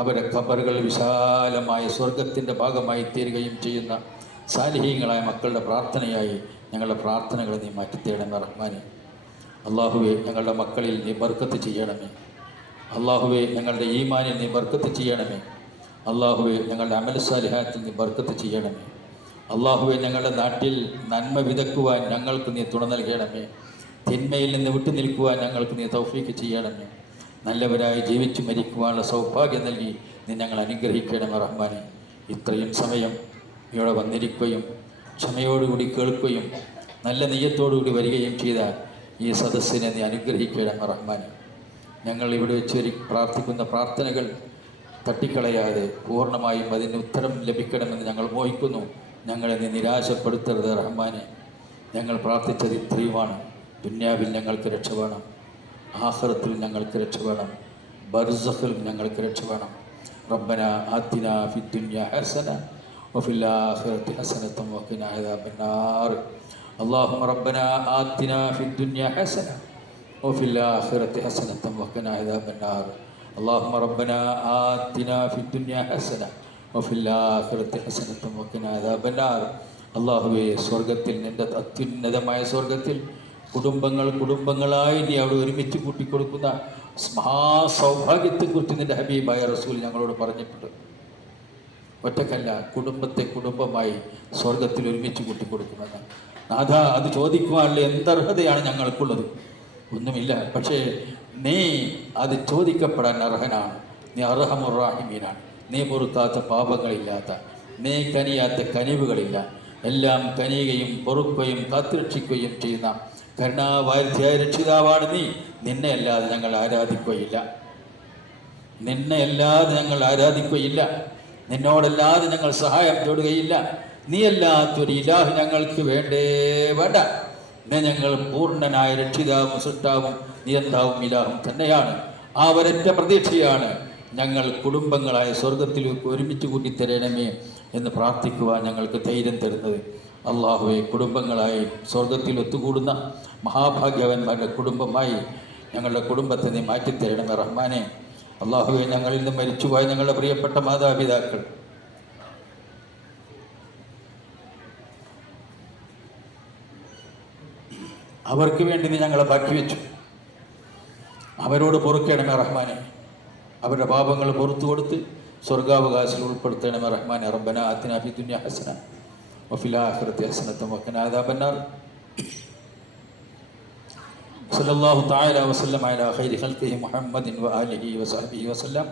അവരെ ഖബറുകൾ വിശാലമായ സ്വർഗത്തിൻ്റെ ഭാഗമായി തീരുകയും ചെയ്യുന്ന സാലിഹീങ്ങളായ മക്കളുടെ പ്രാർത്ഥനയായി ഞങ്ങളുടെ പ്രാർത്ഥനകളെ നീ മാറ്റിത്തരണമേ റഹ്മാനെ. അള്ളാഹുവെ, ഞങ്ങളുടെ മക്കളിൽ നീ ബർക്കത്ത് ചെയ്യണമേ. അള്ളാഹുവെ, ഞങ്ങളുടെ ഈമാനിൽ നീ ബർക്കത്ത് ചെയ്യണമേ. അള്ളാഹുവെ, ഞങ്ങളുടെ അമൽ സാലിഹാത്തിൽ നീ ബർക്കത്ത് ചെയ്യണമേ. അള്ളാഹുവെ, ഞങ്ങളുടെ നാട്ടിൽ നന്മ വിതക്കുവാൻ ഞങ്ങൾക്ക് നീ തുണ നൽകണമേ. തിന്മയിൽ നിന്ന് വിട്ടു നിൽക്കുവാൻ ഞങ്ങൾക്ക് നീ തൗഫീഖ് ചെയ്യണമേ. നല്ലവരായി ജീവിച്ചു മരിക്കുവാനുള്ള സൗഭാഗ്യം നൽകി നീ ഞങ്ങൾ അനുഗ്രഹിക്കണമേ റഹ്മാനെ. ഇത്രയും സമയം ഇവിടെ വന്നിരിക്കുകയും ക്ഷമയോടുകൂടി കേൾക്കുകയും നല്ല നെയ്യത്തോടുകൂടി വരികയും ചെയ്ത ഈ സദസ്സിനെ നീ അനുഗ്രഹിക്കണമേ റഹ്മാനെ. ഞങ്ങൾ ഇവിടെ വെച്ച് പ്രാർത്ഥിക്കുന്ന പ്രാർത്ഥനകൾ തട്ടിക്കളയാതെ പൂർണ്ണമായും അതിന് ഉത്തരം ലഭിക്കണമെന്ന് ഞങ്ങൾ മോഹിക്കുന്നു. ഞങ്ങളെ നീ നിരാശപ്പെടുത്തരുത് റഹ്മാനെ. ഞങ്ങൾ പ്രാർത്ഥിച്ചത് ഇത്രയുമാണ്. ദുന്യാവിൽ ഞങ്ങൾക്ക് രക്ഷ വേണം, ആഖിറത്തിൽ ഞങ്ങൾക്ക് രക്ഷ വേണം, ബർസഖിൽ ഞങ്ങൾക്ക് രക്ഷ വേണം. റബ്ബന ആതിനാ ഫിദ്ദുനിയ ഹസന വഫിൽ ആഖിറതി ഹസനത വഖിനാ അദാബന്നാർ. اللهم ربنا آتنا في الدنيا حسنة وفي الآخرة حسنة وقنا عذاب النار. اللهم ربنا آتنا في الدنيا حسنة وفي الآخرة حسنة وقنا عذاب النار. അള്ളാഹുവേ, സ്വർഗത്തിൽ, നിൻ്റെ അത്യുന്നതമായ സ്വർഗത്തിൽ കുടുംബങ്ങളായി നീ അവിടെ ഒരുമിച്ച് കൂട്ടിക്കൊടുക്കുന്ന മഹാസൗഭാഗ്യത്തെക്കുറിച്ച് നിൻ്റെ ഹബീബായ റസൂൽ ഞങ്ങളോട് പറഞ്ഞിട്ടുണ്ട്. ഒറ്റക്കല്ല, കുടുംബത്തെ കുടുംബമായി സ്വർഗത്തിൽ ഒരുമിച്ച് കൂട്ടിക്കൊടുക്കുന്നത്. നാഥ, അത് ചോദിക്കുവാനുള്ള എന്തർഹതയാണ് ഞങ്ങൾക്കുള്ളത്? ഒന്നുമില്ല. പക്ഷേ നീ അത് ചോദിക്കപ്പെടാൻ അർഹനാണ്. നീ അർഹമുറാഹിമീനാണ്. നീ പൊറുക്കാത്ത പാപങ്ങളില്ലാത്ത, നീ കനിയാത്ത കനിവുകളില്ല. എല്ലാം കനിയുകയും പൊറുക്കുകയും കാത്തുരക്ഷിക്കുകയും ചെയ്യുന്ന കരുണാവാരിധ്യായ രക്ഷിതാവാണ് നീ. നിന്നെ അല്ലാതെ ഞങ്ങൾ ആരാധിക്കുകയില്ല. നിന്നോടല്ലാതെ ഞങ്ങൾ സഹായം തേടുകയില്ല. നീയല്ലാത്തൊരു ഇലാഹ് ഞങ്ങൾക്ക് വേണ്ട. നീ ഞങ്ങൾ പൂർണ്ണനായ രക്ഷിതാവും സൃഷ്ടാവും നിയന്താവും ഇലാഹും തന്നെയാണ്. ആ ഒരൊറ്റ പ്രതീക്ഷയാണ് ഞങ്ങൾ കുടുംബങ്ങളായ സ്വർഗത്തിൽ ഒരുമിച്ച് കൂട്ടിത്തരണമേ എന്ന് പ്രാർത്ഥിക്കുവാൻ ഞങ്ങൾക്ക് ധൈര്യം തരുന്നത്. അള്ളാഹുവെ, കുടുംബങ്ങളായി സ്വർഗത്തിൽ ഒത്തുകൂടുന്ന മഹാഭാഗ്യവന്മാരുടെ കുടുംബമായി ഞങ്ങളുടെ കുടുംബത്തെ നീ മാറ്റിത്തരണമേ റഹ്മാനെ. അള്ളാഹുവെ, ഞങ്ങളിൽ നിന്ന് മരിച്ചുപോയ ഞങ്ങളുടെ പ്രിയപ്പെട്ട മാതാപിതാക്കൾ അവർക്ക് വേണ്ടി നീ ഞങ്ങളെ ബാക്കി വെച്ചു. അവരോട് പൊറുക്കണമേ റഹ്മാനെ. അവരുടെ പാപങ്ങൾ പുറത്തു കൊടുത്ത് സ്വർഗാവകാശത്തിൽ ഉൾപ്പെടുത്തണമേ റഹ്മാനെ. റബ്ബന ആതിനാ ഫി ദുനിയ ഹസന വഫിൽ ആഖിറതി ഹസനത വഖിനാ അദാബന്നാർ. സല്ലല്ലാഹു തആല വസല്ലമ അലാ ഖൈരി ഖൽഖിഹി മുഹമ്മദിൻ വആലിഹി വസഹ്ബിഹി വസല്ലം.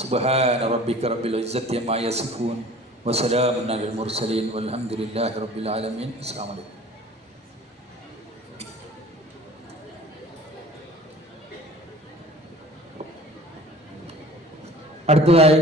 സുബ്ഹാന റബ്ബിക റബ്ബിൽ ഇസ്സത്തി അമ്മാ യസിഫൂൻ വസലാമുൻ അലൽ മുർസലീൻ വൽഹംദുലില്ലാഹി റബ്ബിൽ ആലമീൻ. അസ്സലാമു അലൈക്കും. അടുത്തതായി